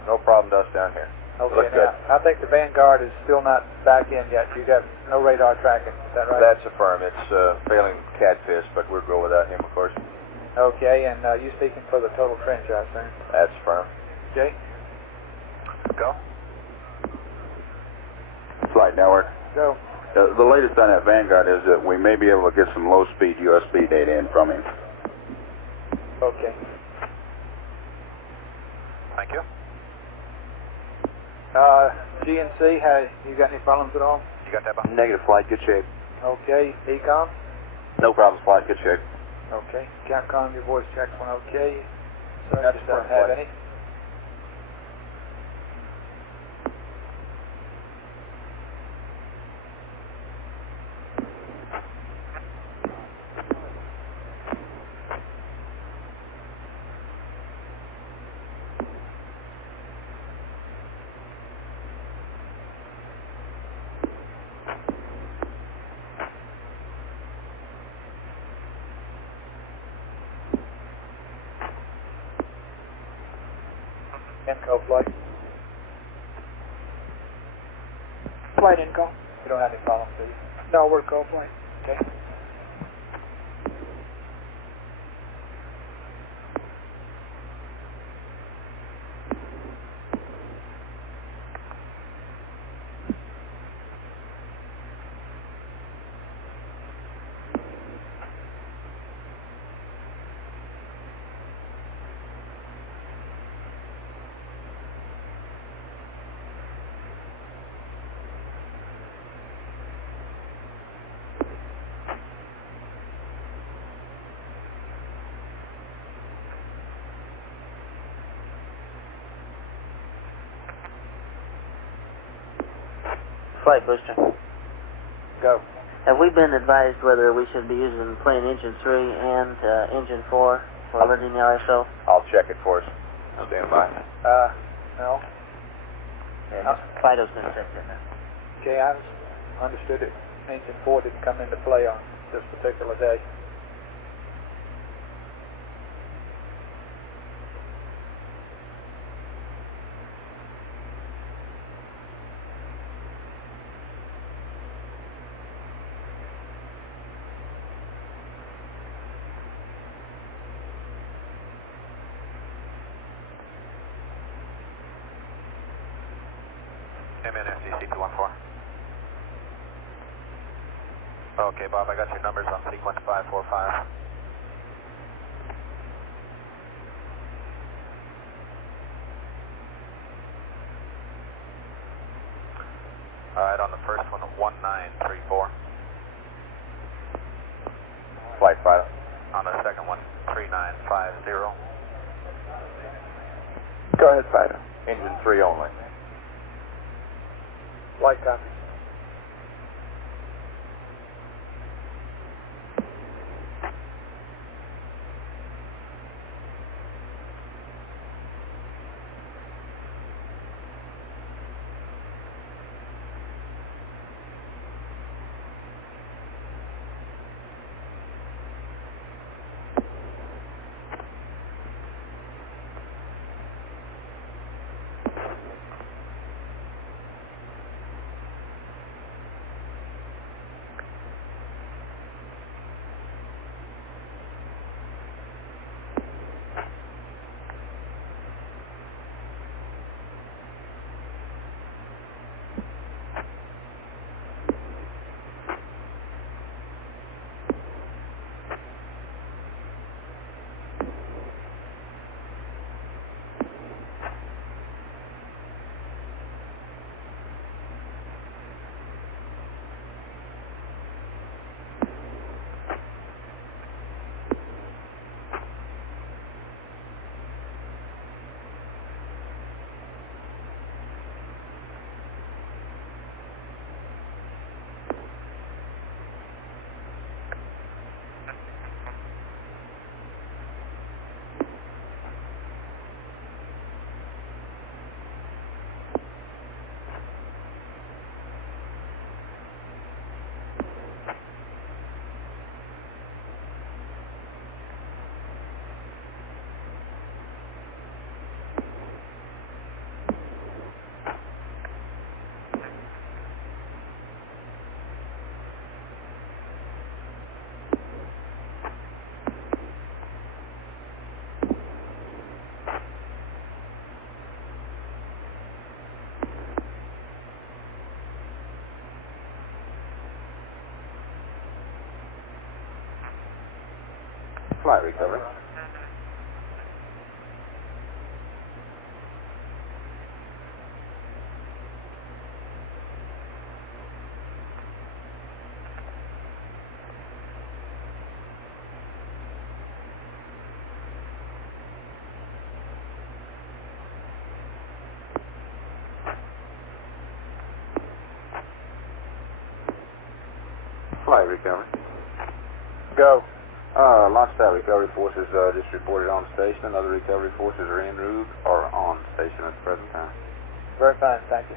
no problem to us down here. Okay, now, I think the Vanguard is still not back in yet. You got no radar tracking, is that right? That's affirmed. It's failing Catfish, but we'll go without him, of course. Okay, and you speaking for the total trench, I assume? That's firm. Jay? Go. Flight network. Go. The latest on that Vanguard is that we may be able to get some low-speed USB data in from him. Okay. Thank you. GNC, you got any problems at all? You got that, Bob? Negative, flight. Good shape. Okay. Ecom? No problems, flight. Good shape. Okay. Capcom, your voice checks went okay. So you just don't have any? Inco flight. Flight Inco. You don't have any problems, do you? No, we're co-flight. Okay. Flight booster. Go. Have we been advised whether we should be using plane engine 3 and engine 4 for alerting the ISO? I'll check it for us. Stand by. No. Yeah, Fido's going to check that now. Okay, I understood it. Engine 4 didn't come into play on this particular day. FCC 214. Okay, Bob, I got your numbers on sequence 545. Alright, on the first one, 1934. Flight 5. On the second one, 3950. Go ahead, Fido. Engine 3 only. Flight copy. Flight recovery. Flight recovery. Go. Launch pad recovery forces just reported on station. Other recovery forces are en route or on station at the present time. Very fine, thank you.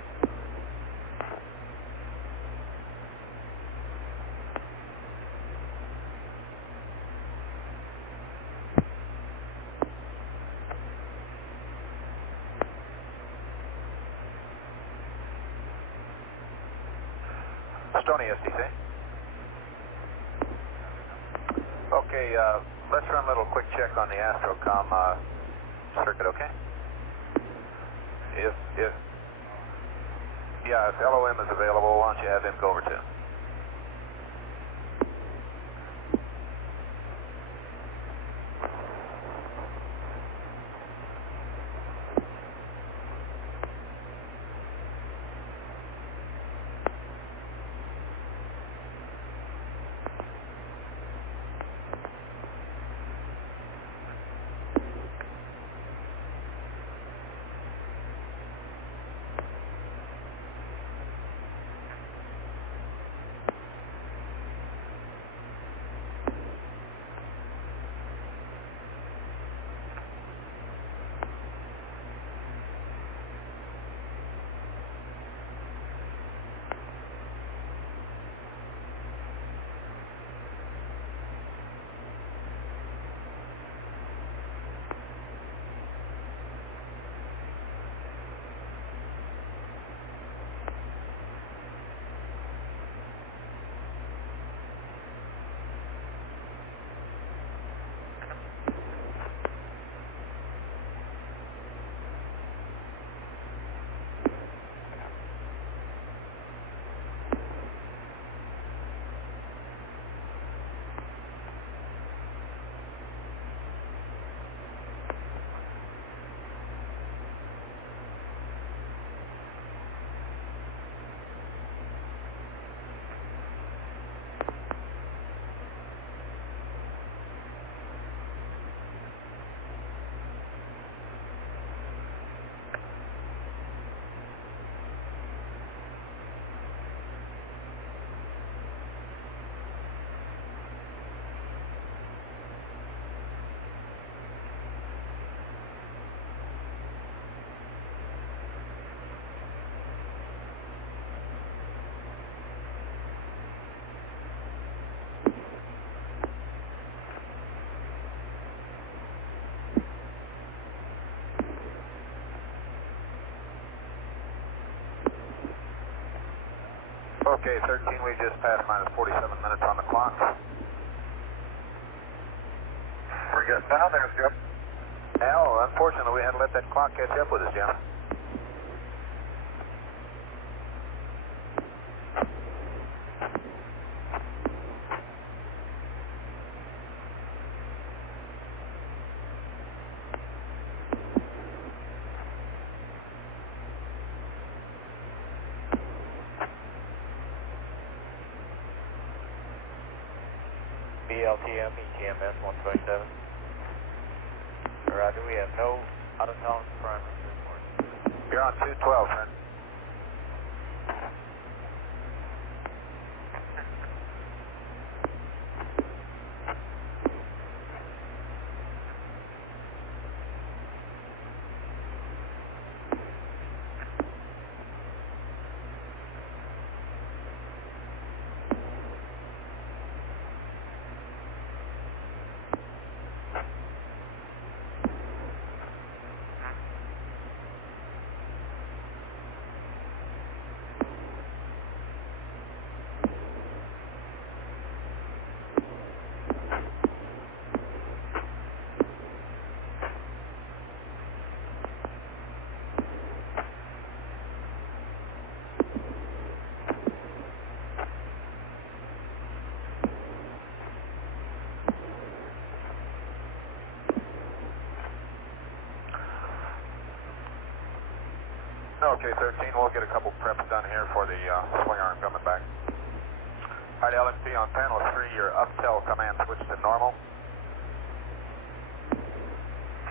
Stony SDC. Okay, let's run a little quick check on the Astro comm circuit, okay? If LOM is available, why don't you have him go over too? Okay, 13, we just passed minus 47 minutes on the clock. We're getting down there, Skip. Al, unfortunately, we had to let that clock catch up with us, Jim. BLTM, ETMS 127. Roger, we have no out of town primers this morning. You're on 212, friend. Okay, 13, we'll get a couple preps done here for the swing arm coming back. All right, LMP on panel 3, your uptel command switch to normal.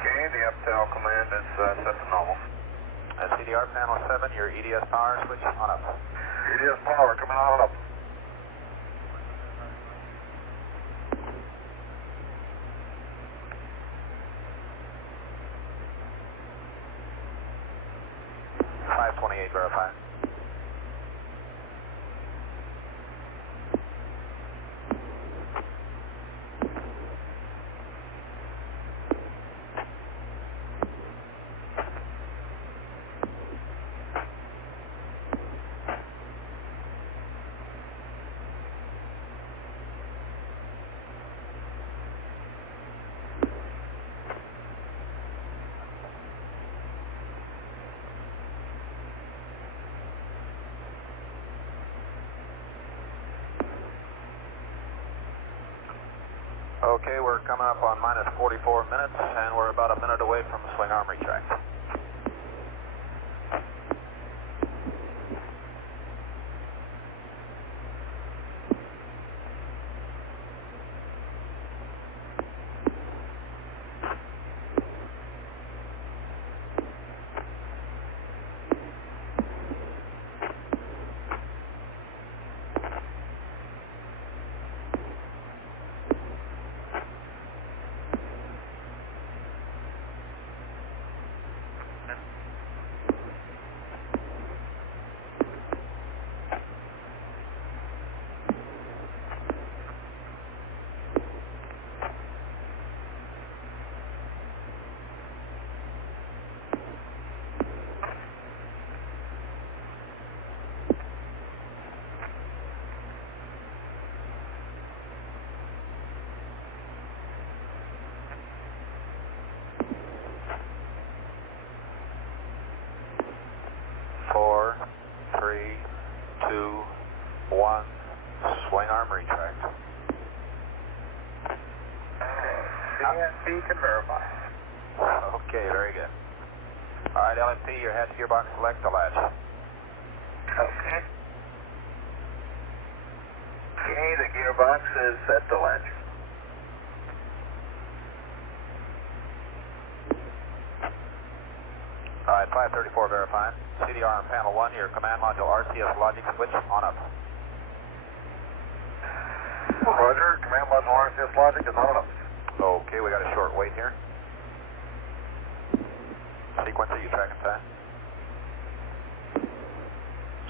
Okay, the uptel command is set to normal. CDR panel 7, your EDS power switch on up. EDS power coming on and up. .528 verify. Okay, we're coming up on minus 44 minutes, and we're about a minute away from swing arm retract. Can verify. Okay, very good. All right, LMP, your hatch gearbox select the latch. Okay. Okay, the gearbox is set to latch. All right, 534 verified. CDR on panel 1, your command module RCS logic switch on up. Roger, command module RCS logic is on up. Okay, we got a short wait here. Sequencer, you tracking time?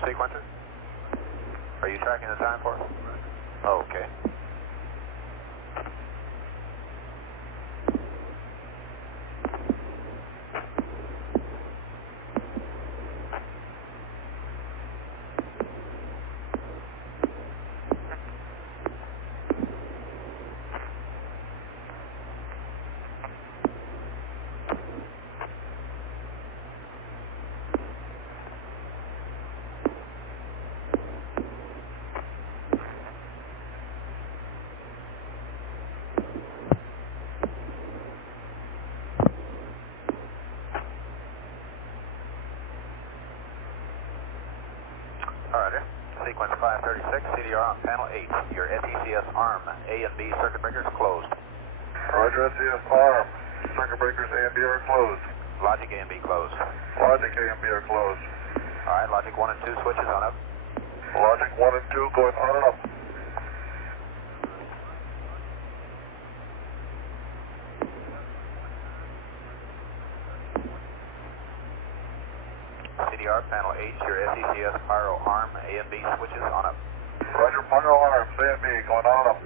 Sequencer? Are you tracking the time for us? Okay. Alright, sequence 536, CDR on panel 8. Your SECS arm, A and B circuit breakers closed. Roger, SECS arm. Circuit breakers A and B are closed. Logic A and B closed. Logic A and B are closed. Alright, logic 1 and 2 switches on up. Logic 1 and 2 going on and up. CDR panel 8, your SECS Pyro arm, A and B switches on up. Roger, Pyro arms, A and B going on and up.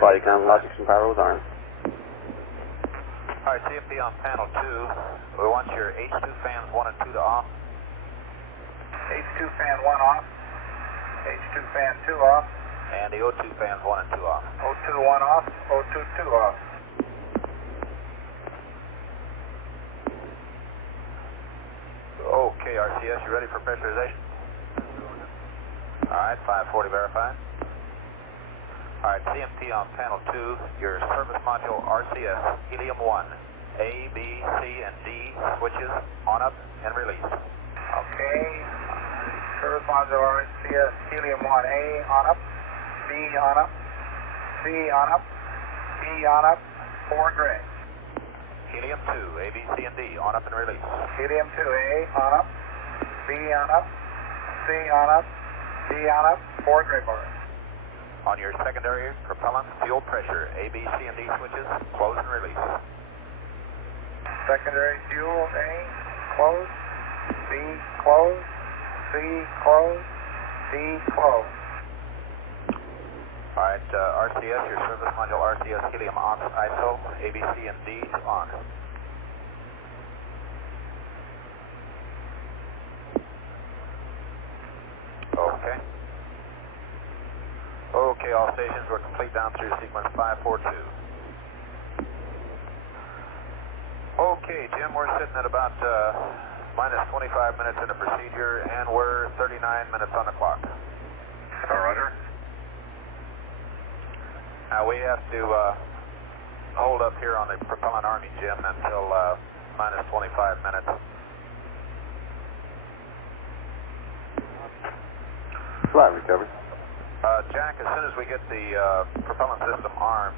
Bodycom, logic and Pyro's arm. Alright, CFP on panel 2. We want your H2 fans 1 and 2 to off. H2 fan 1 off. H2 fan 2 off. And the O2 fans 1 and 2 off. O2 1 off. O2 2 off. Okay, RCS, you ready for pressurization? Alright, 540 verified. All right, CMT on panel 2, your service module RCS, helium 1, A, B, C, and D switches on up and release. Okay, service module RCS, helium 1A on up, B on up, C on up, D on up, 4 gray. Helium 2, A, B, C, and D on up and release. Helium 2A on up, B on up, C on up, D on up, 4 gray bars. On your secondary propellant fuel pressure, A, B, C, and D switches, close and release. Secondary fuel A, close, B, close, C, close, D, close. All right, RCS, your service module RCS helium on ISO, A, B, C, and D on. Okay. Okay, all stations, we're complete down through sequence 542. Okay, Jim, we're sitting at about minus 25 minutes in the procedure, and we're 39 minutes on the clock. All right. Now we have to hold up here on the propellant arming, Jim, until minus 25 minutes. Flight recovery. Jack, as soon as we get the propellant system armed,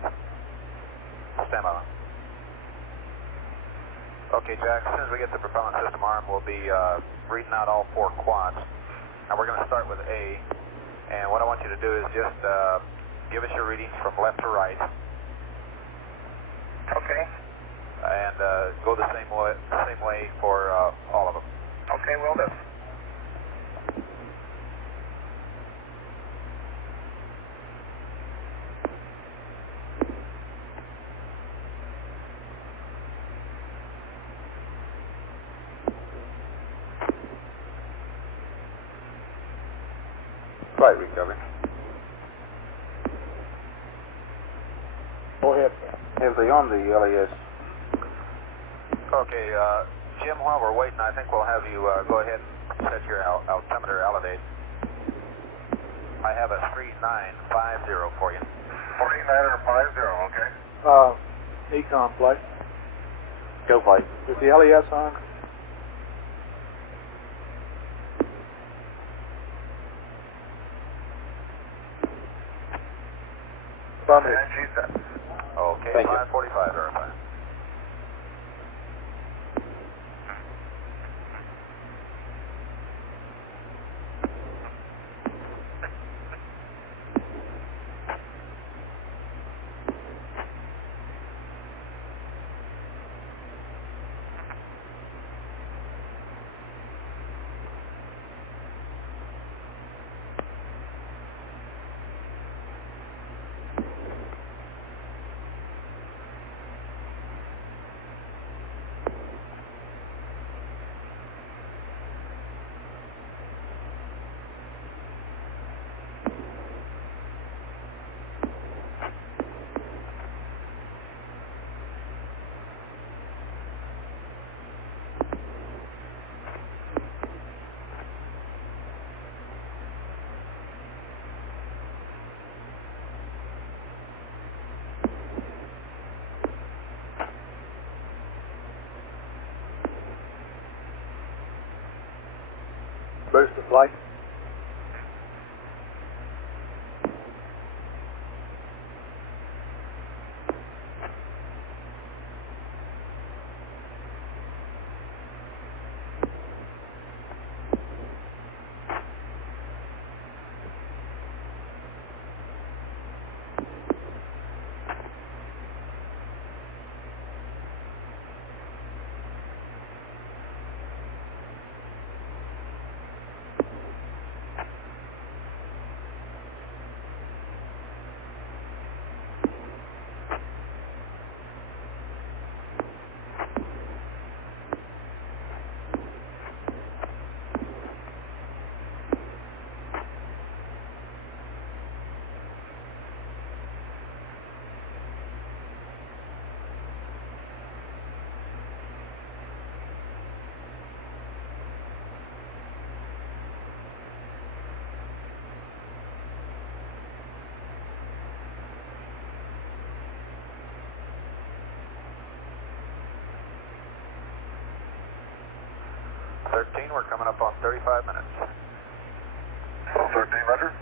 stand by. Okay, Jack, as soon as we get the propellant system armed, we'll be reading out all 4 quads. Now we're going to start with A, and what I want you to do is just give us your readings from left to right. Okay. And go the same way for all of them. Okay, will do. Flight recovery. Go ahead. Heavily on the LAS. Okay, Jim, while we're waiting, I think we'll have you go ahead and set your altimeter elevate. I have a 3950 for you. 4950, okay. Econ flight. Go flight. Is the LES on? Okay, Thank you. 545 verify. Boost the flight. 13, we're coming up on 35 minutes. 13, roger.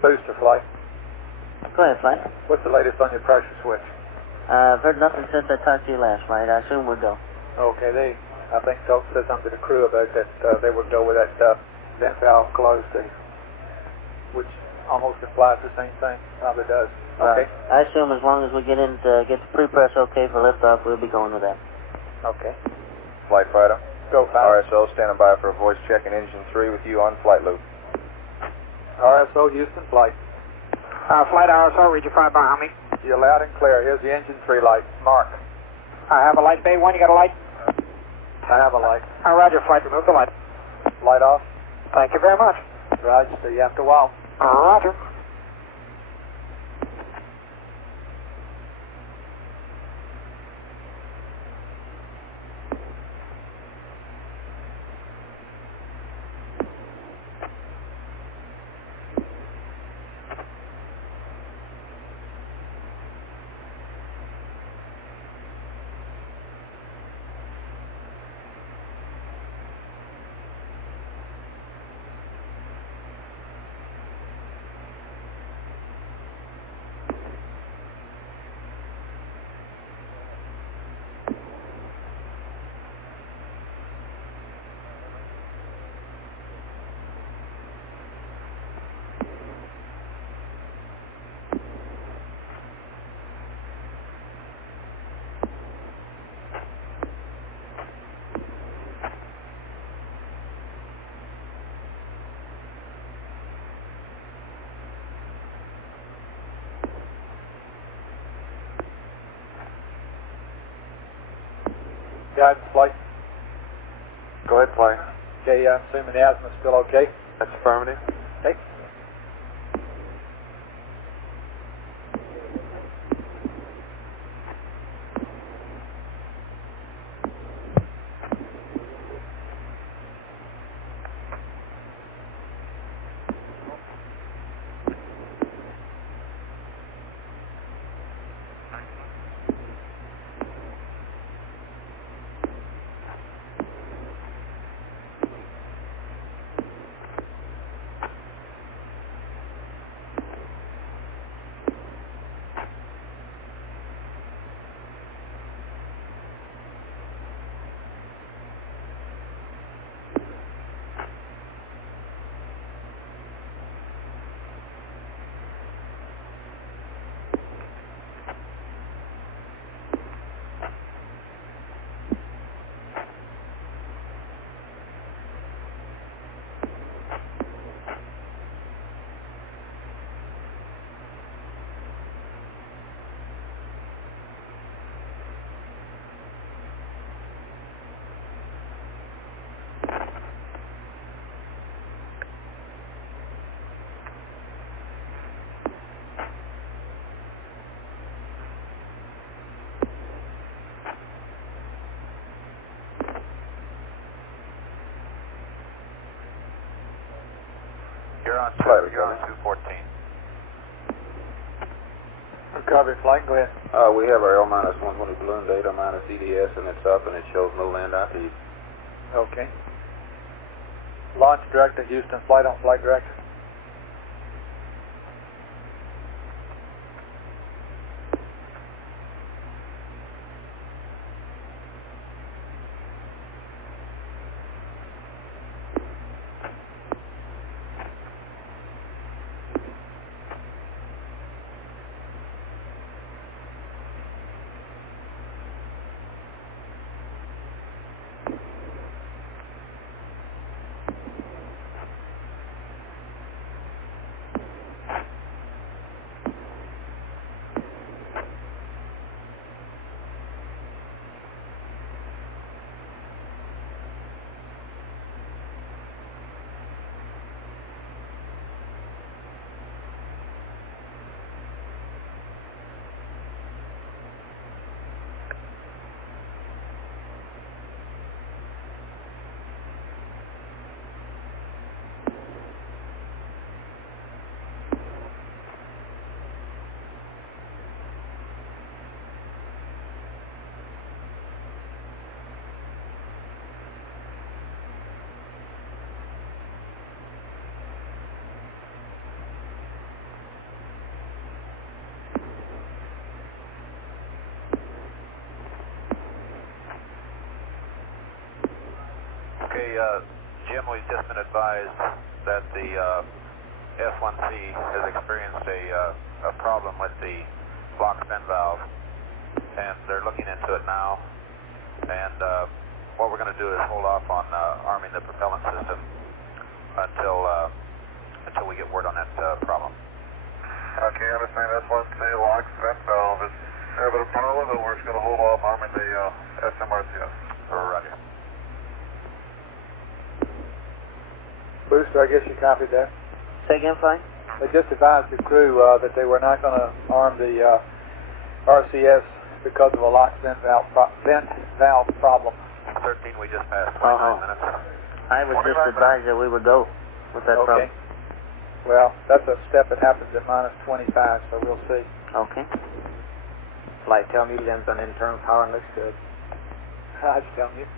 Booster flight. Go ahead, Flight. What's the latest on your pressure switch? I've heard nothing since I talked to you last, Flight. I assume we'll go. Okay, I think Doc said something to the crew about that they would go with that vent valve closed, which almost implies the same thing. Probably does. Okay. I assume as long as we get the pre-press okay for liftoff, we'll be going with that. Okay. Flight Fighter. Go, Fighter. RSO standing by for a voice check in engine 3 with you on flight loop. RSO Houston flight. Flight RSO, read your 5 bar, how many? You're loud and clear. Here's the engine 3 light. Mark. I have a light, Bay 1, you got a light? I have a light. Roger, flight, remove the light. Light off. Thank you very much. Roger, see you after a while. Roger. Guidance flight. Go ahead, fly. Okay, I'm assuming the azimuth's still okay. That's affirmative. Okay. You're on 214. Recovery flight, go ahead. We have our L-120 balloon data minus EDS, and it's up, and it shows no land IP. Okay. Launch director, Houston flight on flight director. Okay, Jim, we've just been advised that the S1C has experienced a problem with the block vent valve, and they're looking into it now. And what we're going to do is hold off on arming the propellant system until we get word on that problem. Okay, I understand S1C locks vent valve is having a problem, and we're just going to hold off arming the SMRCS. Roger. Booster, I guess you copied that. Say again, fine. They just advised the crew that they were not going to arm the RCS because of a locked vent valve problem. 13, we just passed 29 minutes. I was just advised that we would go with that problem. Well, that's a step that happens at minus 25, so we'll see. Okay. Flight, tell me lens on internal power and looks good. I was telling you.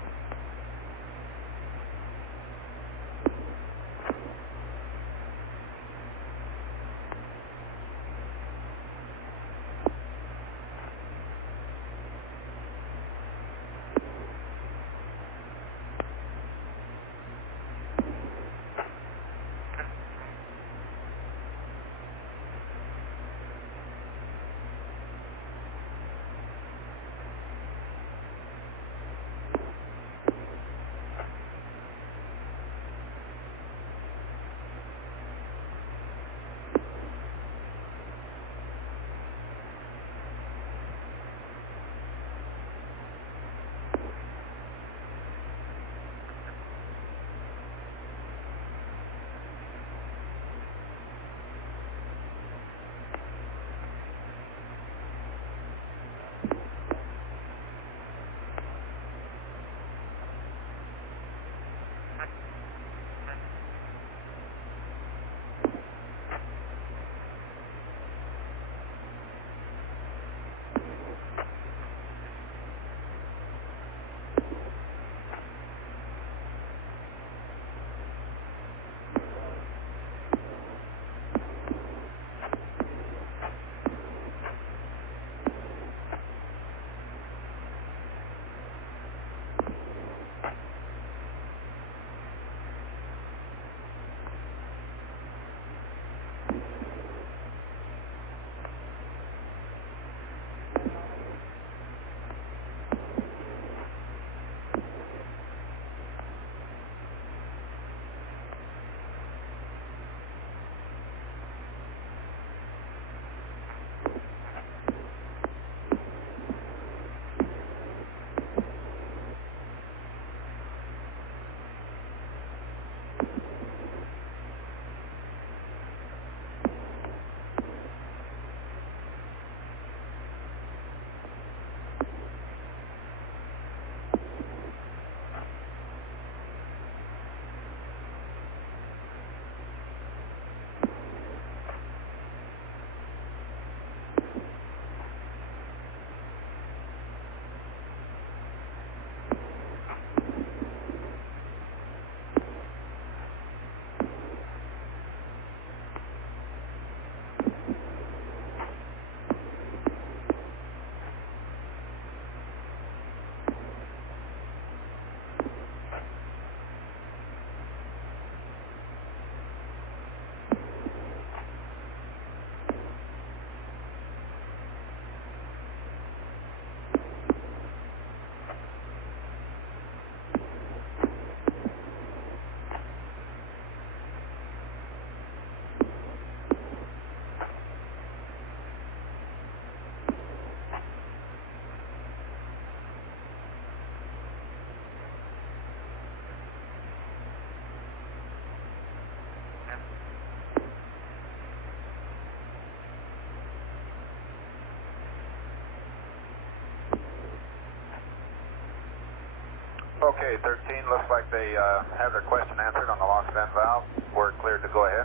Okay, 13, looks like they have their question answered on the lock vent valve. We're cleared to go ahead.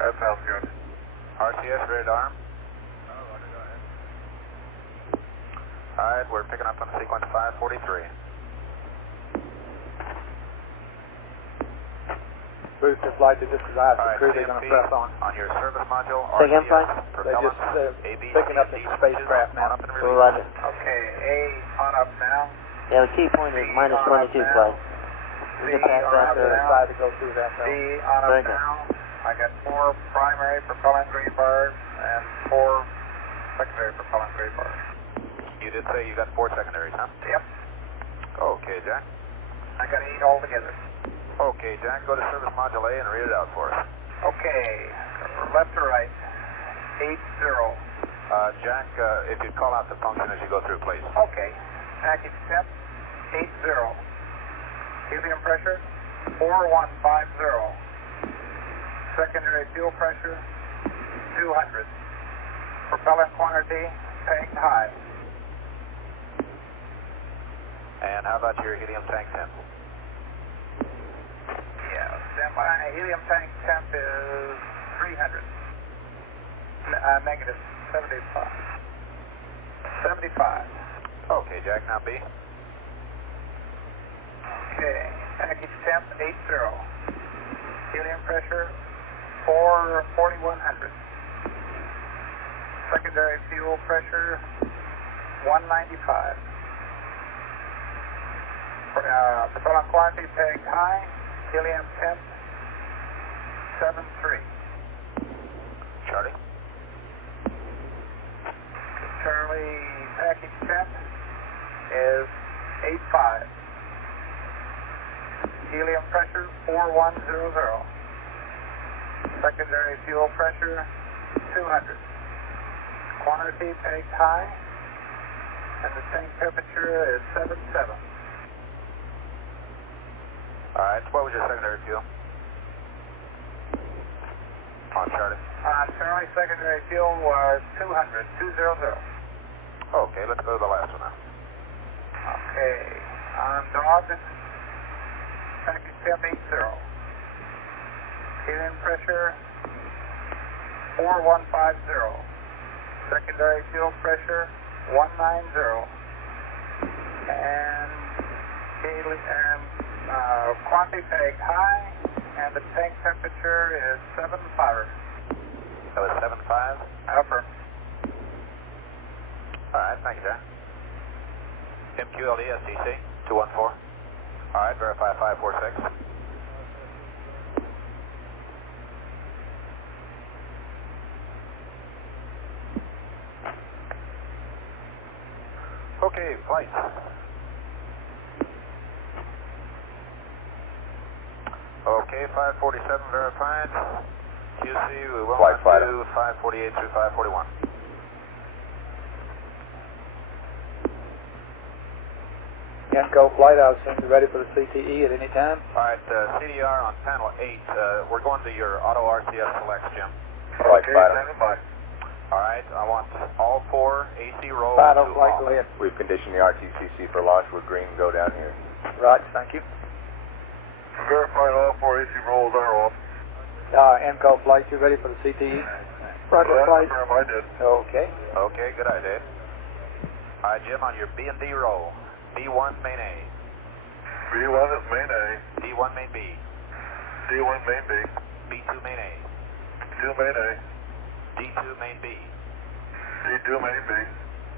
That sounds good. RCS ready to arm? Roger, go ahead. Alright, we're picking up on sequence 543. Booster flight, they just advised the crew they're going to press on. On your service module, Say again, flight? They're just picking up the spacecraft now. Roger. Okay, A on up now. Yeah, the key point is minus 22, flight. B on up now. To go through that, B on up now. I got 4 primary propellant rebars and 4 secondary propellant rebars. You did say you got 4 secondaries, huh? Yep. Okay, Jack. I got 8 altogether. Okay, Jack, go to service module A and read it out for us. Okay, left to right, 80. Jack, if you'd call out the function as you go through, please. Okay, package temp, 80. Helium pressure, 4150. Secondary fuel pressure, 200. Propellant quantity, pegged high. And how about your helium tank temp? Yeah, helium tank temp is 300. Negative 75. 75. Okay, Jack, now B. Okay, package temp 80. Helium pressure 4100. Secondary fuel pressure 195. Propellant quantity pegged high. Helium temp 73. Charlie? Charlie, package temp is 85. Helium pressure 4100. Secondary fuel pressure 200. Quantity pegged high. And the tank temperature is 77. Alright, what was your secondary fuel? On Charlie? Charlie, secondary fuel was 200. Okay, let's go to the last one now. Okay, on dog, package temp 80. Helium pressure 4150. Secondary fuel pressure 190. And quantity pegged high, and the tank temperature is 75. That was 75? Upper. Alright, thank you, Jack. MQLD STC 214. Alright, verify 546. Okay, flight. Okay, 547 verified. QC, we will not do 548 through 541. Go flight, I assume you're ready for the CTE at any time. Alright, CDR on panel 8, we're going to your auto RCS select, Jim. Okay, standing by. Alright, I want all 4 AC rolls Final to flight, off. go ahead. We've conditioned the RTCC for launch with green, go down here. Right, thank you. Verifying all 4 AC rolls are off. NCO flight, you ready for the CTE? Roger, flight. I did. Okay. Okay, good idea. Alright, Jim, on your B and D roll. B1 main A. B1 is main A. D1 main B. D1 main B. B2 main A. 2 main A. D2 main B. D2 main B.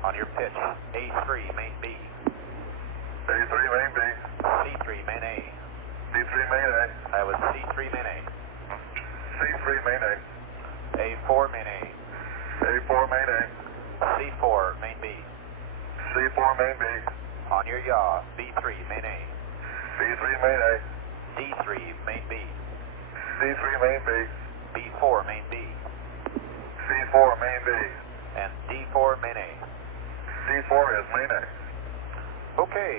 On your pitch, A3 main B. A3 main B. C3 main A. D3 main A. That was C3 main A. C3 main A. A4 main A. A4 main A. C4 main B. C4 main B. On your yaw, B3 main A. B3 main A. D3 main B. D3 main B. B4 main B. C4 main B. And D4 main A. D4 is main A. Okay.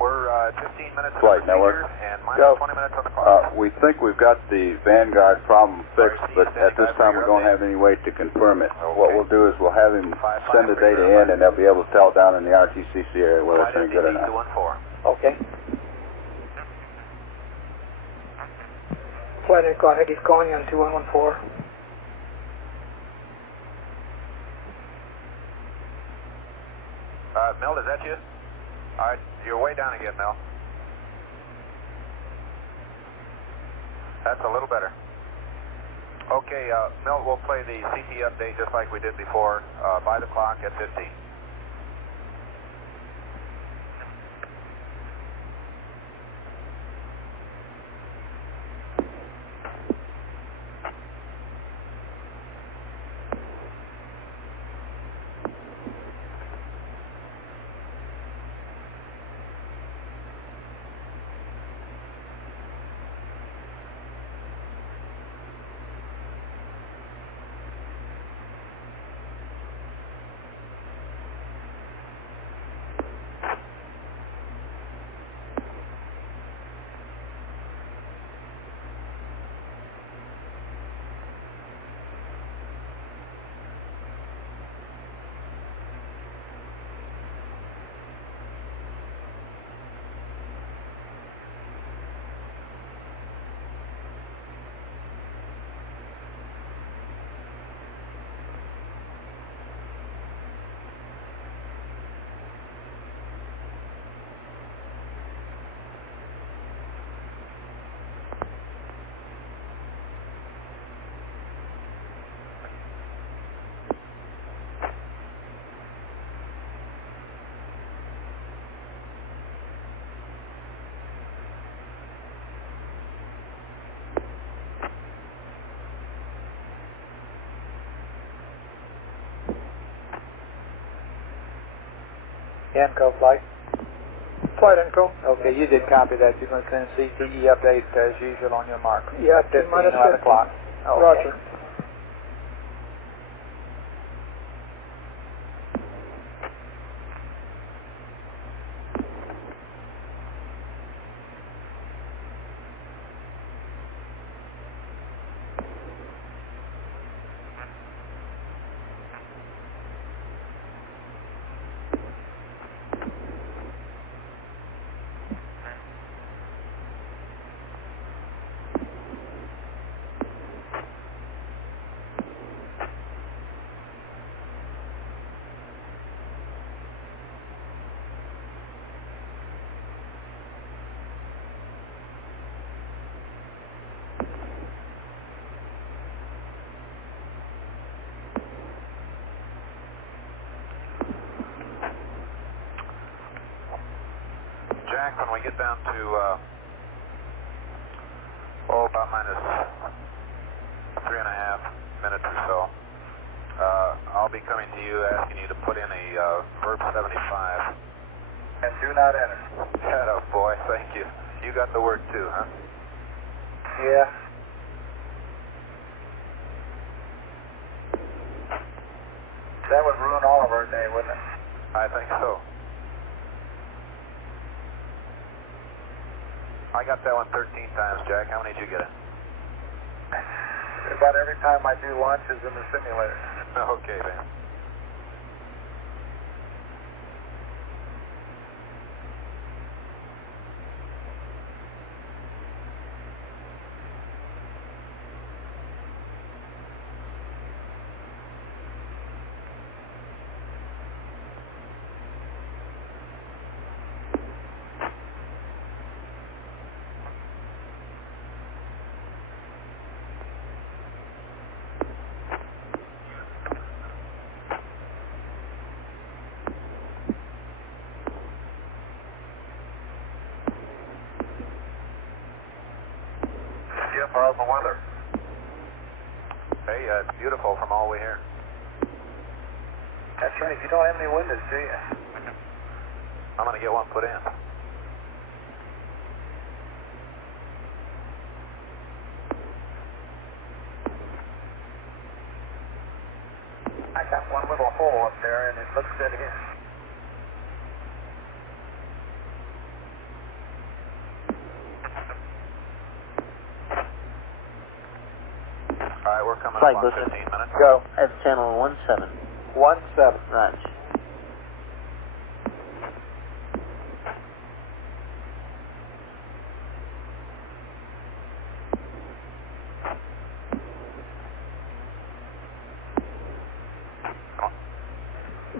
We're 15 minutes Flight in the network. and minus 20 minutes on the clock. We think we've got the Vanguard problem fixed, but at this time we don't have any way to confirm it. Okay. What we'll do is we'll have him send the data in, and they'll be able to tell down in the RTCC area whether it's any good or not. 214. Okay. Flight NCO, I think he's calling you on 2114. Mel, is that you? Alright, you're way down again, Mel. That's a little better. Okay, Mel, we'll play the CT update just like we did before, by the clock at 15. Yanko flight. Flight Yanko. Okay, you did copy that. You're going to send CTE update as usual on your mark. Yeah, 15 on the clock. Okay. Roger. Jack, when we get down to, about minus 3.5 minutes or so, I'll be coming to you asking you to put in a VERP 75. And do not enter. Atta boy, thank you. You got the word too, huh? Yeah. That would ruin all of our day, wouldn't it? I think so. I got that one 13 times, Jack. How many did you get it? About every time I do launches in the simulator. Okay, then. How's the weather? Hey, it's beautiful from all we hear. That's right. You don't have any windows, do you? I'm going to get one put in. I got one little hole up there, and it looks good here. Alright, we're coming Flight up on booster. 15 minutes. Go. That's channel 17. 17. Right.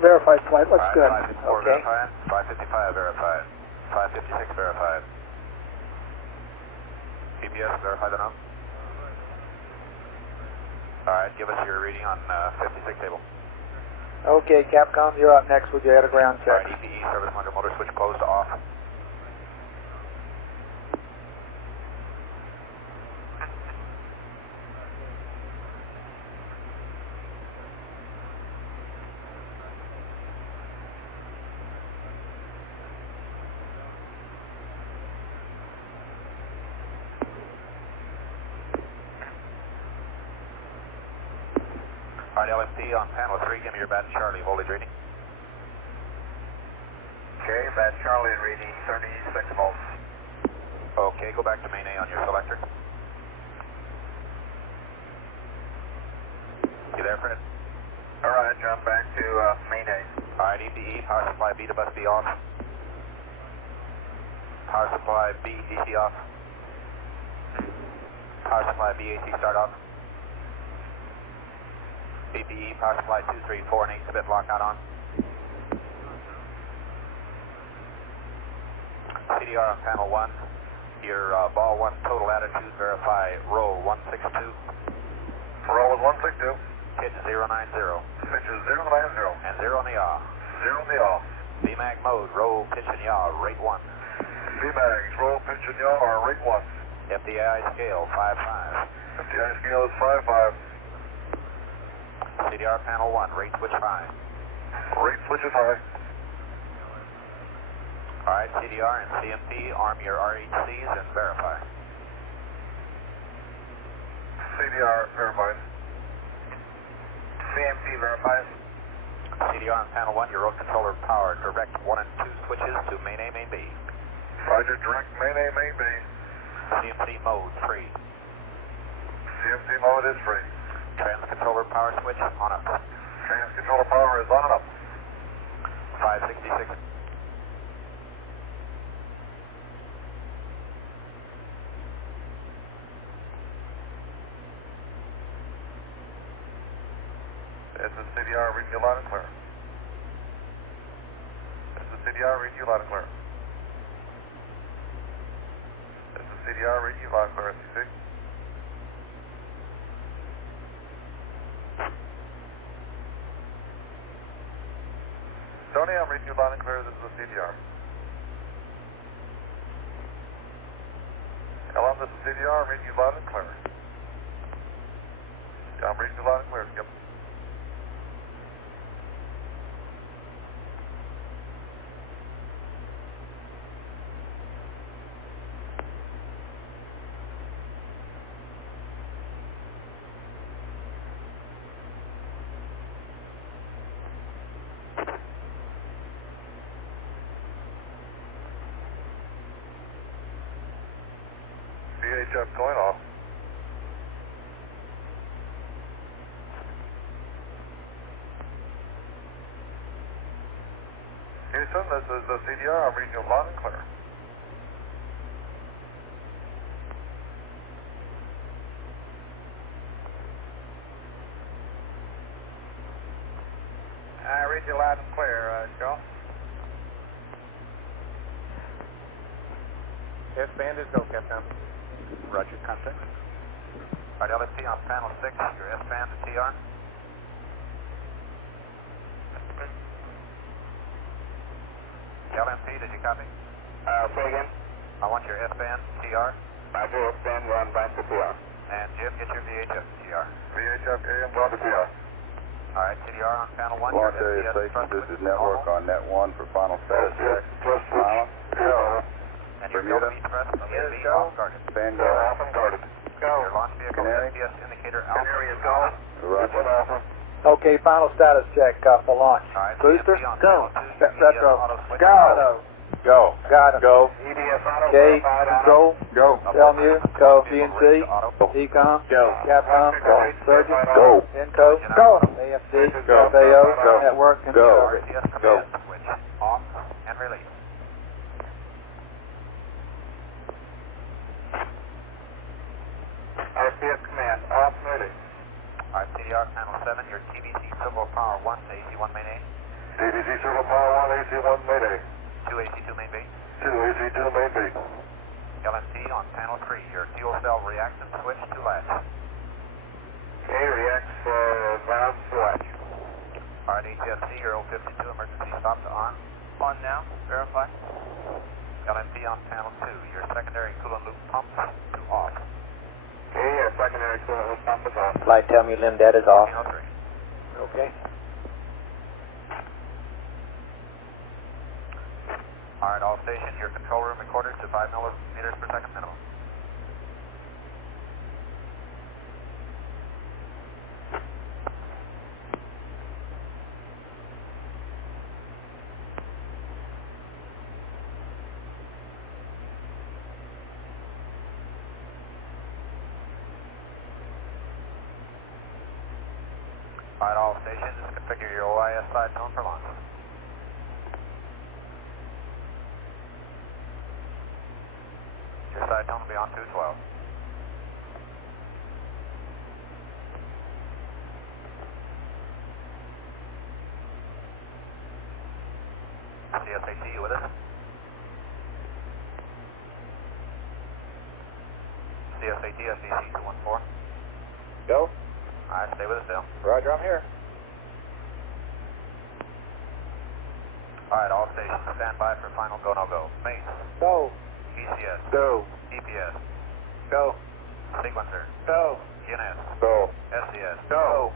Verified flight, looks good. 554 Okay. verified, 555 verified, 556 verified. GPS verified enough? Alright, give us your reading on 56 table. Okay, Capcom, you're up next with your air to ground check. Alright, EPE service under motor switch closed to off. Alright, LFT on panel 3, give me your bad Charlie voltage reading. Okay, bad Charlie reading 36 volts. Okay, go back to main A on your selector. You there, Fred? Alright, jump back to main A. Alright, EPE, power supply B to bus B off. Power supply B DC off. Power supply B AC start off. EPE, power supply 2, 3, 4, and 8 bit lockout on. CDR on panel 1. Your ball 1 total attitude verify roll 162. Roll is 162. Pitch 090. Pitch is 090. And 0 on the yaw. 0 on the yaw. VMAG mode, roll, pitch, and yaw, rate 1. VMAGs, roll, pitch, and yaw are rate 1. FDAI scale 5.5. FDAI scale is 5.5. CDR panel 1, rate switch 5. Rate switch is high. Alright, CDR and CMP, arm your RHCs and verify. CDR verified. CMP verifies. CDR on panel 1, your road controller power, direct 1 and 2 switches to main A, main B. Roger, direct main A, main B. CMC mode, free. CMC mode is free. Trans controller power switch, on up. Trans controller power is on and up. 566. This is CDR, reading you loud and clear. This is CDR, reading you loud and clear. This is CDR, reading you loud and clear, SCC. Tony, I'm reading you loud and clear, this is the CDR. Hello, this is CDR, I'm reading you loud and clear. Yeah, I'm reading you loud and clear, Skip. VHF going off. Houston, this is the CDR. I'm reading you loud and clear. I read you loud and clear, Joe. S-band is go, Capcom. Roger, contact. Alright, LST on panel 6, your S-band to TR. LMP, did you copy? Say again? I want your S-band TR. Roger, S-band run back to TR. And Jim, get your VHF TR. VHF AM, go to TR. Alright, CDR on panel 1. Launch area station, this is network on net 1 for final status check. Smile. And your Bermuda. Thrust on the B off guarded. Band go. Off and guarded. Go. Your launch vehicle Canary. SPS indicator alpha. Canary is going. Roger. Alpha. Okay, final status check for launch. Alright, Booster, CMP on go. panel 2, Retro, auto switch. go. Go. Got it. Go. EDS auto Okay, verified. control, Go. LMU, go. DNC, Ecom, Go. Capcom, go. Surgeon, Go. Inco, go. AFD, Go. FAO, Go. network, and Go. RTS Go. command switch off and release. RTS command, off, ready. Alright, CDR panel 7, your TVC servo power 1 to AC1 main A. DVC servo power 1, AC1 main A. 2 AC2 main B. 2 AC2 main B. LMT on panel 3, your fuel cell reactant switch to latch. Okay, reacts valve to latch. Alright, HFC, your 052 emergency stop to on. On now, verify. LMT on panel 2, your secondary coolant loop pump to off. Okay, secondary coolant loop pump is off. Flight tell me limb dead is off. 1903. Okay. Alright, all stations, your control room recorded to 5 millimeters per second minimum. Alright, all stations, configure your OIS side tone for launch. Your side tone will be on 212. CSAT, you with us? CSAT, SDC 214. Go. Alright, stay with us, Dale. Roger, I'm here. Alright, all stations, stand by for final go, no go. Main. Go. ECS. Go. EPS. Go. Sequencer. Go. GNS. Go. SCS. Go.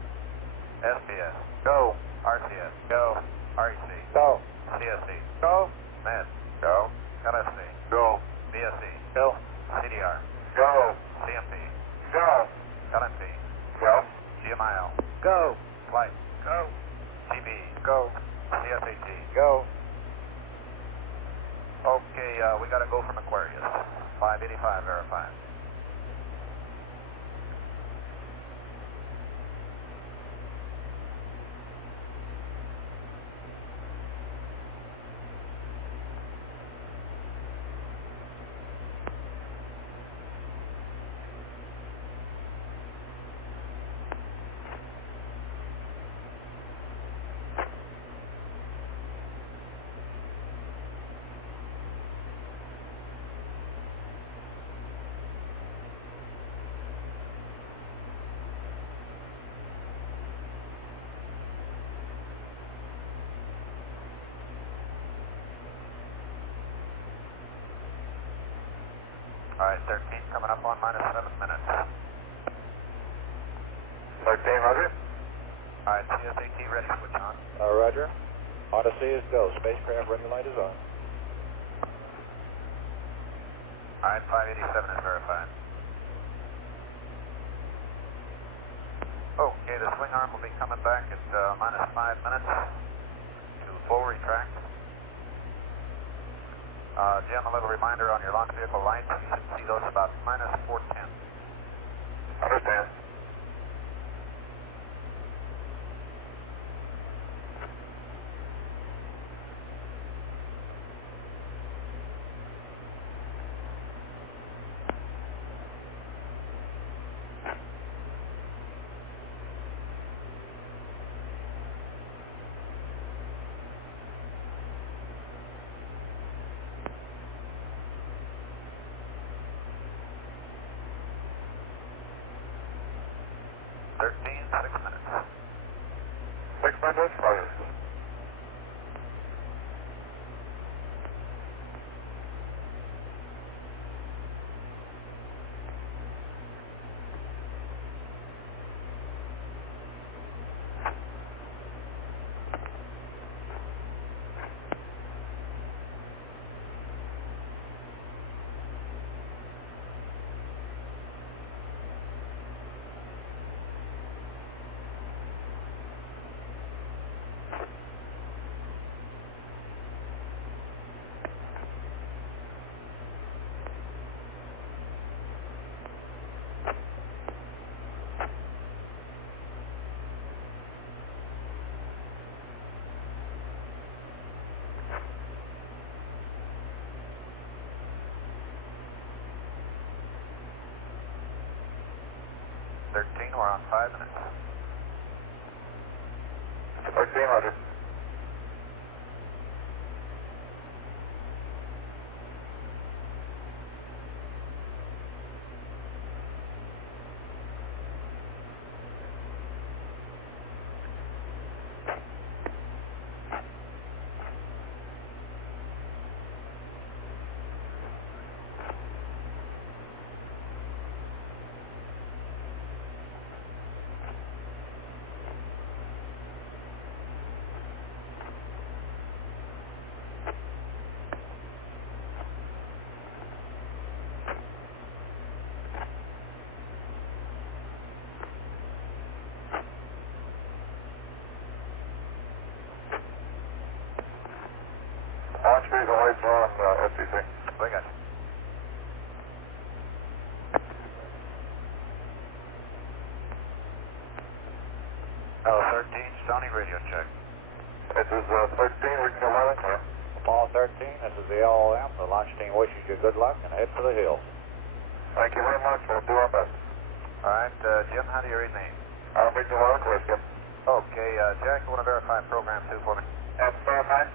SPS. Go. RCS. Go. REC. Go. CSC. Go. Med. Go. LSC. Go. BSC. Go. CDR. Go. CMP. Go. LNP. Go. GMIL. Go. Flight. Go. TB. Go. CSAT. Go. Okay, we got to go from Aquarius. 585 verified. Alright, 13 coming up on minus 7 minutes. 13, Roger. Alright, CSAT ready, switch on. Roger. Odyssey is go. Spacecraft ready light is on. Alright, 587 is verified. Okay, the swing arm will be coming back at minus 5 minutes to full retract. Jim, a little reminder on your launch vehicle lights. You should see those about minus 410. Understand. We're on 5 minutes. 13, Roger. Launch vehicle lights are on FCC. We got you. Oh, 13, Stony radio check. This is 13, reaching 11, clear. Apollo 13, this is the LLM. The launch team wishes you good luck and head for the hills. Thank you very much. We'll do our best. Alright, Jim, how do you read me? I'm reaching 11, clear, Skip. Okay, Jack, you want to verify program 2 for me? That's verified.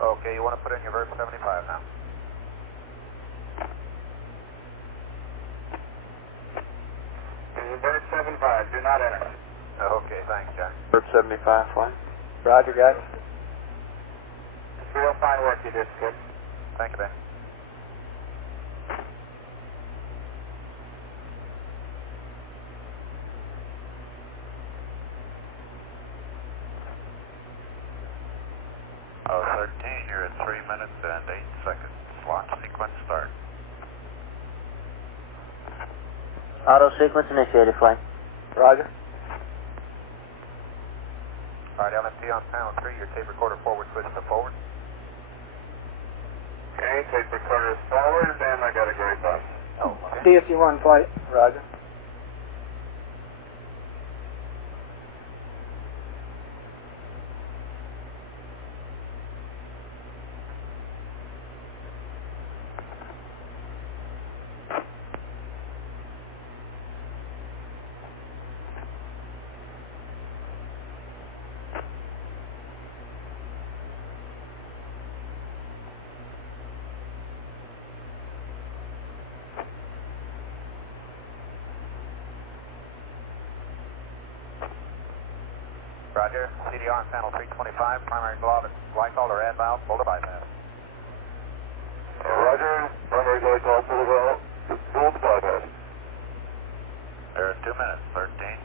Okay, you want to put in your verb 75 now? This is verb 75. Do not enter. Okay, thanks, Jack. Verb 75, flight. Roger, guys. It's real fine work you did, Skip. Thank you, Ben. Oh, 13, you're at 3 minutes and 18 seconds. Launch sequence start. Auto sequence initiated, flight. Roger. All right, LMP on panel 3, your tape recorder forward switch to forward. Okay, tape recorder is forward, and I got a gray bus. Oh, okay. DSU-1 flight. Roger. Roger. CDR on panel 325, primary glycol or add valve, boulder bypass. Roger, primary glycol, full bypass. There are 2 minutes, 13.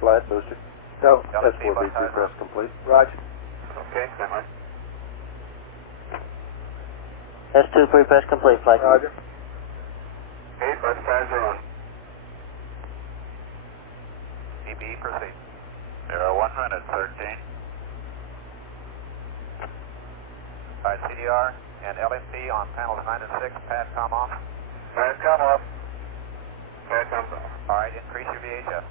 Flight booster. Go. S4B pre-press complete. Roger. Okay, stand by. S2 pre-press complete, flight. Roger. Okay, bus pads are on. EBE proceed. There are 1 minute, 13. All right, CDR and LMP on panels 9 and 6, pad comm off. Pad comm off. Pad comm off. All right, increase your VHF.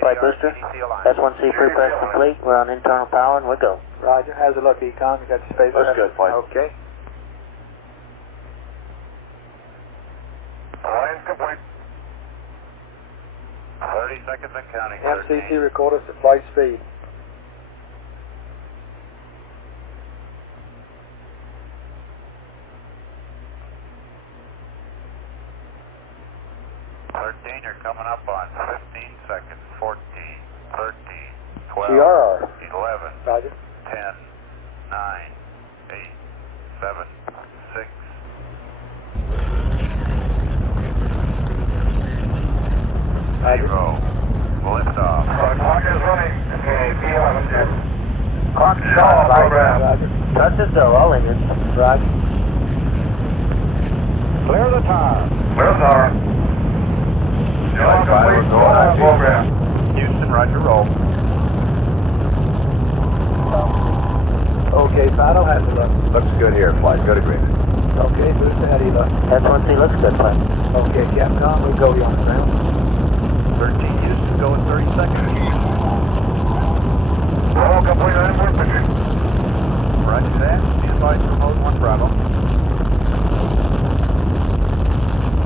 Flight booster. S1C pre-press complete. We're on internal power and we go. Roger. How's it look, Econ? You got your space? That's good, flight. Okay. Alliance complete. 30 seconds and counting. MCC 13. record us at flight speed. You're coming up on 15 seconds. 14, 13, 12, GRR. 11, Roger. 10, 9, 8, 7, 6. Zero. Liftoff. Clock is running. Okay, P11 jet. Clock is on program. Roger. Touch us though, all engines. Roger. Clear the tower. Clear the tower. Complete. Go on program. Houston, roger, roll. Okay, Paolo, how's it look? Looks good here, flight. Good agreement. Okay, Booster, how do you look? S1C looks good, flight. Okay, Capcom, we'll go you on the ground. 13 Houston, go in 30 seconds. Roll complete on input picture. Roger that. Be advised for mode 1 Bravo.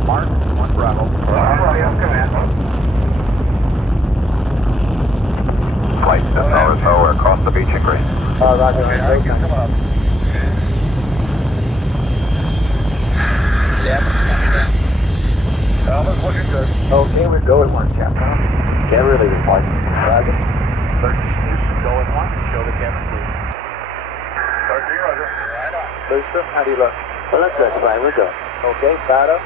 Mark, 1 Bravo. I'm ready on command. Flight 7 we're across the beach in green. Roger. Okay, come up. Yep. Alpha's looking good. Okay, we'll go at 1, Capcom. Get really the flight. Roger. 13 Houston, go in 1. Show the cabin crew. 13, roger. Right on. Booster, how do you look? Well, looks good, flight. We go. Okay, Paolo.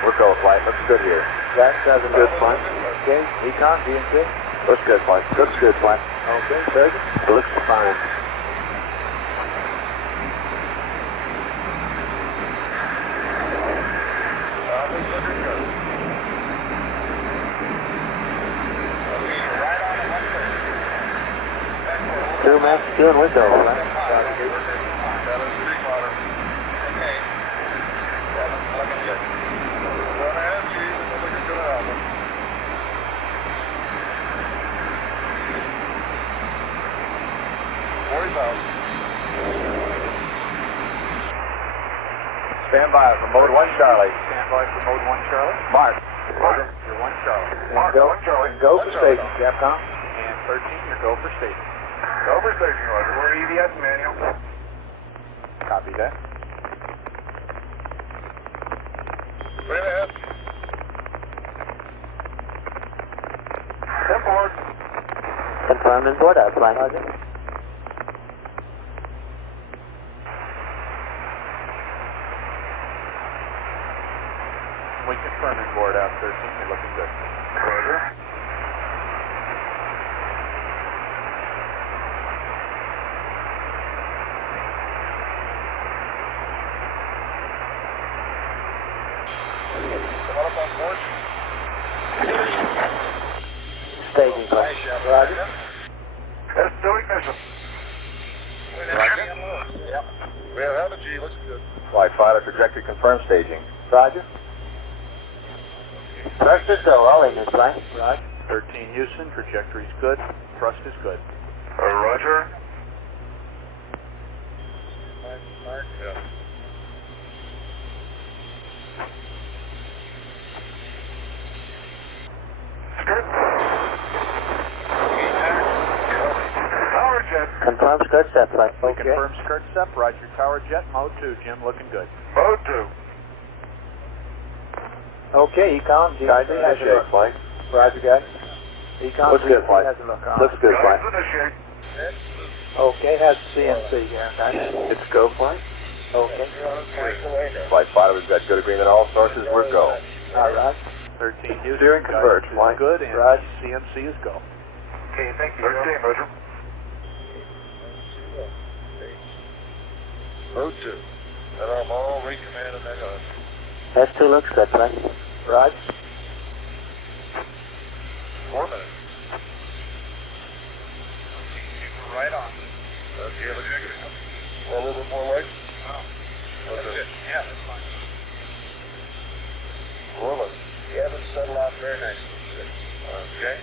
We'll go, flight. Looks good here. That doesn't Good, flight. Okay, Econ, DNC. Looks good, flight. Looks good, flight. Okay, Surgeon. Looks fine. Alpha's looking good. Right on the 130. 2 minutes, good, we go, flight. That is 3 quarter. Okay. That's looking good. 1.5 G, looking good at Alpha. Stand by for mode 1 Charlie. Stand by for mode 1 Charlie. Mark. Roger. You're 1 Charlie. Mark, go, 1 Charlie. Go for station, Capcom. And 13, you're go for station. Go for station, Roger. We're EVS manual. Copy that. Straight ahead. Import. Confirmed and board out, flight. We confirm and board out 13, you're looking good. Roger. Come on up on board. Staging, flight. Roger. That's still ignition. Yep. We have a G, looks good. Flight fighter trajectory confirmed staging. Roger. Thrust is go, all engines, flight. Roger. 13 Houston, trajectory's good, thrust is good. Roger. Mark, yeah. Tower jet. Confirm skirt set, flight. We confirm skirt step, roger, tower jet, mode 2, Jim, looking good. Mode 2. Okay, Econ. Guys, GC has a initiate look. flight. Roger, guys. Econ. Looks good, flight. Has a look on. Looks good, flight. Initiate. Okay, has CNC here, guys. It's go, flight. Okay. Flight fighter, we've got good agreement on all sources. We're go. All right. 13 Houston, Steering converge, guidance is flight. good, and Right. CMC is go. Okay, thank you. 13, Roger. Mode 2. And I'm all recommand and that on. S2 looks good, flight. Roger. 4 minutes. Right on. Okay, looks good. A little bit more right? Oh. That's it. Yeah, that's fine. Rolling. Yeah, but settle out very nicely. Okay.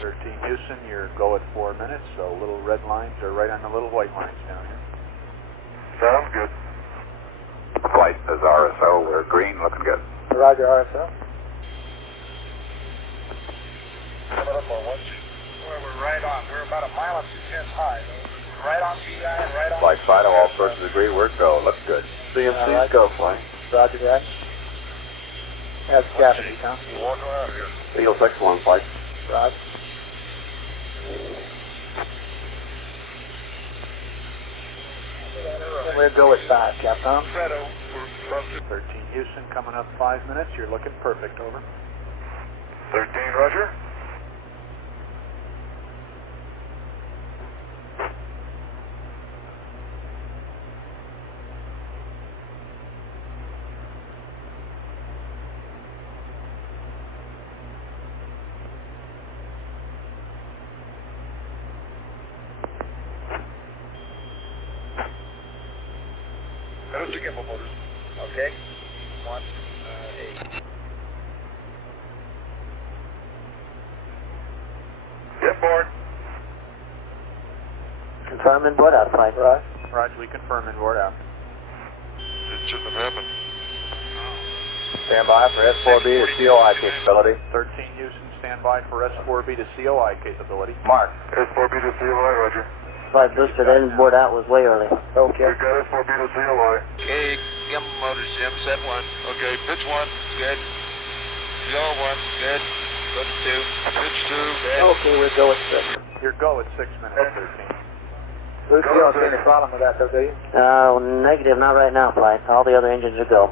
13 Houston, you're go at 4 minutes, so little red lines are right on the little white lines down here. Sounds good. Flight says RSO, we're green, looking good. Roger, RSL. Coming up on 1 G. We're right on. We're about a mile and 2/10 high. Right on PI and right on. Flight fighter, all sources agree. We're go. Looks good. CMC's go, flight. Roger, guys. Has the captain, Econ. Walk around here. Eagle 6-1, flight. Roger. And we'll go with 5, Capcom. 13 Houston, coming up 5 minutes, you're looking perfect, over. 13, Roger. That is the gimbal motors. Okay. 1, 8. Get board. Confirm and board out, flight. Right. Roger, we confirm and board out. It shouldn't have happened. Stand by for S4B to COI capability. 13 Houston, stand by for S4B to COI capability. Mark. S4B to COI, Roger. Flight booster then board out was way early. Okay. We got S4B to COI. Okay, gimbal motors, Jim, set 1. Okay, pitch 1, good. Yaw 1, good. Go to 2. Pitch 2, good. Okay, we'll go with 6. Your go at 6 minutes, 13. Luke, you don't see any problem with that, though, do you? Negative, not right now, flight. All the other engines are go.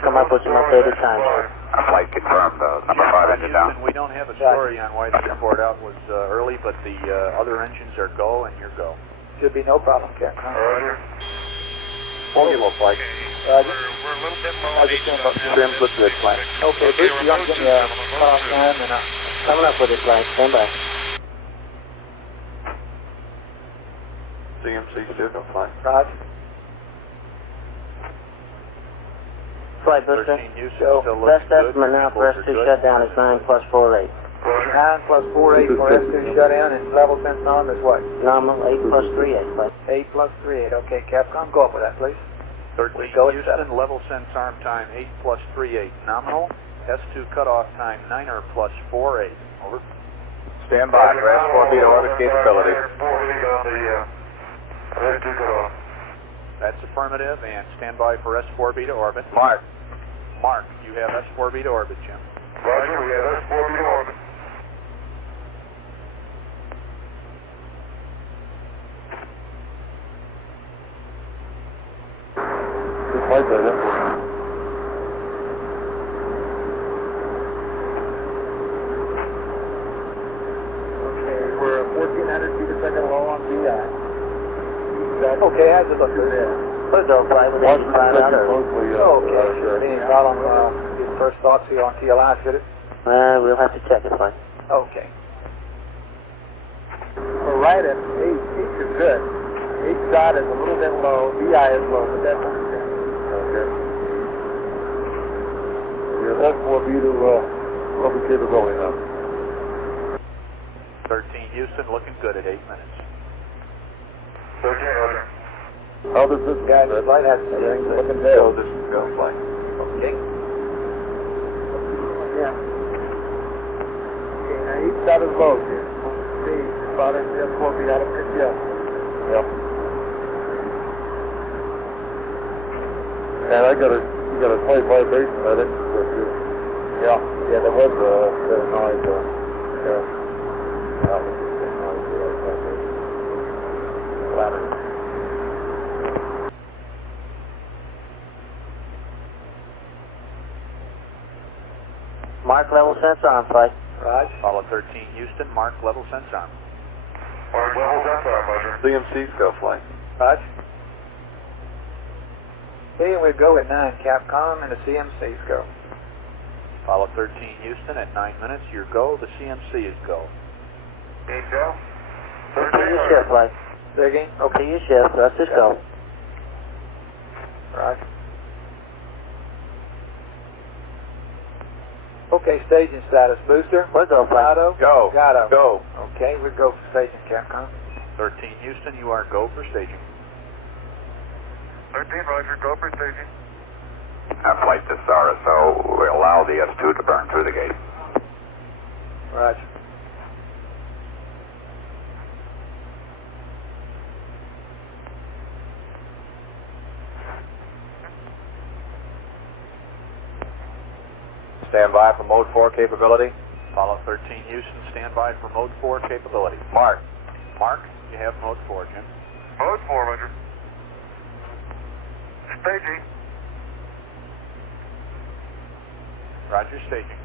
Come up with some updated times. Flight confirmed, number 5 engine down. Houston, we don't have a story on why the board out was early, but the other engines are go and you're go. Should be no problem, Capcom. Roger. 4 kilo flight. Roger. We're a little bit low I on just each came up side. Trims look good, flight. Okay, Bruce, you want to give me a call time and Coming up with it, flight. Stand by. CMC still go, flight. Roger. Flight booster. 13 Houston, So, still looking Best good. estimate now for Controls are S2 good. shutdown is 9 plus 4 8. 9 plus 4, 8 for S2 shutdown and level sense norm is what? Normal 8 plus 3 8, flight. 8 plus 3, 8. Okay, Capcom, go up with that, please. 13 go at Houston, level sense arm time 8 plus 3.8 nominal. S2 cutoff time 9er plus 4.8. Over. Stand by for S4B to orbit capability. That's affirmative, and stand by for S4B to orbit. Mark. Mark, you have S4B to orbit, Jim. Roger, we have S4B to orbit. Just like that, Okay, we're 1,400 feet a second low on VI. Okay, how's it look? We'll go fly with 85 out. Okay, sure. Any problem, your first thoughts here on TLI, should it? We'll have to check it, fine. Okay. We're right at 8. 8 is good. 8 dot is a little bit low. VI is low, but that's understandable. Okay. Yeah, that's more to open capability now. 13 Houston, looking good at 8 minutes. 13, roger. How does this guy, the light has everything looking good? Go, this is go flight. Okay. Yeah. Okay, now 8 dot is low here. See, about it, just 4 feet out of it, yeah. Yep. And you got a slight vibration, I think, for you. Yeah, there was a bit of noise, yeah. That was a bit of noise, vibration. Louder. Mark level sense arm, flight. Raj. Apollo 13 Houston, mark level sense arm. Mark level sense arm, roger. CMC's go flight. Raj. Okay, and we'll go at 9, Capcom, and the CMC's go. Apollo 13 Houston at 9 minutes, your go, the CMC is go. Okay, go. To your shift, flight. Say again? To your shift, let's just go. Right. Okay, staging status. Booster. We'll go, flight. Gato. Go. Gato. Go. Okay, we'll go for staging, Capcom. 13 Houston, you are go for staging. 13, roger, go for staging. Flight to RSO will allow the S2 to burn through the gate. Roger. Stand by for mode 4 capability. Apollo 13 Houston, stand by for mode 4 capability. Mark. Mark, you have mode 4, Jim. Mode 4, roger. Staging. Roger, staging.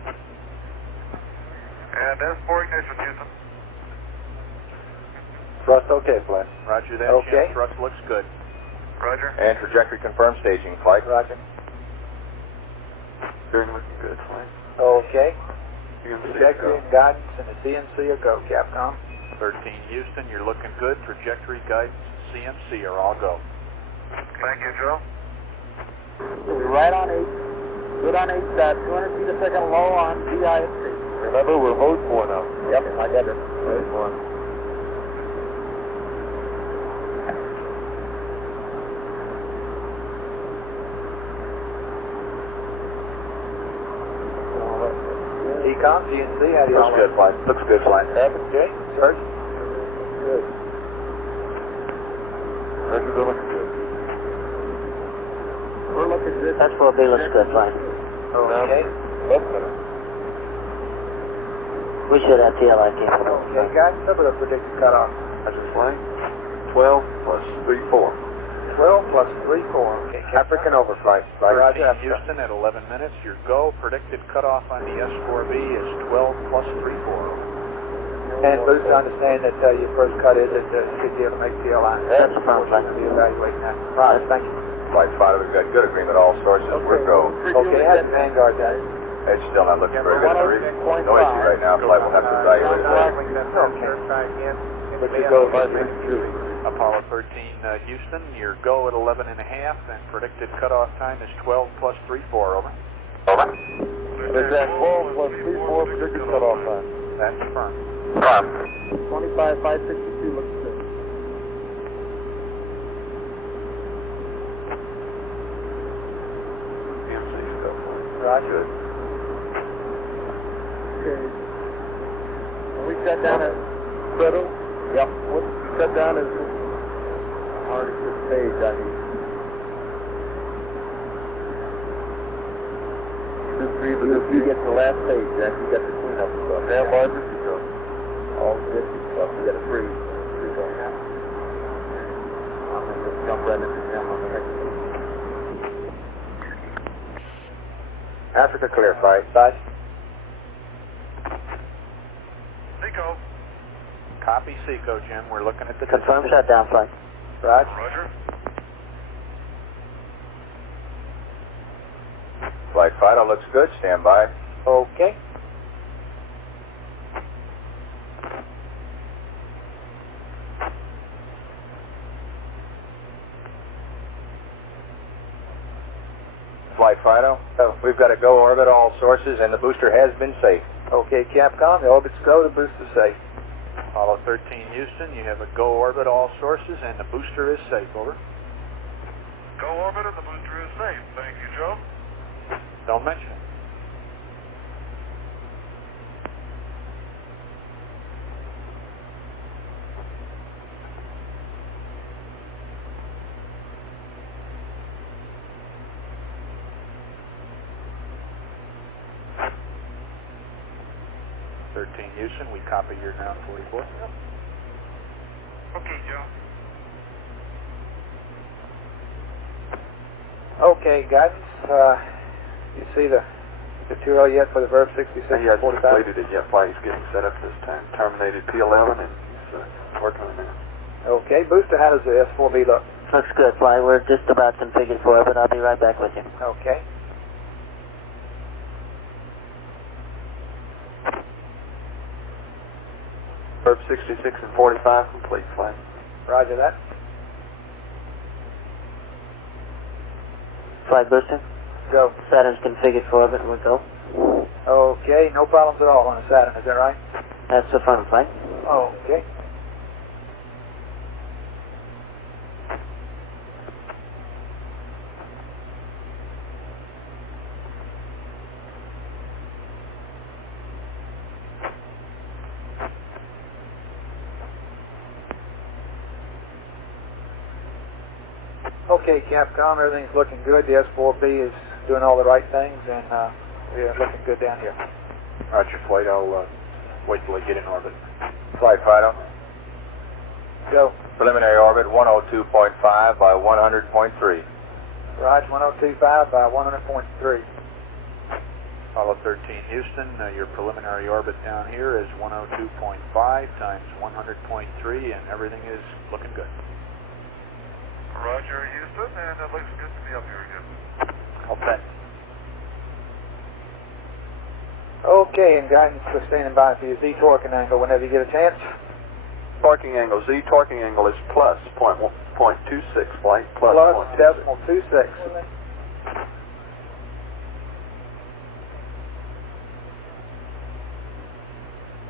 And S4 ignition, Houston. Thrust okay, flight. Roger that, Okay. Jim. Thrust looks good. Roger. And trajectory confirmed staging. Flight. Roger. Steering looking good. Flight. Okay. CMC Trajectory and guidance and the CMC are go, Capcom. 13 Houston, you're looking good. Trajectory, guidance, CMC are all go. Thank you, Joe. Right on 8. Good on 8 dot. 200 feet a second low on VISC. Remember, we're mode 4 now. Yep, I got it. Mode 4. Econ, GNC, how do you Looks good, flight. Looks good, flight. Happens, Jay? Search. Good. Records are looking good. We're looking good. That's for a big looks good, flight. Okay. That's better. We should have TLI capable. Okay, guys, some of the predicted cutoff. That's a flight. 12 plus 3-4. 12 plus 3-4. Okay, African overflight. 13 Houston at 11 minutes, your go. Predicted cutoff on the S4B is 12 plus 3-4. And Booster, understand that your first cut is that you should be able to make TLI. That's a fine flight. We'll be evaluating that. Right, thank you. Flight spotter, we've got good agreement all sources. We're go. Okay, how's the Vanguard guys? It's still not looking very good. No issue right now. Flight will have to evaluate that. But you go 5 minutes through. Apollo 13 Houston, your go at 11 and a half, and predicted cutoff time is 12 plus 3-4, over. Over. Is that 12 plus 3-4 predicted cutoff time? That's firm. 25, 562 looks good. Roger. Okay. We shut down at Brittle? Yep. What shut down is hardest this page I need. 2-3, but if you get to the last page, then you got the cleanup stuff. Yeah, boys, this is good. All this stuff, you got to freeze. I'm going to just jump right into the on the next page. Africa clear, flight. Size. Seco. Copy Seco, Jim. We're looking at the... Confirm shutdown flight. Roger. Roger. Flight Fido looks good. Stand by. Okay. Flight Fido. We've got a go orbit all sources, and the booster has been safe. Okay, Capcom, the orbit's go, the booster's safe. Apollo 13 Houston, you have a go orbit all sources, and the booster is safe. Over. Go orbit and the booster is safe. Thank you, Joe. Don't mention it. Houston, we copy your ground 44. Okay, Joe. Okay, guidance. You see the too early yet for the Verb 66 He hasn't 45? completed it yet. Flight is getting set up this time. Terminated P11 and he's working on that. Okay, booster, how does the S4B look? Looks good, fly. We're just about configured for it, but I'll be right back with you. Okay. Verb 66 and 45 complete, flight. Roger that. Flight booster? Go. Saturn's configured for orbit, and we'll go. Okay, no problems at all on the Saturn, is that right? That's the front flight. Okay. Okay, Capcom, everything's looking good. The S4B is doing all the right things, and we're looking good down here. Roger, flight. I'll wait till I get in orbit. Flight Fido. Go. Preliminary orbit 102.5 by 100.3. Roger, 102.5 by 100.3. Apollo 13 Houston, your preliminary orbit down here is 102.5 times 100.3, and everything is looking good. Roger, Houston, and it looks good to be up here again. I'll bet. Okay, and guidance for standing by for your Z torquing angle whenever you get a chance. Torquing angle, Z torquing angle is plus 0.26, flight. Plus decimal 26.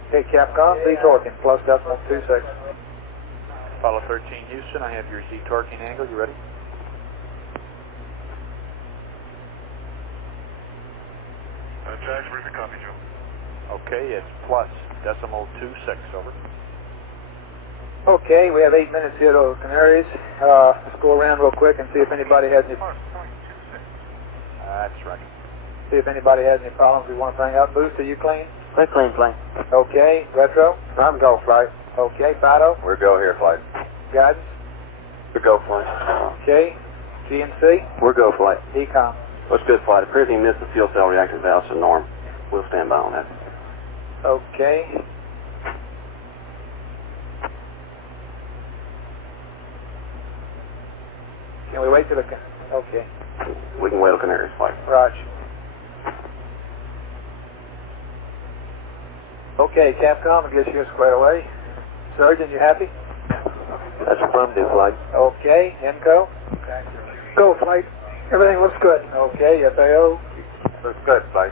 Okay, Capcom, Z torquing, plus decimal 26. Apollo 13 Houston, I have your Z torquing angle. You ready? Jax, read the copy, Joe. Okay, it's plus decimal 26, over. Okay, we have 8 minutes here to Canaries. Let's go around real quick and see if anybody has any. That's right. See if anybody has any problems we want to bring up. Boost, are you clean? We're clean, flight. Okay, Retro? I'm go, flight. Okay, Fido? We're go here, Flight. Guidance? We're go, flight. Okay, GNC? We're go, flight. Ecom? What's good, flight? Appears he missed the fuel cell reactor valves to norm. We'll stand by on that. Okay. Can we wait till the... Okay. We can wait on Canaries, flight. Roger. Okay, Capcom, I guess you're squared away. Surgeon, you happy? That's affirmative, flight. Okay, Enco? Go, flight. Everything looks good. Okay, FAO? Looks good, Flight.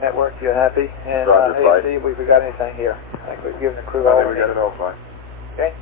Network, you're happy? And Roger, flight. see if we forgot anything here. I think we've given the crew I all think we got it all, Flight. Okay.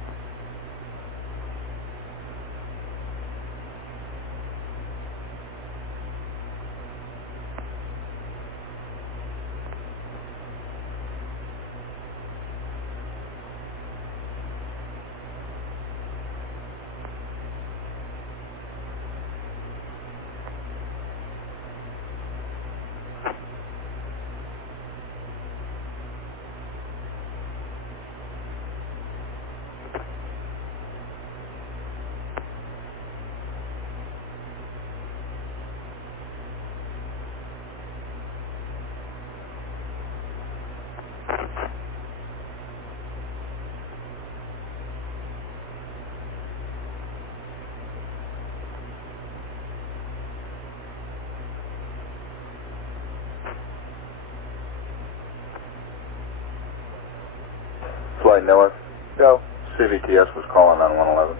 flight north. Go. CVTS was calling on 111.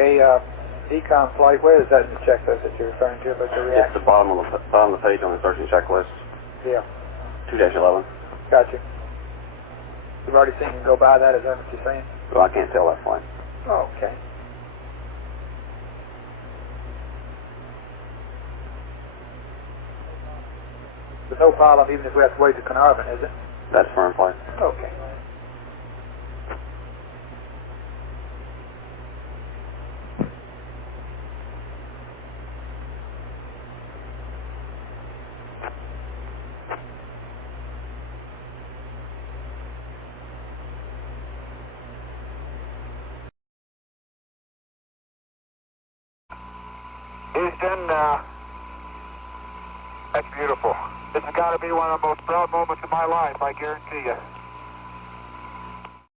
Hey, decom flight, where is that in the checklist that you're referring to about the reaction? It's the bottom of the page on the insertion checklist. Yeah. 2-11. Gotcha. You've already seen him go by that, is that what you're saying? Well, I can't tell that flight. Oh, okay. There's no problem even if we have to wait to Carnarvon, is it? That's firm flight. Okay. Houston, that's beautiful. This has got to be one of the most proud moments of my life, I guarantee you.